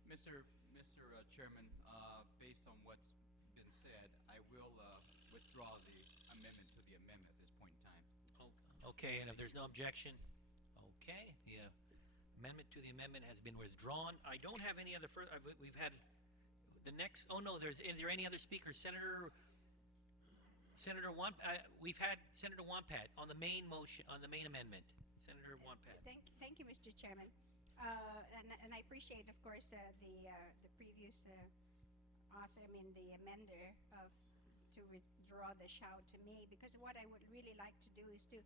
Mr. Chairman, based on what's been said, I will withdraw the amendment to the amendment at this point in time. Okay, and if there's no objection, okay, the amendment to the amendment has been withdrawn. I don't have any other we've had the next, oh no, is there any other speakers? Senator we've had Senator Wampat on the main motion, on the main amendment. Senator Wampat. Thank you, Mr. Chairman. And I appreciate, of course, the previous author, the amender, to withdraw the shall to may, because what I would really like to do is to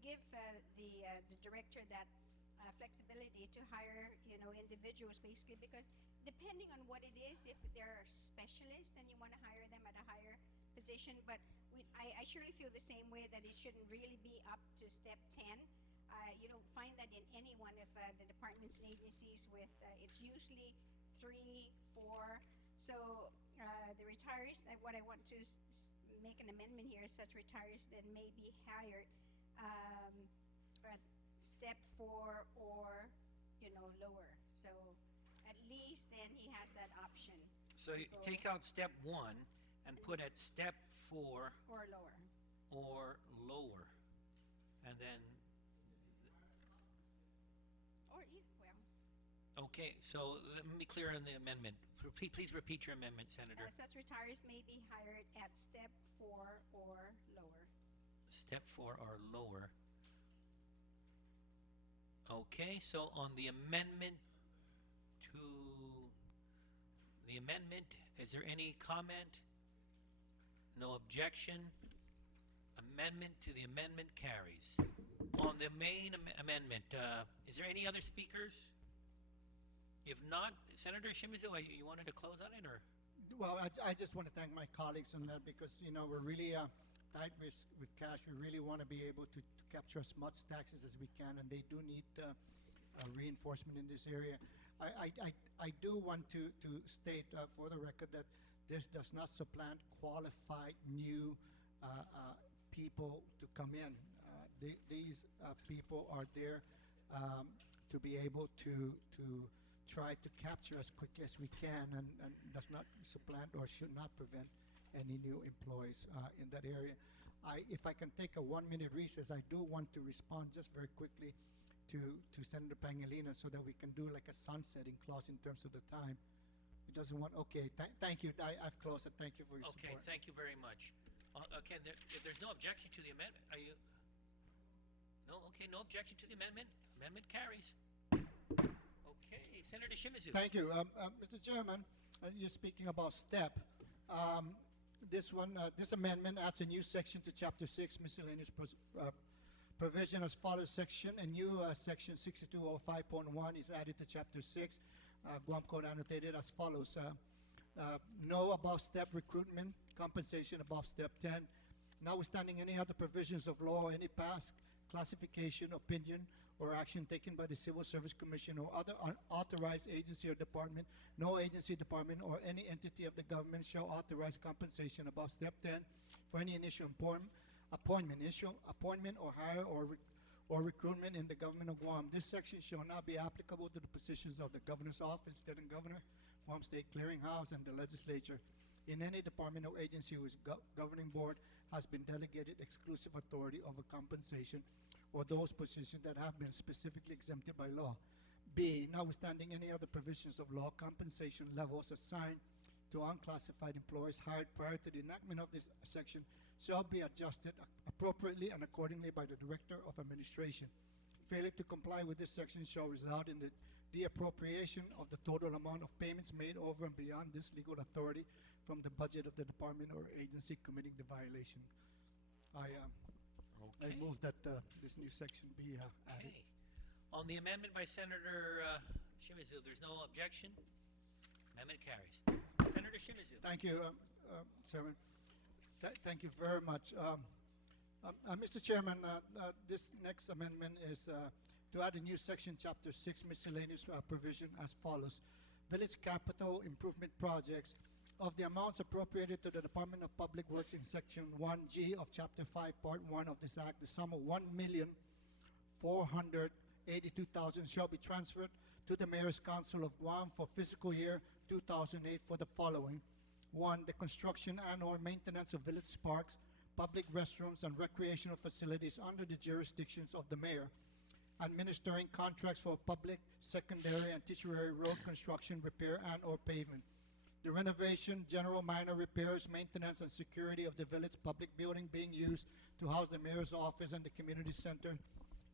give the director that flexibility to hire individuals, basically, because depending on what it is, if they're specialists and you want to hire them at a higher position, but I surely feel the same way that it shouldn't really be up to step 10. You don't find that in any one of the departments and agencies with, it's usually 3, 4. So the retirees, what I want to make an amendment here is such retirees that may be hired at step 4 or, lower. So at least then he has that option. So you take out step 1 and put at step 4 or lower. And then Or either, well. okay, so let me be clear on the amendment. Please repeat your amendment, Senator. Such retirees may be hired at step 4 or lower. step 4 or lower. Okay, so on the amendment to the amendment, is there any comment? No objection. Amendment to the amendment carries. On the main amendment, is there any other speakers? If not, Senator Shimizu, you wanted to close on it, or? Well, I just want to thank my colleagues on that because, you know, we're really tight with cash. We really want to be able to capture as much taxes as we can, and they do need reinforcement in this area. I do want to state for the record that this does not supplant qualified new people to come in. These people are there to be able to try to capture as quickly as we can, and does not supplant or should not prevent any new employees in that area. If I can take a 1-minute recess, I do want to respond just very quickly to Senator Pangilinan so that we can do like a sunsetting clause in terms of the time. It doesn't want, okay, thank you. I've closed it. Thank you for your Okay, support. thank you very much. Okay, if there's no objection to the amendment, are you? No, okay, no objection to the amendment. Amendment carries. Okay, Senator Shimizu. Thank you. Mr. Chairman, you're speaking about STEP. This amendment adds a new section to Chapter 6, miscellaneous provision as follows. A new section 6205.1 is added to Chapter 6, Guam Code annotated as follows. No above step recruitment, compensation above step 10. Notwithstanding any other provisions of law or any past classification, opinion, or action taken by the Civil Service Commission or other authorized agency or department, no agency, department, or any entity of the government shall authorize compensation above step 10 for any initial appointment or hire or recruitment in the government of Guam. This section shall not be applicable to the positions of the governor's office, lieutenant governor, Guam State Clearinghouse, and the legislature in any department or agency whose governing board has been delegated exclusive authority over compensation or those positions that have been specifically exempted by law. B, notwithstanding any other provisions of law, compensation levels assigned to unclassified employees hired prior to the enactment of this section shall be adjusted appropriately and accordingly by the Director of Administration. Failure to comply with this section shall result in the appropriation of the total amount of payments made over and beyond this legal authority from the budget of the department or agency committing the violation. I move that this new section be added. Okay. On the amendment by Senator Shimizu, if there's no objection, amendment carries. Senator Shimizu. Thank you, Chairman. Thank you very much. Mr. Chairman, this next amendment is to add a new section, Chapter 6, miscellaneous provision as follows. Village capital improvement projects of the amounts appropriated to the Department of Public Works in Section 1G of Chapter 5, Part 1 of this Act, the sum of $1,482,000 shall be transferred to the Mayor's Council of Guam for fiscal year 2008 for the following. 1, the construction and/or maintenance of village parks, public restrooms, and recreational facilities under the jurisdictions of the mayor. Administering contracts for public, secondary, and tertiary road construction, repair, and/or pavement. The renovation, general minor repairs, maintenance, and security of the village public building being used to house the mayor's office and the community center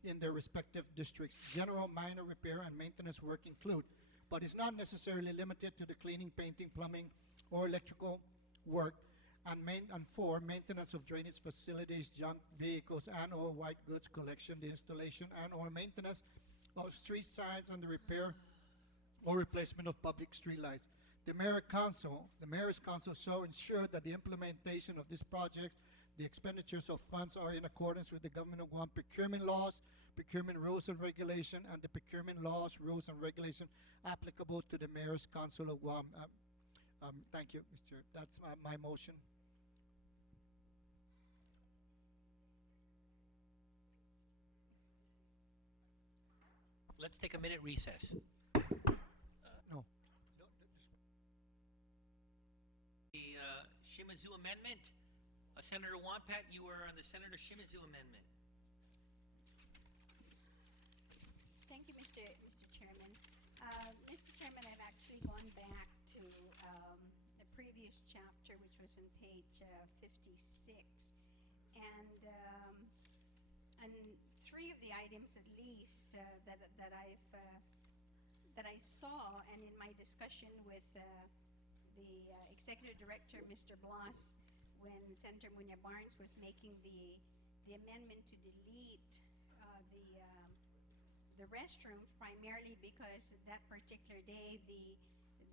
in their respective districts. General minor repair and maintenance work include, but is not necessarily limited to the cleaning, painting, plumbing, or electrical work, and 4, maintenance of drainage facilities, junk vehicles, and/or white goods collection, the installation and/or maintenance of street signs, and the repair or replacement of public street lights. The Mayor's Council shall ensure that the implementation of this project, the expenditures of funds are in accordance with the Government of Guam procurement laws, procurement rules and regulation, and the procurement laws, rules, and regulation applicable to the Mayor's Council of Guam. Thank you, Mr. Chair. That's my motion. Let's take a minute recess. No. The Shimizu amendment. Senator Wampat, you were on the Senator Shimizu amendment. Thank you, Mr. Chairman. Mr. Chairman, I've actually gone back to the previous chapter, which was on page 56, and three of the items at least that I saw, and in my discussion with the executive director, Mr. Bloss, when Senator Munya Barnes was making the amendment to delete the restrooms, primarily because that particular day the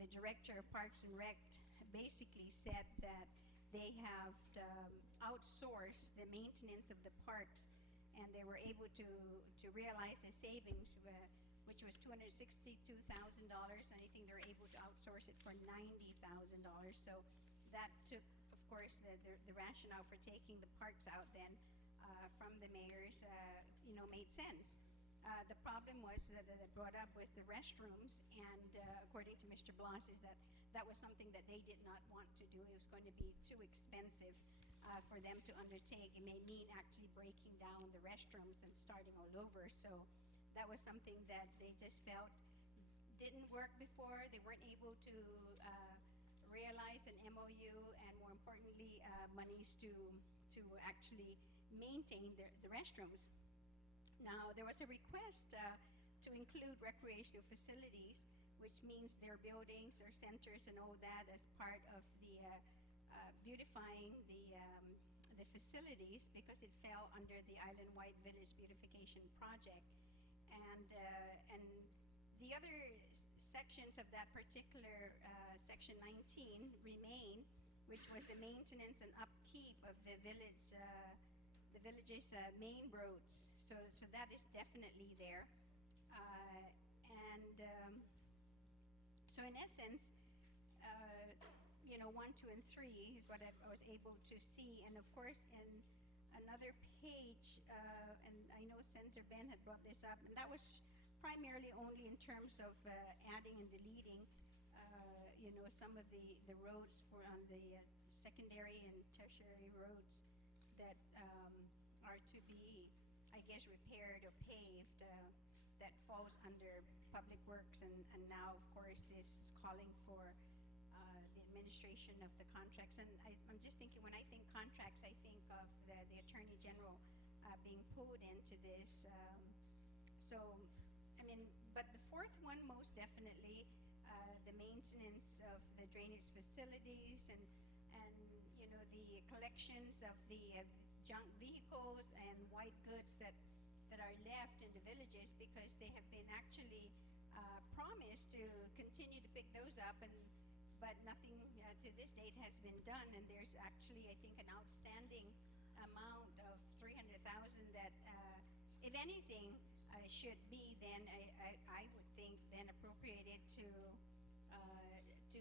director of Parks and Rec basically said that they have outsourced the maintenance of the parks, and they were able to realize a savings, which was $262,000, and I think they're able to outsource it for $90,000. So that took, of course, the rationale for taking the parks out then from the mayor's, made sense. The problem was that it brought up was the restrooms, and according to Mr. Bloss, is that was something that they did not want to do. It was going to be too expensive for them to undertake. It may mean actually breaking down the restrooms and starting all over. So that was something that they just felt didn't work before. They weren't able to realize an MOU, and more importantly, monies to actually maintain the restrooms. Now, there was a request to include recreational facilities, which means their buildings or centers and all that as part of the beautifying the facilities, because it fell under the Island-wide Village Beautification Project. And the other sections of that particular section 19 remain, which was the maintenance and upkeep of the village's main roads. So that is definitely there. So in essence, 1, 2, and 3 is what I was able to see. And of course, in another page, and I know Senator Ben had brought this up, and that was primarily only in terms of adding and deleting, some of the roads on the secondary and tertiary roads that are to be, I guess, repaired or paved, that falls under Public Works, and now, of course, this is calling for the administration of the contracts. And I'm just thinking, when I think contracts, I think of the Attorney General being pulled into this. But the fourth one, most definitely, the maintenance of the drainage facilities and the collections of the junk vehicles and white goods that are left in the villages, because they have been actually promised to continue to pick those up, but nothing to this date has been done. And there's actually, I think, an outstanding amount of $300,000 that, if anything, should be then I would think then appropriated to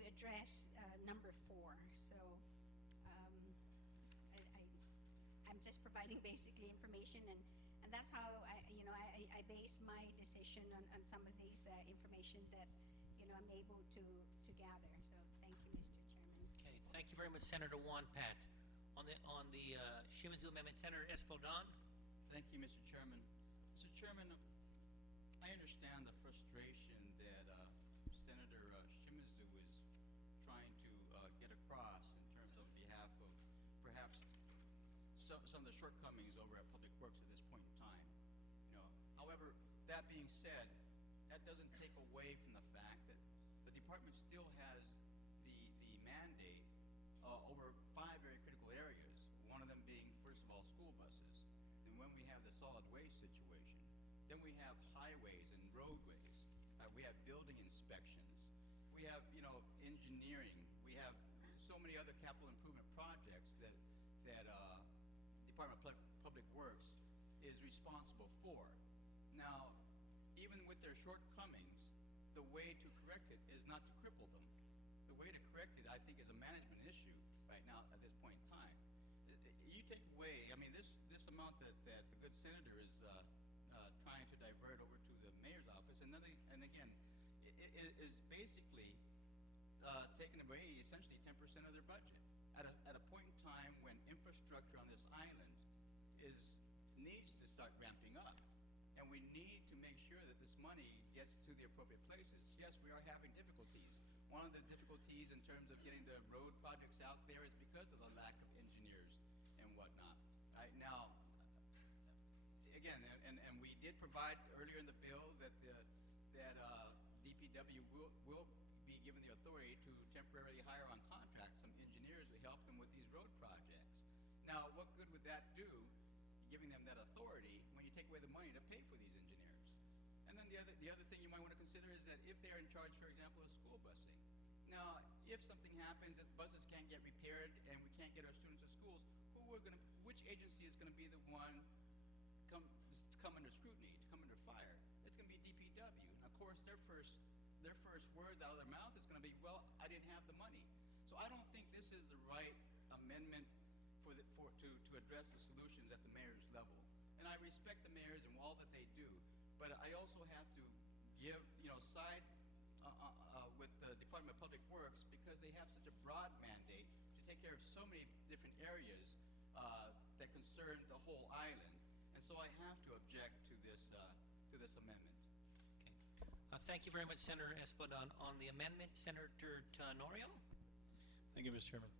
address number 4. So I'm just providing basically information, and that's how I base my decision on some of these information that I'm able to gather. So thank you, Mr. Chairman. Okay, thank you very much, Senator Juan Pat. On the Shimazu Amendment, Senator Espaldon. Thank you, Mr. Chairman. Mr. Chairman, I understand the frustration that Senator Shimazu is trying to get across in terms of behalf of perhaps some of the shortcomings over at Public Works at this point in time. However, that being said, that doesn't take away from the fact that the department still has the mandate over 5 very critical areas. One of them being, first of all, school buses. And when we have the solid waste situation, then we have highways and roadways. We have building inspections. We have, engineering. We have so many other capital improvement projects that Department of Public Works is responsible for. Now, even with their shortcomings, the way to correct it is not to cripple them. The way to correct it, I think, is a management issue right now at this point in time. You take away, this amount that the good senator is trying to divert over to the mayor's office, and again, it is basically taking away essentially 10% of their budget at a point in time when infrastructure on this island needs to start ramping up, and we need to make sure that this money gets to the appropriate places. Yes, we are having difficulties. One of the difficulties in terms of getting the road projects out there is because of the lack of engineers and whatnot. Now, again, and we did provide earlier in the bill that DPW will be given the authority to temporarily hire on contract some engineers to help them with these road projects. Now, what good would that do, giving them that authority, when you take away the money to pay for these engineers? And then the other thing you might want to consider is that if they're in charge, for example, of school busing. Now, if something happens, if buses can't get repaired and we can't get our students to schools, which agency is going to be the one to come under scrutiny, to come under fire? It's going to be DPW. And of course, their first words out of their mouth is going to be, "Well, I didn't have the money." So I don't think this is the right amendment to address the solutions at the mayor's level. And I respect the mayors and all that they do, but I also have to give, side with the Department of Public Works because they have such a broad mandate to take care of so many different areas that concern the whole island. And so I have to object to this amendment. Okay. Thank you very much, Senator Espadon. On the amendment, Senator Tenorio? Thank you, Mr. Chairman.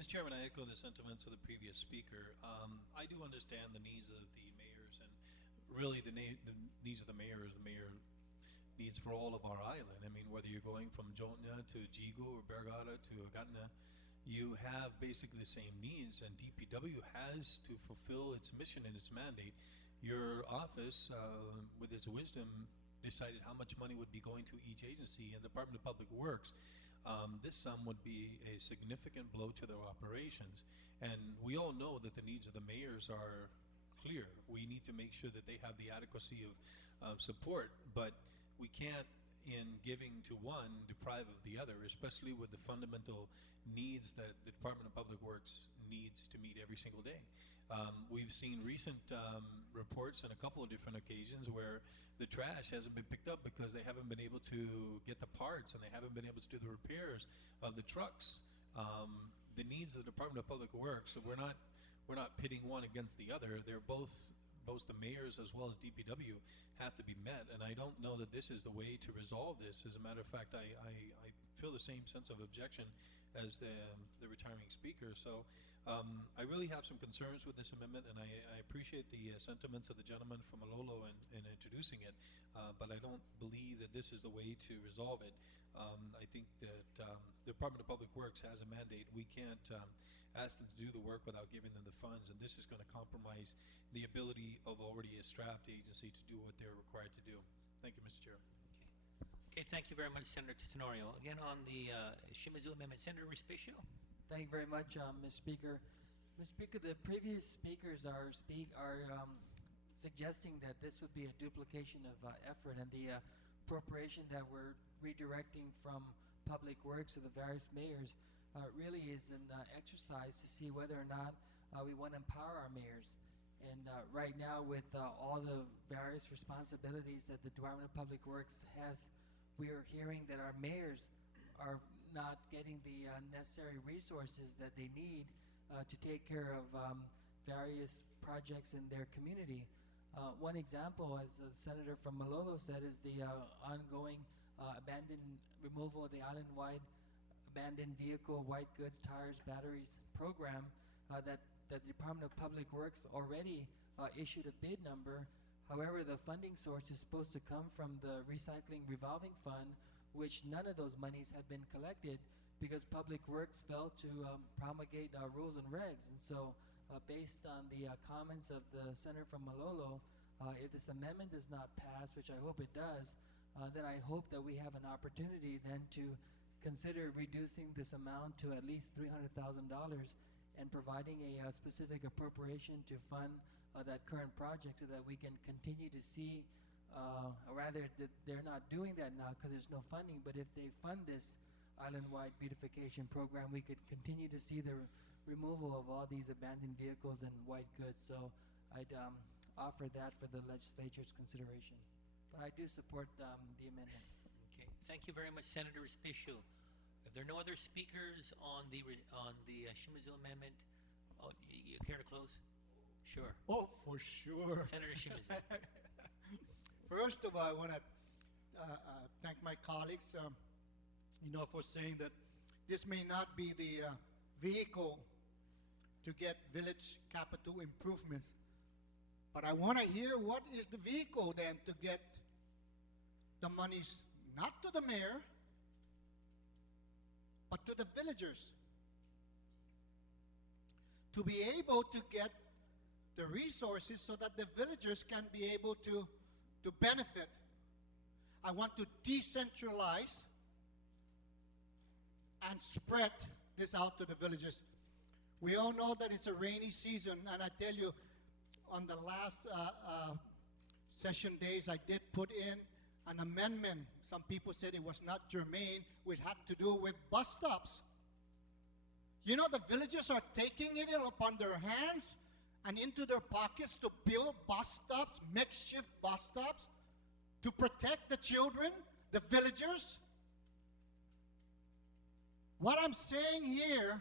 Mr. Chairman, I echo the sentiments of the previous speaker. I do understand the needs of the mayors, and really the needs of the mayor is the mayor needs for all of our island. I mean, whether you're going from Jotna to Jigo or Bergara to Agatna, you have basically the same needs, and DPW has to fulfill its mission and its mandate. Your office, with its wisdom, decided how much money would be going to each agency, and the Department of Public Works, this sum would be a significant blow to their operations. And we all know that the needs of the mayors are clear. We need to make sure that they have the adequacy of support, but we can't, in giving to one, deprive of the other, especially with the fundamental needs that the Department of Public Works needs to meet every single day. We've seen recent reports on a couple of different occasions where the trash hasn't been picked up because they haven't been able to get the parts and they haven't been able to do the repairs of the trucks. The needs of the Department of Public Works, we're not pitting one against the other. They're both the mayors as well as DPW have to be met, and I don't know that this is the way to resolve this. As a matter of fact, I feel the same sense of objection as the retiring speaker. So I really have some concerns with this amendment, and I appreciate the sentiments of the gentleman from Malolo in introducing it, but I don't believe that this is the way to resolve it. I think that the Department of Public Works has a mandate. We can't ask them to do the work without giving them the funds, and this is going to compromise the ability of already a strapped agency to do what they're required to do. Thank you, Mr. Chair. Okay, thank you very much, Senator Tenorio. Again, on the Shimizu amendment, Senator Respicio? Thank you very much, Mr. Speaker. Mr. Speaker, the previous speakers are suggesting that this would be a duplication of effort, and the appropriation that we're redirecting from Public Works to the various mayors really is an exercise to see whether or not we want to empower our mayors. And right now, with all the various responsibilities that the Department of Public Works has, we are hearing that our mayors are not getting the necessary resources that they need to take care of various projects in their community. One example, as the senator from Malolo said, is the ongoing removal of the island-wide abandoned vehicle, white goods, tires, batteries program that the Department of Public Works already issued a bid number. However, the funding source is supposed to come from the Recycling Revolving Fund, which none of those monies have been collected because Public Works failed to promulgate rules and regs. And so, based on the comments of the senator from Malolo, if this amendment does not pass, which I hope it does, then I hope that we have an opportunity then to consider reducing this amount to at least $300,000 and providing a specific appropriation to fund that current project so that we can continue to see, or rather they're not doing that now because there's no funding, but if they fund this island-wide beautification program, we could continue to see the removal of all these abandoned vehicles and white goods. So I'd offer that for the legislature's consideration. But I do support the amendment. Okay, thank you very much, Senator Respicio. If there are no other speakers on the Shimizu amendment, you care to close? Sure. Oh, for sure. Senator Shimizu. First of all, I want to thank my colleagues, for saying that this may not be the vehicle to get village capital improvements. But I want to hear what is the vehicle then to get the monies, not to the mayor, but to the villagers, to be able to get the resources so that the villagers can be able to benefit. I want to decentralize and spread this out to the villages. We all know that it's a rainy season, and I tell you, on the last session days, I did put in an amendment. Some people said it was not germane. It had to do with bus stops. You know, the villagers are taking it upon their hands and into their pockets to build bus stops, makeshift bus stops, to protect the children, the villagers. What I'm saying here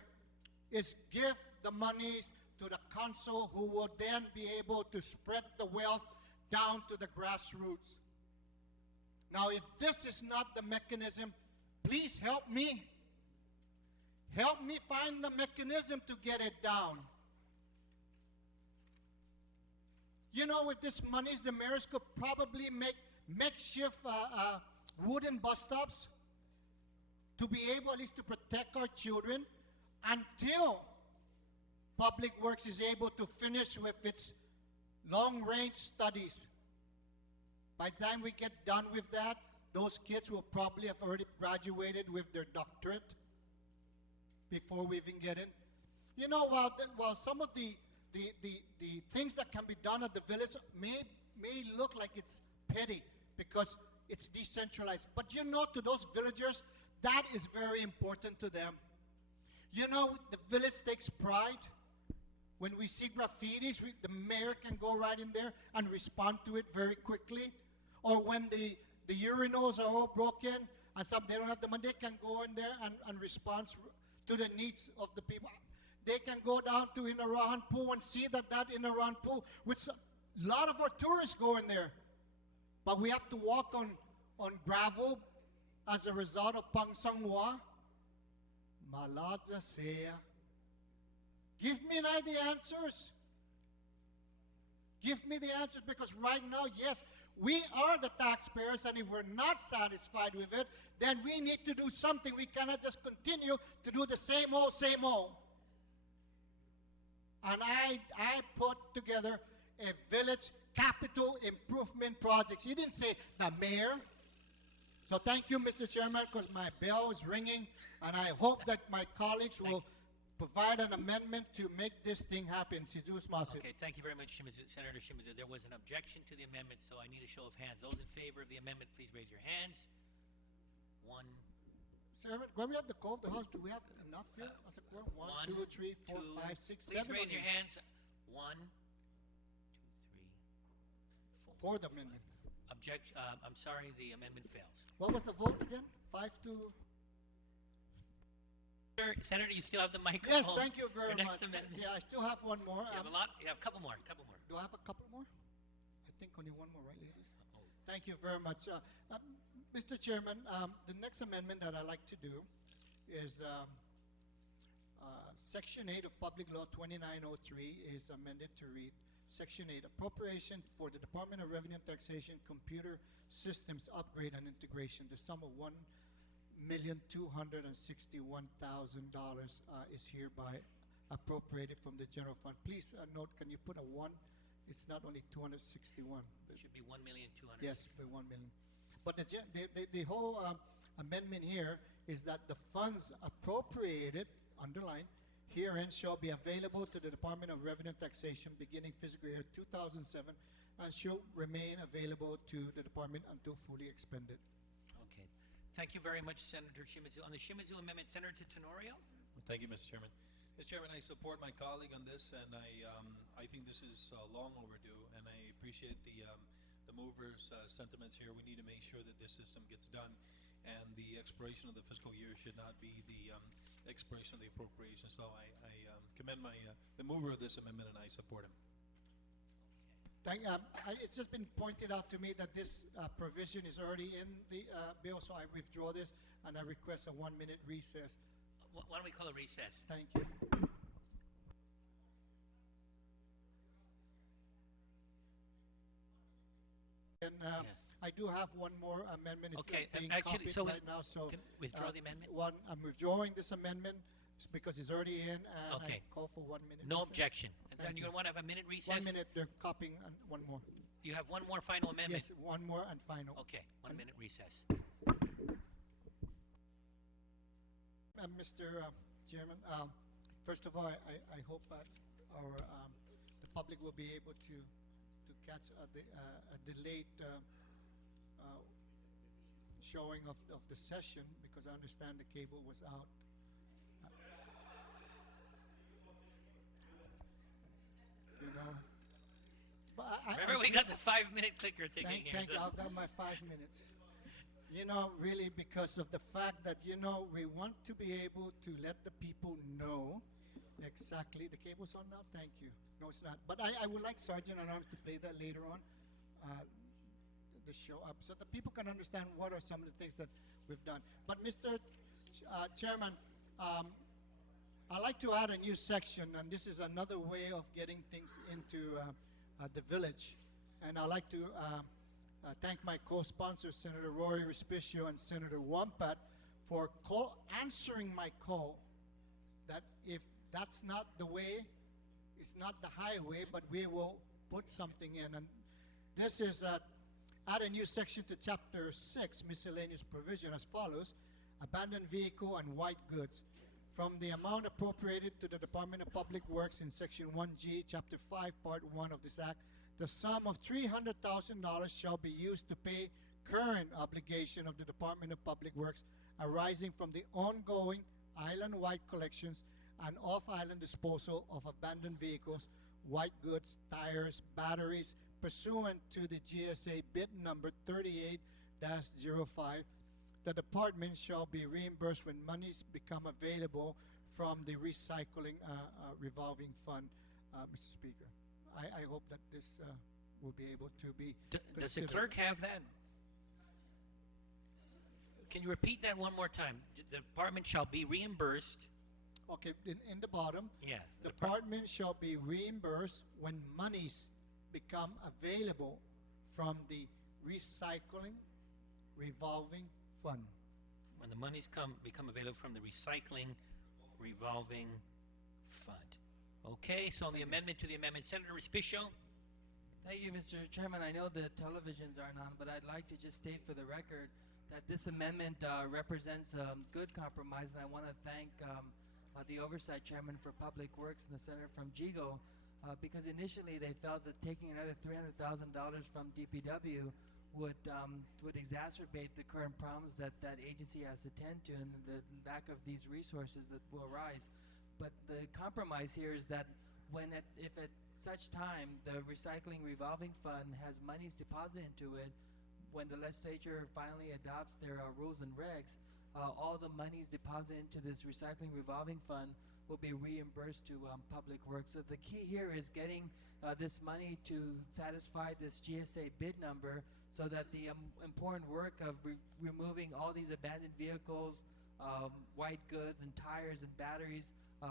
is give the monies to the council, who will then be able to spread the wealth down to the grassroots. Now, if this is not the mechanism, please help me. Help me find the mechanism to get it down. You know, with this money, the mayors could probably make makeshift wooden bus stops to be able at least to protect our children until Public Works is able to finish with its long-range studies. By the time we get done with that, those kids will probably have already graduated with their doctorate before we even get in. You know, while some of the things that can be done at the village may look like it's petty because it's decentralized, but you know, to those villagers, that is very important to them. You know, the village takes pride. When we see graffitis, the mayor can go right in there and respond to it very quickly. Or when the urinals are all broken and some they don't have the money, they can go in there and respond to the needs of the people. They can go down to Inarahan Pool and see that Inarahan Pool, which a lot of our tourists go in there. But we have to walk on gravel as a result of pangsangwa. Maladza Seya. Give me the answers. Give me the answers, because right now, yes, we are the taxpayers, and if we're not satisfied with it, then we need to do something. We cannot just continue to do the same old, same old. And I put together a village capital improvement project. He didn't say the mayor. So thank you, Mr. Chairman, because my bell is ringing, and I hope that my colleagues will provide an amendment to make this thing happen. Okay, thank you very much, Senator Shimizu. There was an objection to the amendment, so I need a show of hands. Those in favor of the amendment, please raise your hands. One. Sir, when we have the call of the House, do we have enough here? As a quorum? One, two, three, four, five, six, please seven. Please raise your hands. One, two, three, four. For the amendment. I'm sorry, the amendment fails. What was the vote again? 5-2. Senator, you still have the microphone. Yes, thank you very Your much. next amendment. Yeah, I still have one more. You have a lot? You have a couple more. Do I have a couple more? I think only one more, right, ladies? Oh. Thank you very much. Mr. Chairman, the next amendment that I'd like to do is Section 8 of Public Law 2903 is amended to read Section 8, Appropriation for the Department of Revenue and Taxation Computer Systems Upgrade and Integration. The sum of $1,261,000 is hereby appropriated from the general fund. Please note, can you put a 1? It's not only 261. It should be 1,200,000. Yes, be 1 million. But the whole amendment here is that the funds appropriated, underlined, herein shall be available to the Department of Revenue and Taxation beginning fiscal year 2007 and shall remain available to the department until fully expended. Okay. Thank you very much, Senator Shimizu. On the Shimizu amendment, Senator Tenorio? Thank you, Mr. Chairman. Mr. Chairman, I support my colleague on this, and I think this is long overdue, and I appreciate the movers' sentiments here. We need to make sure that this system gets done, and the expiration of the fiscal year should not be the expiration of the appropriation. So I commend the mover of this amendment, and I support him. It's just been pointed out to me that this provision is already in the bill, so I withdraw this, and I request a 1-minute recess. Why don't we call a recess? Thank you. And I do have one more amendment. Okay, It's being actually, copied so right now, so. can withdraw the amendment? I'm withdrawing this amendment because it's already in, and I Okay. call for 1 minute. No recess. objection. And then Thank you you. want to have a minute recess? 1 minute, they're copying one more. You have one more final amendment? Yes, one more and final. Okay, 1 minute recess. Mr. Chairman, first of all, I hope that the public will be able to catch a delayed showing of the session, because I understand the cable was out. You know, but Remember, we got the 5-minute clicker thinking here. Thank so- you. I've got my 5 minutes. You know, really, because of the fact that, you know, we want to be able to let the people know exactly. The cable's on now? Thank you. No, it's not. But I would like Sergeant at Arms to play that later on, the show up, so that people can understand what are some of the things that we've done. But, Mr. Chairman, I'd like to add a new section, and this is another way of getting things into the village. And I'd like to thank my co-sponsors, Senator Rory Respicio and Senator Wampat, for answering my call that if that's not the way, it's not the highway, but we will put something in. And this is add a new section to Chapter 6, Miscellaneous Provision, as follows: abandoned vehicle and white goods. From the amount appropriated to the Department of Public Works in Section 1G, Chapter 5, Part 1 of this Act, the sum of $300,000 shall be used to pay current obligation of the Department of Public Works arising from the ongoing island-wide collections and off-island disposal of abandoned vehicles, white goods, tires, batteries, pursuant to the GSA bid number 38-05. The department shall be reimbursed when monies become available from the recycling revolving fund, Mr. Speaker. I hope that this will be able to be Does the considered. clerk have that? Can you repeat that one more time? The department shall be reimbursed. Okay, in the bottom, Yeah. the department shall be reimbursed when monies become available from the recycling revolving fund. When the monies become available from the recycling revolving fund. Okay, so on the amendment to the amendment, Senator Respicio? Thank you, Mr. Chairman. I know the televisions aren't on, but I'd like to just state for the record that this amendment represents a good compromise, and I want to thank the Oversight Chairman for Public Works and the Senator from GIGO, because initially they felt that taking another $300,000 from DPW would exacerbate the current problems that that agency has to tend to and the lack of these resources that will arise. But the compromise here is that if at such time the recycling revolving fund has monies deposited into it, when the legislature finally adopts their rules and regs, all the monies deposited into this recycling revolving fund will be reimbursed to Public Works. So the key here is getting this money to satisfy this GSA bid number, so that the important work of removing all these abandoned vehicles, white goods and tires and batteries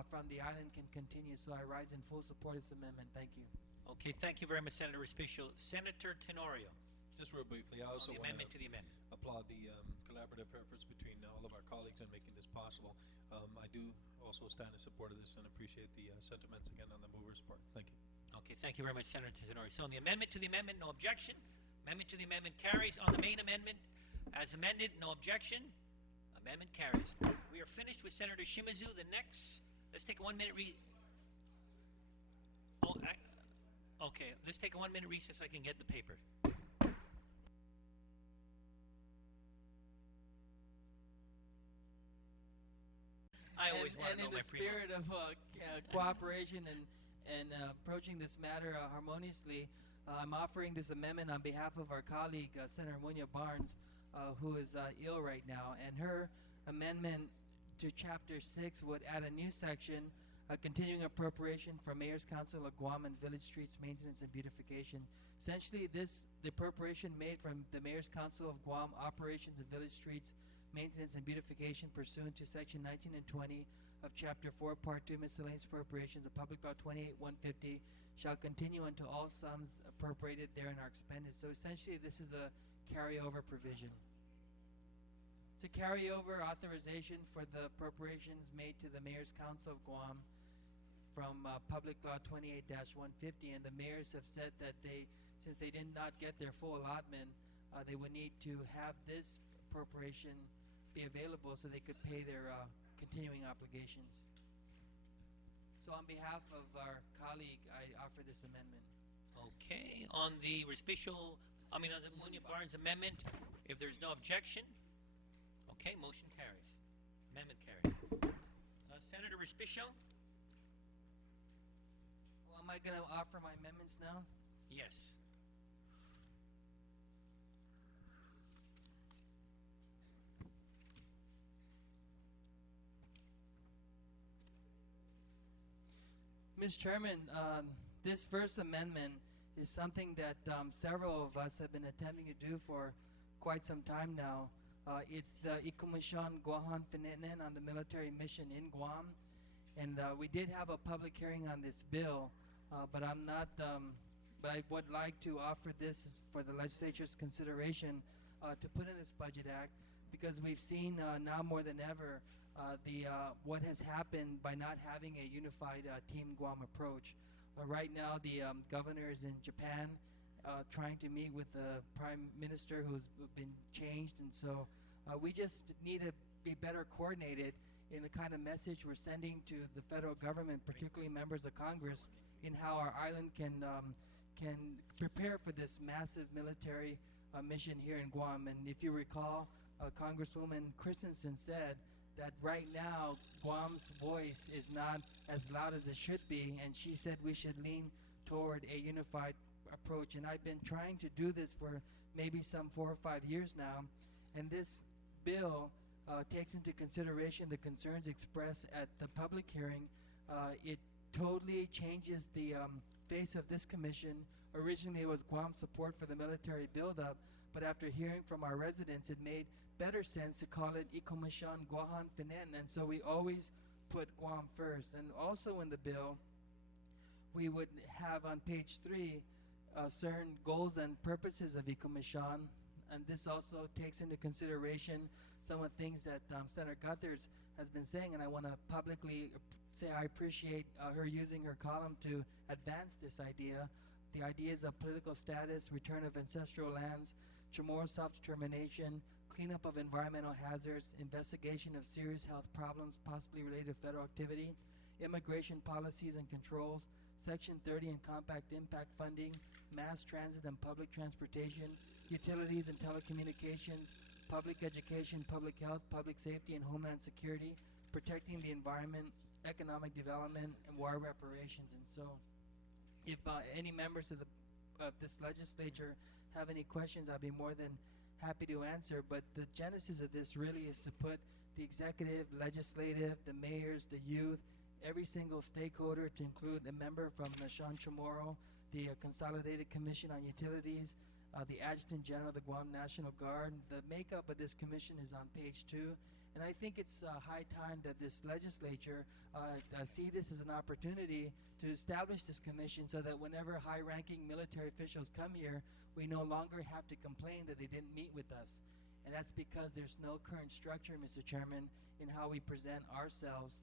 from the island can continue. So I rise in full support of this amendment. Thank you. Okay, thank you very much, Senator Respicio. Senator Tenorio, Just real briefly, I on also the want amendment to the amendment. applaud the collaborative efforts between all of our colleagues in making this possible. I do also stand in support of this and appreciate the sentiments again on the movers' part. Thank you. Okay, thank you very much, Senator Tenorio. So on the amendment to the amendment, no objection. Amendment to the amendment carries. On the main amendment, as amended, no objection. Amendment carries. We are finished with Senator Shimizu. The next, let's take a 1 minute okay, let's take a 1 minute recess so I can get the paper. I always want to know in my the pre-vote. spirit of cooperation and approaching this matter harmoniously, I'm offering this amendment on behalf of our colleague, Senator Munya Barnes, who is ill right now. And her amendment to Chapter 6 would add a new section, continuing appropriation for Mayor's Council of Guam and Village Streets Maintenance and Beautification. Essentially, the appropriation made from the Mayor's Council of Guam Operations and Village Streets Maintenance and Beautification pursuant to Section 19 and 20 of Chapter 4, Part 2, Miscellaneous Appropriations of Public Law 28-150 shall continue until all sums appropriated therein are expended. So essentially, this is a carryover provision. It's a carryover authorization for the appropriations made to the Mayor's Council of Guam from Public Law 28-150, and the mayors have said that since they did not get their full allotment, they would need to have this appropriation be available so they could pay their continuing obligations. So on behalf of our colleague, I offer this amendment. Okay, on the on the Munoz-Barnes amendment, if there's no objection, okay, motion carries. Amendment carries. Senator Respicio? Well, am I going to offer my amendments now? Yes. Mr. Chairman, this first amendment is something that several of us have been attempting to do for quite some time now. It's the Ikumishan Guahan Finetnen on the military mission in Guam. And we did have a public hearing on this bill, but I would like to offer this for the legislature's consideration to put in this budget act, because we've seen now more than ever what has happened by not having a unified Team Guam approach. Right now, the governor is in Japan trying to meet with the prime minister who's been changed, and so we just need to be better coordinated in the kind of message we're sending to the federal government, particularly members of Congress, in how our island can prepare for this massive military mission here in Guam. And if you recall, Congresswoman Christensen said that right now Guam's voice is not as loud as it should be, and she said we should lean toward a unified approach. And I've been trying to do this for maybe some 4 or 5 years now, and this bill takes into consideration the concerns expressed at the public hearing. It totally changes the face of this commission. Originally, it was Guam support for the military buildup, but after hearing from our residents, it made better sense to call it Ikumishan Guahan Finen, and so we always put Guam first. And also in the bill, we would have on page 3 certain goals and purposes of Ikumishan, and this also takes into consideration some of the things that Senator Guthers has been saying, and I want to publicly say I appreciate her using her column to advance this idea. The ideas of political status, return of ancestral lands, Chamorro self-determination, cleanup of environmental hazards, investigation of serious health problems possibly related to federal activity, immigration policies and controls, Section 30 and compact impact funding, mass transit and public transportation, utilities and telecommunications, public education, public health, public safety and homeland security, protecting the environment, economic development, and war reparations. And so if any members of this legislature have any questions, I'd be more than happy to answer. But the genesis of this really is to put the executive, legislative, the mayors, the youth, every single stakeholder, to include a member from Sean Chamorro, the Consolidated Commission on Utilities, the Adjutant General of the Guam National Guard. The makeup of this commission is on page 2. And I think it's high time that this legislature see this as an opportunity to establish this commission so that whenever high-ranking military officials come here, we no longer have to complain that they didn't meet with us. And that's because there's no current structure, Mr. Chairman, in how we present ourselves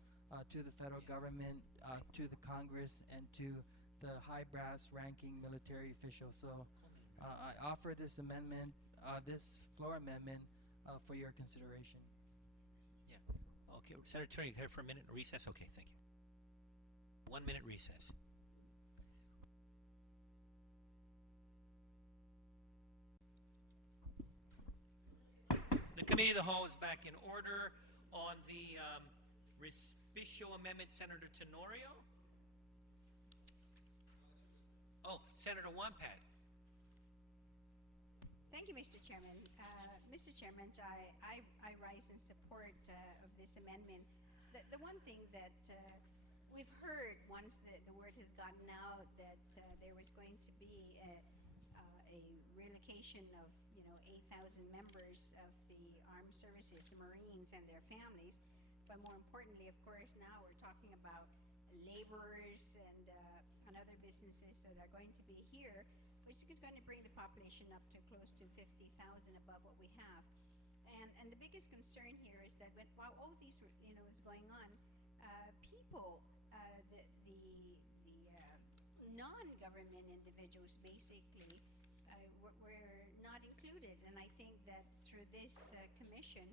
to the federal government, to the Congress, and to the high brass ranking military officials. So I offer this amendment, this floor amendment, for your consideration. Okay, Senator Attorney, here for a minute recess? Okay, thank you. 1 minute recess. The Committee of the Whole is back in order on the Respicio Amendment. Senator Tenorio? Oh, Senator Wampat. Thank you, Mr. Chairman. Mr. Chairman, I rise in support of this amendment. The one thing that we've heard once the word has gotten out that there was going to be a relocation of 8,000 members of the armed services, the Marines and their families, but more importantly, of course, now we're talking about laborers and on other businesses that are going to be here, which is going to bring the population up to close to 50,000 above what we have. And the biggest concern here is that while all these is going on, people, the non-government individuals basically were not included. And I think that through this commission,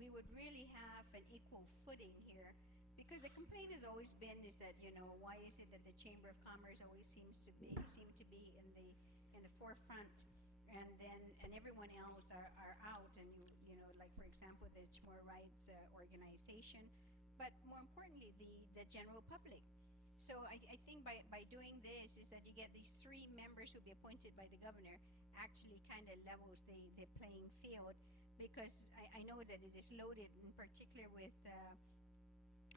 we would really have an equal footing here, because the complaint has always been is that why is it that the Chamber of Commerce always seem to be in the forefront, and everyone else are out, and like for example the Chamorro Rights organization, but more importantly the general public. So I think by doing this is that you get these 3 members who be appointed by the governor, actually kind of levels the playing field, because I know that it is loaded, in particular with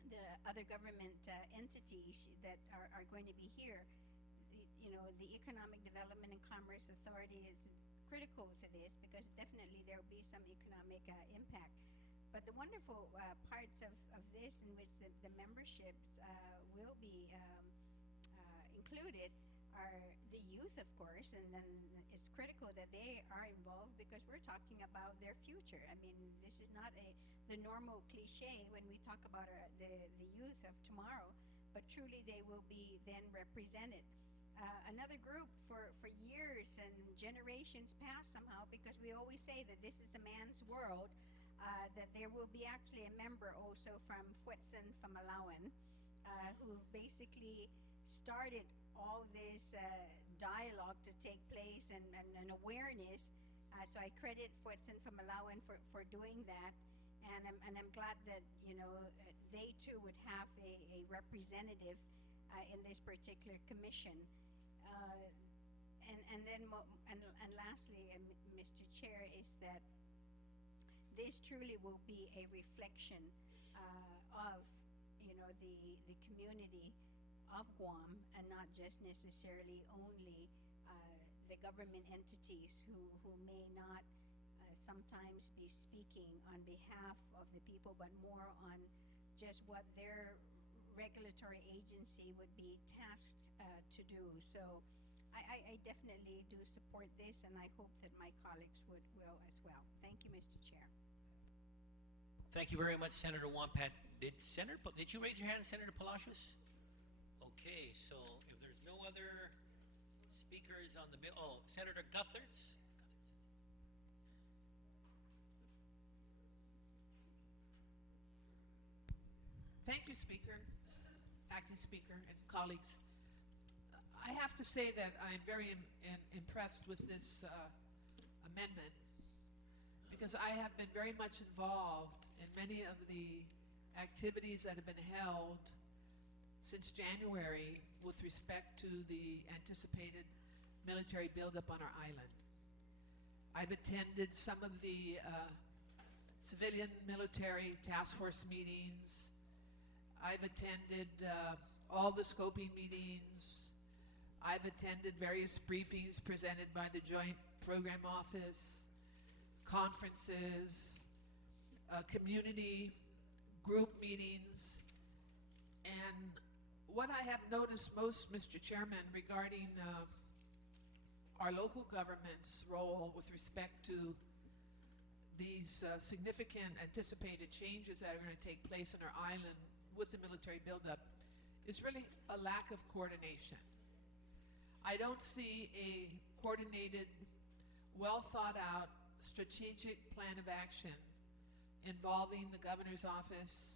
the other government entities that are going to be here. The Economic Development and Commerce Authority is critical to this, because definitely there will be some economic impact. But the wonderful parts of this, in which the memberships will be included, are the youth, of course, and then it's critical that they are involved, because we're talking about their future. I mean, this is not the normal cliche when we talk about the youth of tomorrow, but truly they will be then represented. Another group for years and generations past somehow, because we always say that this is a man's world, that there will be actually a member also from Fuetsan from Malawan, who've basically started all this dialogue to take place and awareness. So I credit Fuetsan from Malawan for doing that, and I'm glad that they too would have a representative in this particular commission. And lastly, Mr. Chair, is that this truly will be a reflection of the community of Guam, and not just necessarily only the government entities who may not sometimes be speaking on behalf of the people, but more on just what their regulatory agency would be tasked to do. So I definitely do support this, and I hope that my colleagues will as well. Thank you, Mr. Chair. Thank you very much, Senator Wampat. Did you raise your hand, Senator Palacios? Okay, so if there's no other speakers on the bill, Senator Gutherts. Thank you, Speaker, Acting Speaker, and colleagues. I have to say that I'm very impressed with this amendment, because I have been very much involved in many of the activities that have been held since January with respect to the anticipated military buildup on our island. I've attended some of the civilian military task force meetings. I've attended all the scoping meetings. I've attended various briefings presented by the Joint Program Office, conferences, community group meetings, and what I have noticed most, Mr. Chairman, regarding our local government's role with respect to these significant anticipated changes that are going to take place on our island with the military buildup is really a lack of coordination. I don't see a coordinated, well thought out strategic plan of action involving the governor's office,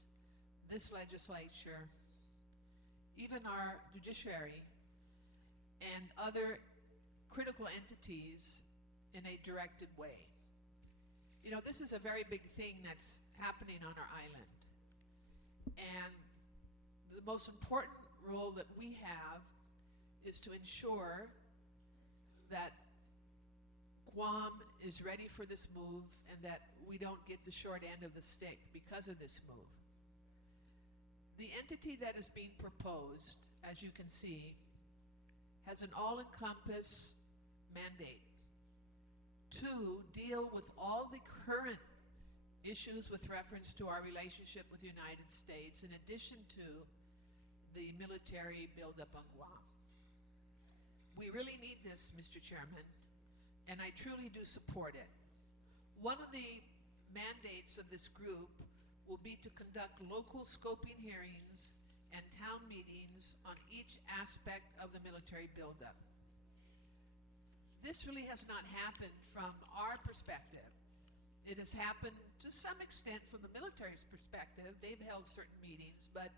this legislature, even our judiciary, and other critical entities in a directed way. You know, this is a very big thing that's happening on our island. And the most important role that we have is to ensure that Guam is ready for this move and that we don't get the short end of the stick because of this move. The entity that is being proposed, as you can see, has an all-encompass mandate to deal with all the current issues with reference to our relationship with the United States, in addition to the military buildup on Guam. We really need this, Mr. Chairman, and I truly do support it. One of the mandates of this group will be to conduct local scoping hearings and town meetings on each aspect of the military buildup. This really has not happened from our perspective. It has happened to some extent from the military's perspective. They've held certain meetings, but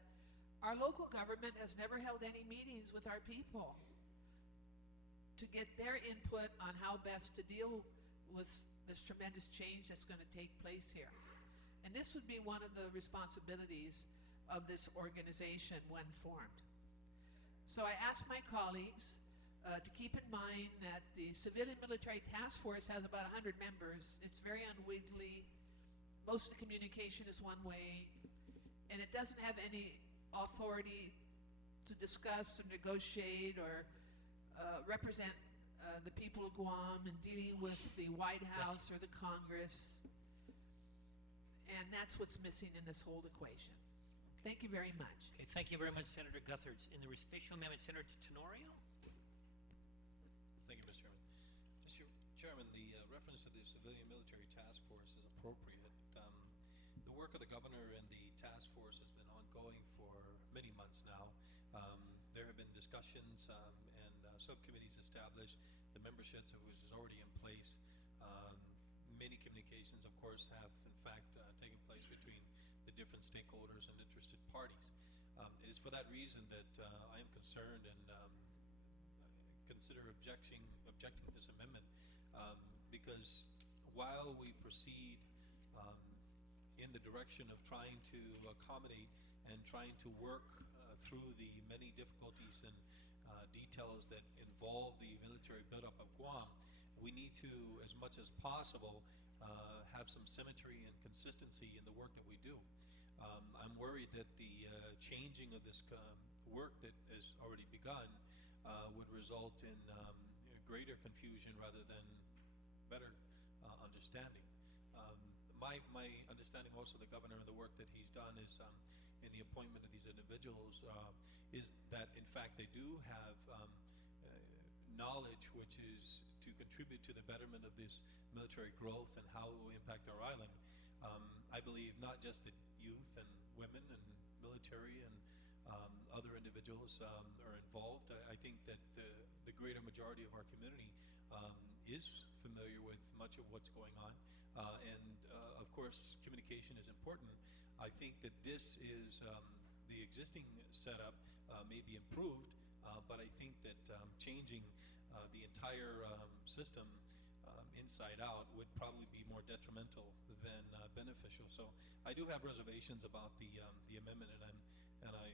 our local government has never held any meetings with our people to get their input on how best to deal with this tremendous change that's going to take place here. And this would be one of the responsibilities of this organization when formed. So I ask my colleagues to keep in mind that the Civilian Military Task Force has about 100 members. It's very unwieldy. Most of the communication is one way, and it doesn't have any authority to discuss or negotiate or represent the people of Guam in dealing with the White House or the Congress. And that's what's missing in this whole equation. Thank you very much. Okay, thank you very much, Senator Gutherts. In the Respicio Amendment, Senator Tenorio? Thank you, Mr. Chairman. Mr. Chairman, the reference to the Civilian Military Task Force is appropriate. The work of the governor and the task force has been ongoing for many months now. There have been discussions and subcommittees established, the memberships of which is already in place. Many communications, of course, have in fact taken place between the different stakeholders and interested parties. It is for that reason that I am concerned and consider objecting this amendment because while we proceed in the direction of trying to accommodate and trying to work through the many difficulties and details that involve the military buildup of Guam, we need to, as much as possible, have some symmetry and consistency in the work that we do. I'm worried that the changing of this work that has already begun would result in greater confusion rather than better understanding. My understanding also of the governor and the work that he's done is in the appointment of these individuals is that in fact they do have knowledge which is to contribute to the betterment of this military growth and how it will impact our island. I believe not just the youth and women and military and other individuals are involved. I think that the greater majority of our community is familiar with much of what's going on. And of course, communication is important. I think that this is the existing setup may be improved, but I think that changing the entire system inside out would probably be more detrimental than beneficial. So I do have reservations about the amendment, and I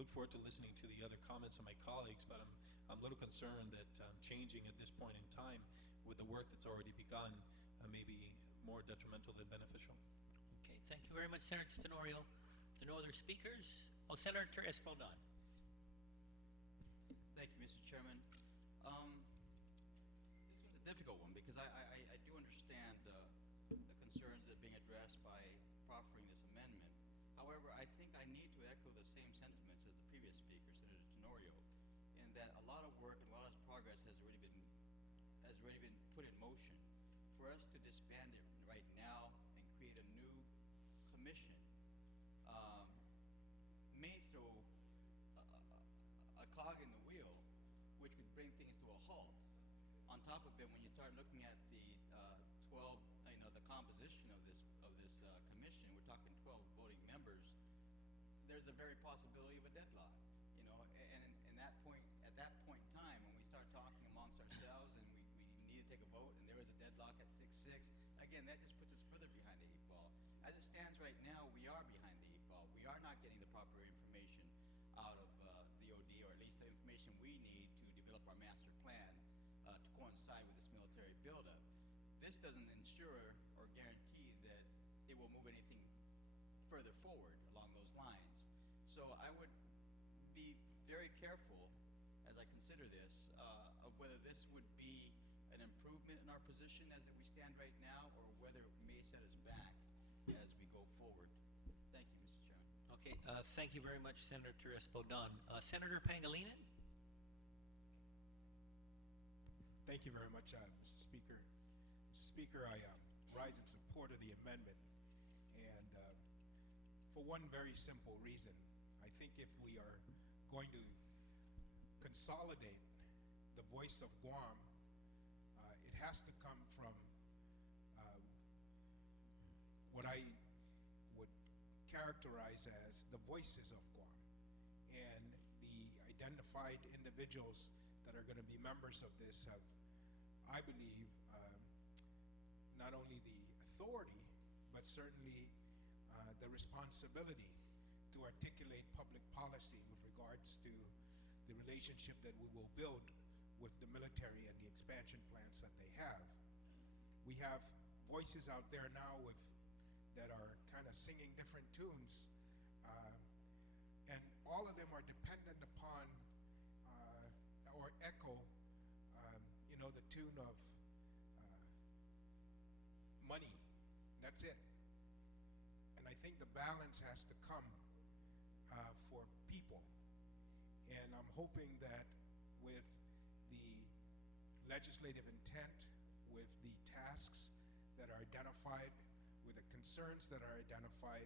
look forward to listening to the other comments of my colleagues. But I'm a little concerned that changing at this point in time with the work that's already begun may be more detrimental than beneficial. Okay, thank you very much, Senator Tenorio. If there are no other speakers, Senator Espaldon. Thank you, Mr. Chairman. This one's a difficult one because I do understand the concerns that are being addressed by proffering this amendment. However, I think I need to echo the same sentiments as the previous speaker, Senator Tenorio, in that a lot of work and a lot of progress has already been put in motion. For us to disband it right now and create a new commission may throw a cog in the wheel, which would bring things to a halt. On top of it, when you start looking at the 12, the composition of this commission, we're talking 12 voting members. There's a very possibility of a deadlock, and at that point in time, when we start talking amongst ourselves and we need to take a vote, and there is a deadlock at 6-6, again, that just puts us further behind the 8 ball. As it stands right now, we are behind the 8 ball. We are not getting the proper information out of the OD, or at least the information we need to develop our master plan to coincide with this military buildup. This doesn't ensure or guarantee that it will move anything further forward along those lines. So I would be very careful as I consider this of whether this would be an improvement in our position as we stand right now, or whether it may set us back as we go forward. Thank you, Mr. Chairman. Okay, thank you very much, Senator Espadon. Senator Pangilinan? Thank you very much, Mr. Speaker. Mr. Speaker, I rise in support of the amendment, and for one very simple reason. I think if we are going to consolidate the voice of Guam, it has to come from what I would characterize as the voices of Guam, and the identified individuals that are going to be members of this have, I believe, not only the authority, but certainly the responsibility to articulate public policy with regards to the relationship that we will build with the military and the expansion plans that they have. We have voices out there now that are kind of singing different tunes, and all of them are dependent upon or echo, the tune of money. That's it. And I think the balance has to come for people. And I'm hoping that with the legislative intent, with the tasks that are identified, with the concerns that are identified,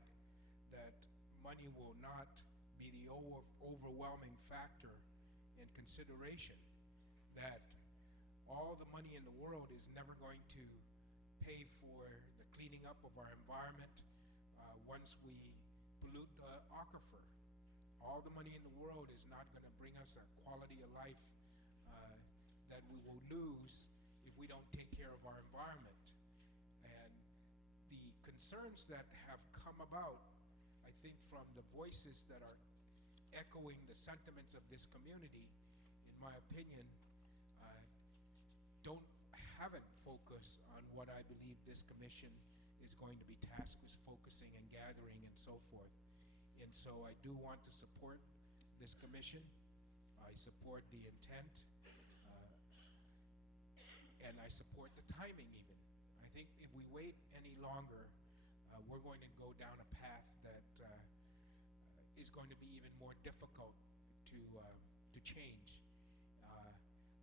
that money will not be the overwhelming factor in consideration, that all the money in the world is never going to pay for the cleaning up of our environment once we pollute the aquifer. All the money in the world is not going to bring us a quality of life that we will lose if we don't take care of our environment. And the concerns that have come about, I think, from the voices that are echoing the sentiments of this community, in my opinion, haven't focused on what I believe this commission is going to be tasked with focusing and gathering and so forth. And so I do want to support this commission. I support the intent, and I support the timing even. I think if we wait any longer, we're going to go down a path that is going to be even more difficult to change.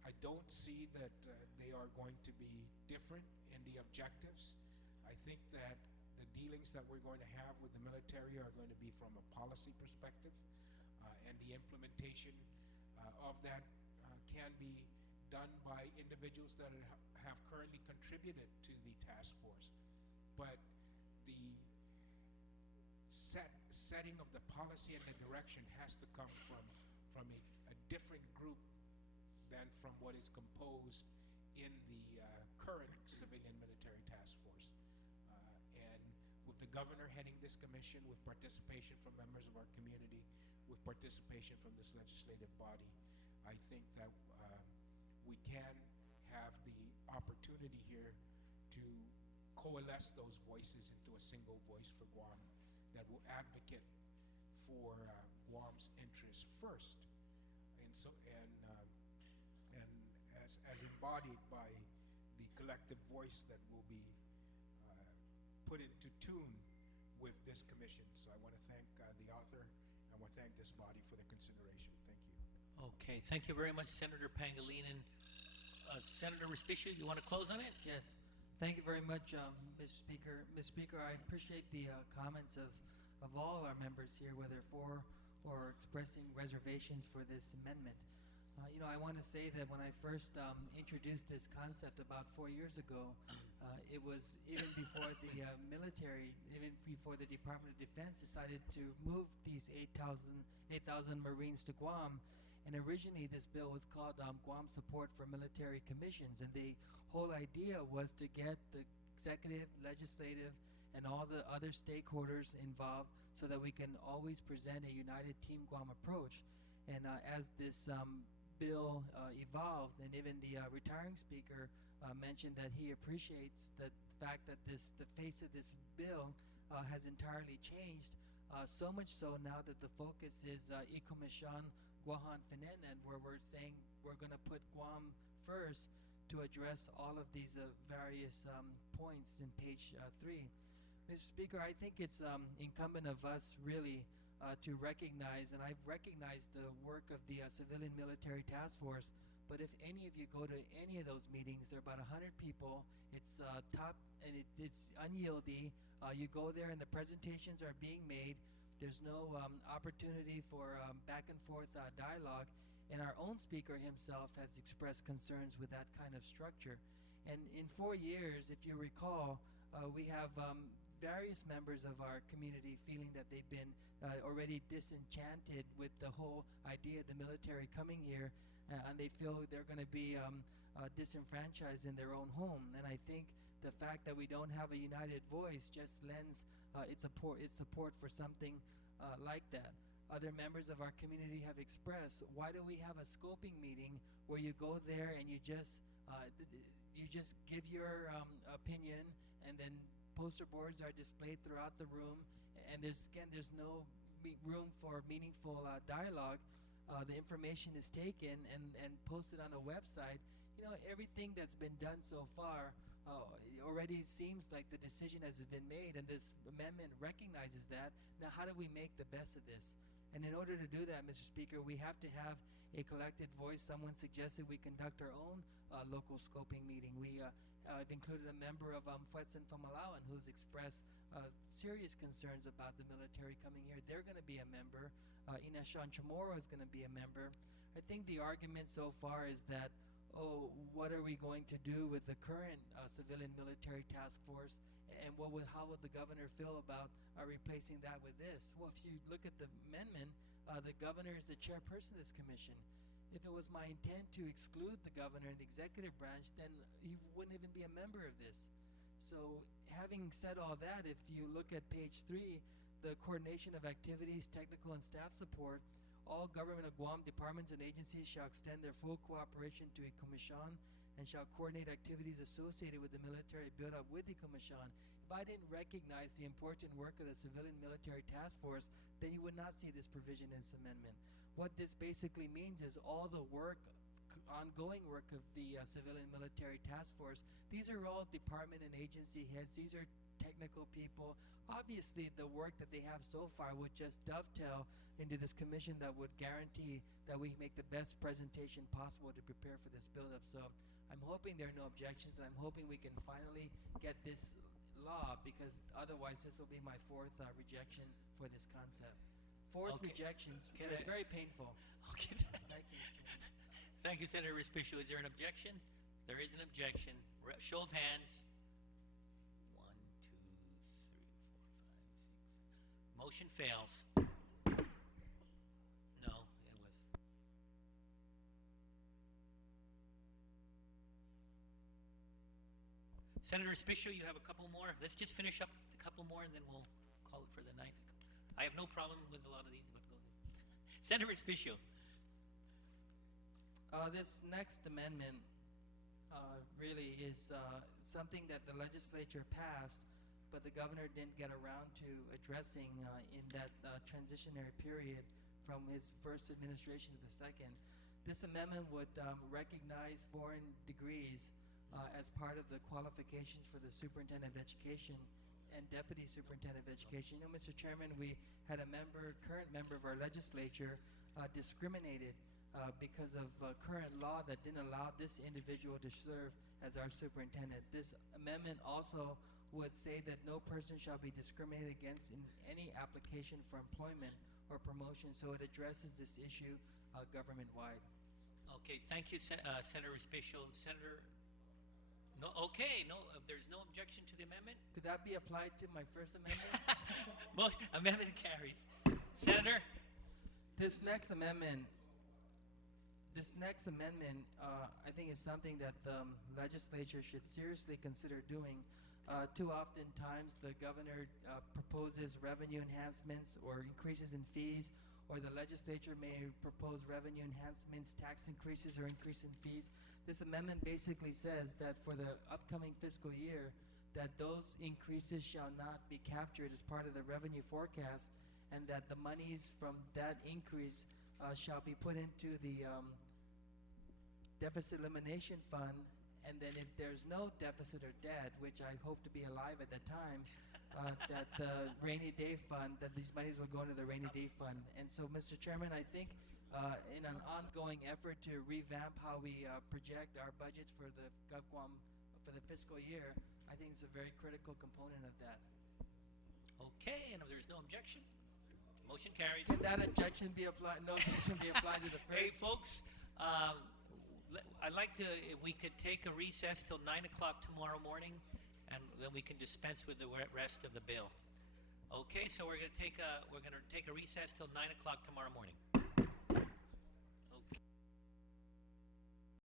I don't see that they are going to be different in the objectives. I think that the dealings that we're going to have with the military are going to be from a policy perspective, and the implementation of that can be done by individuals that have currently contributed to the task force. But the setting of the policy and the direction has to come from a different group than from what is composed in the current civilian military task force. And with the governor heading this commission, with participation from members of our community, with participation from this legislative body, I think that we can have the opportunity here to coalesce those voices into a single voice for Guam that will advocate for Guam's interests first. And so, as embodied by the collective voice that will be put into tune with this commission. So I want to thank the author, and I want to thank this body for their consideration. Thank you. Okay, thank you very much, Senator Pangilinan. Senator Resticio, you want to close on it? Yes. Thank you very much, Mr. Speaker. Mr. Speaker, I appreciate the comments of all our members here, whether for or expressing reservations for this amendment. I want to say that when I first introduced this concept about 4 years ago, it was even before the military, even before the Department of Defense decided to move these 8,000 Marines to Guam. And originally this bill was called Guam Support for Military Commissions. And the whole idea was to get the executive, legislative, and all the other stakeholders involved so that we can always present a united Team Guam approach. And as this bill evolved, and even the retiring speaker mentioned that he appreciates the fact that the face of this bill has entirely changed, so much so now that the focus is Ikomishan Guahan Finenen, where we're saying we're going to put Guam first to address all of these various points in page 3. Mr. Speaker, I think it's incumbent of us really to recognize, and I've recognized the work of the Civilian Military Task Force. But if any of you go to any of those meetings, there are about 100 people. It's top, and it's unyielding. You go there, and the presentations are being made. There's no opportunity for back and forth dialogue. And our own speaker himself has expressed concerns with that kind of structure. And in 4 years, if you recall, we have various members of our community feeling that they've been already disenchanted with the whole idea of the military coming here, and they feel they're going to be disenfranchised in their own home. And I think the fact that we don't have a united voice just lends its support for something like that. Other members of our community have expressed, why do we have a scoping meeting where you go there and you just give your opinion, and then poster boards are displayed throughout the room, and there's no room for meaningful dialogue. The information is taken and posted on a website. Everything that's been done so far already seems like the decision has been made, and this amendment recognizes that. Now, how do we make the best of this? And in order to do that, Mr. Speaker, we have to have a collected voice. Someone suggested we conduct our own local scoping meeting. I've included a member of Fuetz from Malawan who's expressed serious concerns about the military coming here. They're going to be a member. Inashan Chamorro is going to be a member. I think the argument so far is that, what are we going to do with the current civilian military task force, and how would the governor feel about replacing that with this? Well, if you look at the amendment, the governor is the chairperson of this commission. If it was my intent to exclude the governor and the executive branch, then he wouldn't even be a member of this. So having said all that, if you look at page 3, the coordination of activities, technical and staff support, all government of Guam departments and agencies shall extend their full cooperation to a commission and shall coordinate activities associated with the military build-up with the commission. If I didn't recognize the important work of the Civilian Military Task Force, then you would not see this provision in this amendment. What this basically means is all the work, ongoing work of the Civilian Military Task Force, these are all department and agency heads. These are technical people. Obviously, the work that they have so far would just dovetail into this commission that would guarantee that we make the best presentation possible to prepare for this build-up. So I'm hoping there are no objections, and I'm hoping we can finally get this law, because otherwise this will be my 4th rejection for this concept. 4th Okay. rejections, Can I- very painful. Okay. Thank you, Mr. Chairman. Thank you, Senator Respicio. Is there an objection? There is an objection. Show of hands. 1, 2, 3, 4, 5, 6. Motion fails. No, it was. Senator Respicio, you have a couple more. Let's just finish up a couple more, and then we'll call it for the night. I have no problem with a lot of these, but go ahead. Senator Respicio. This next amendment really is something that the legislature passed, but the governor didn't get around to addressing in that transitionary period from his first administration to the second. This amendment would recognize foreign degrees as part of the qualifications for the superintendent of education and deputy superintendent of education. Mr. Chairman, we had a current member of our legislature discriminated because of current law that didn't allow this individual to serve as our superintendent. This amendment also would say that no person shall be discriminated against in any application for employment or promotion, so it addresses this issue government-wide. Okay, thank you, Senator Respicio. Senator, no, okay, no, there's no objection to the amendment? Could that be applied to my first amendment? Amendment carries. Senator? This next amendment, I think is something that the legislature should seriously consider doing. Too often times the governor proposes revenue enhancements or increases in fees, or the legislature may propose revenue enhancements, tax increases, or increase in fees. This amendment basically says that for the upcoming fiscal year, that those increases shall not be captured as part of the revenue forecast, and that the monies from that increase shall be put into the deficit elimination fund, and then if there's no deficit or debt, which I hope to be alive at that time, that the rainy day fund, that these monies will go into the rainy day fund. And so, Mr. Chairman, I think in an ongoing effort to revamp how we project our budgets for the GovGuam for the fiscal year, I think it's a very critical component of that. Okay, and if there's no objection, motion carries. Can that objection be applied? No objection be applied to the first. Hey, folks, I'd like to, if we could take a recess till 9 o'clock tomorrow morning, and then we can dispense with the rest of the bill. Okay, so we're gonna take a recess till 9 o'clock tomorrow morning.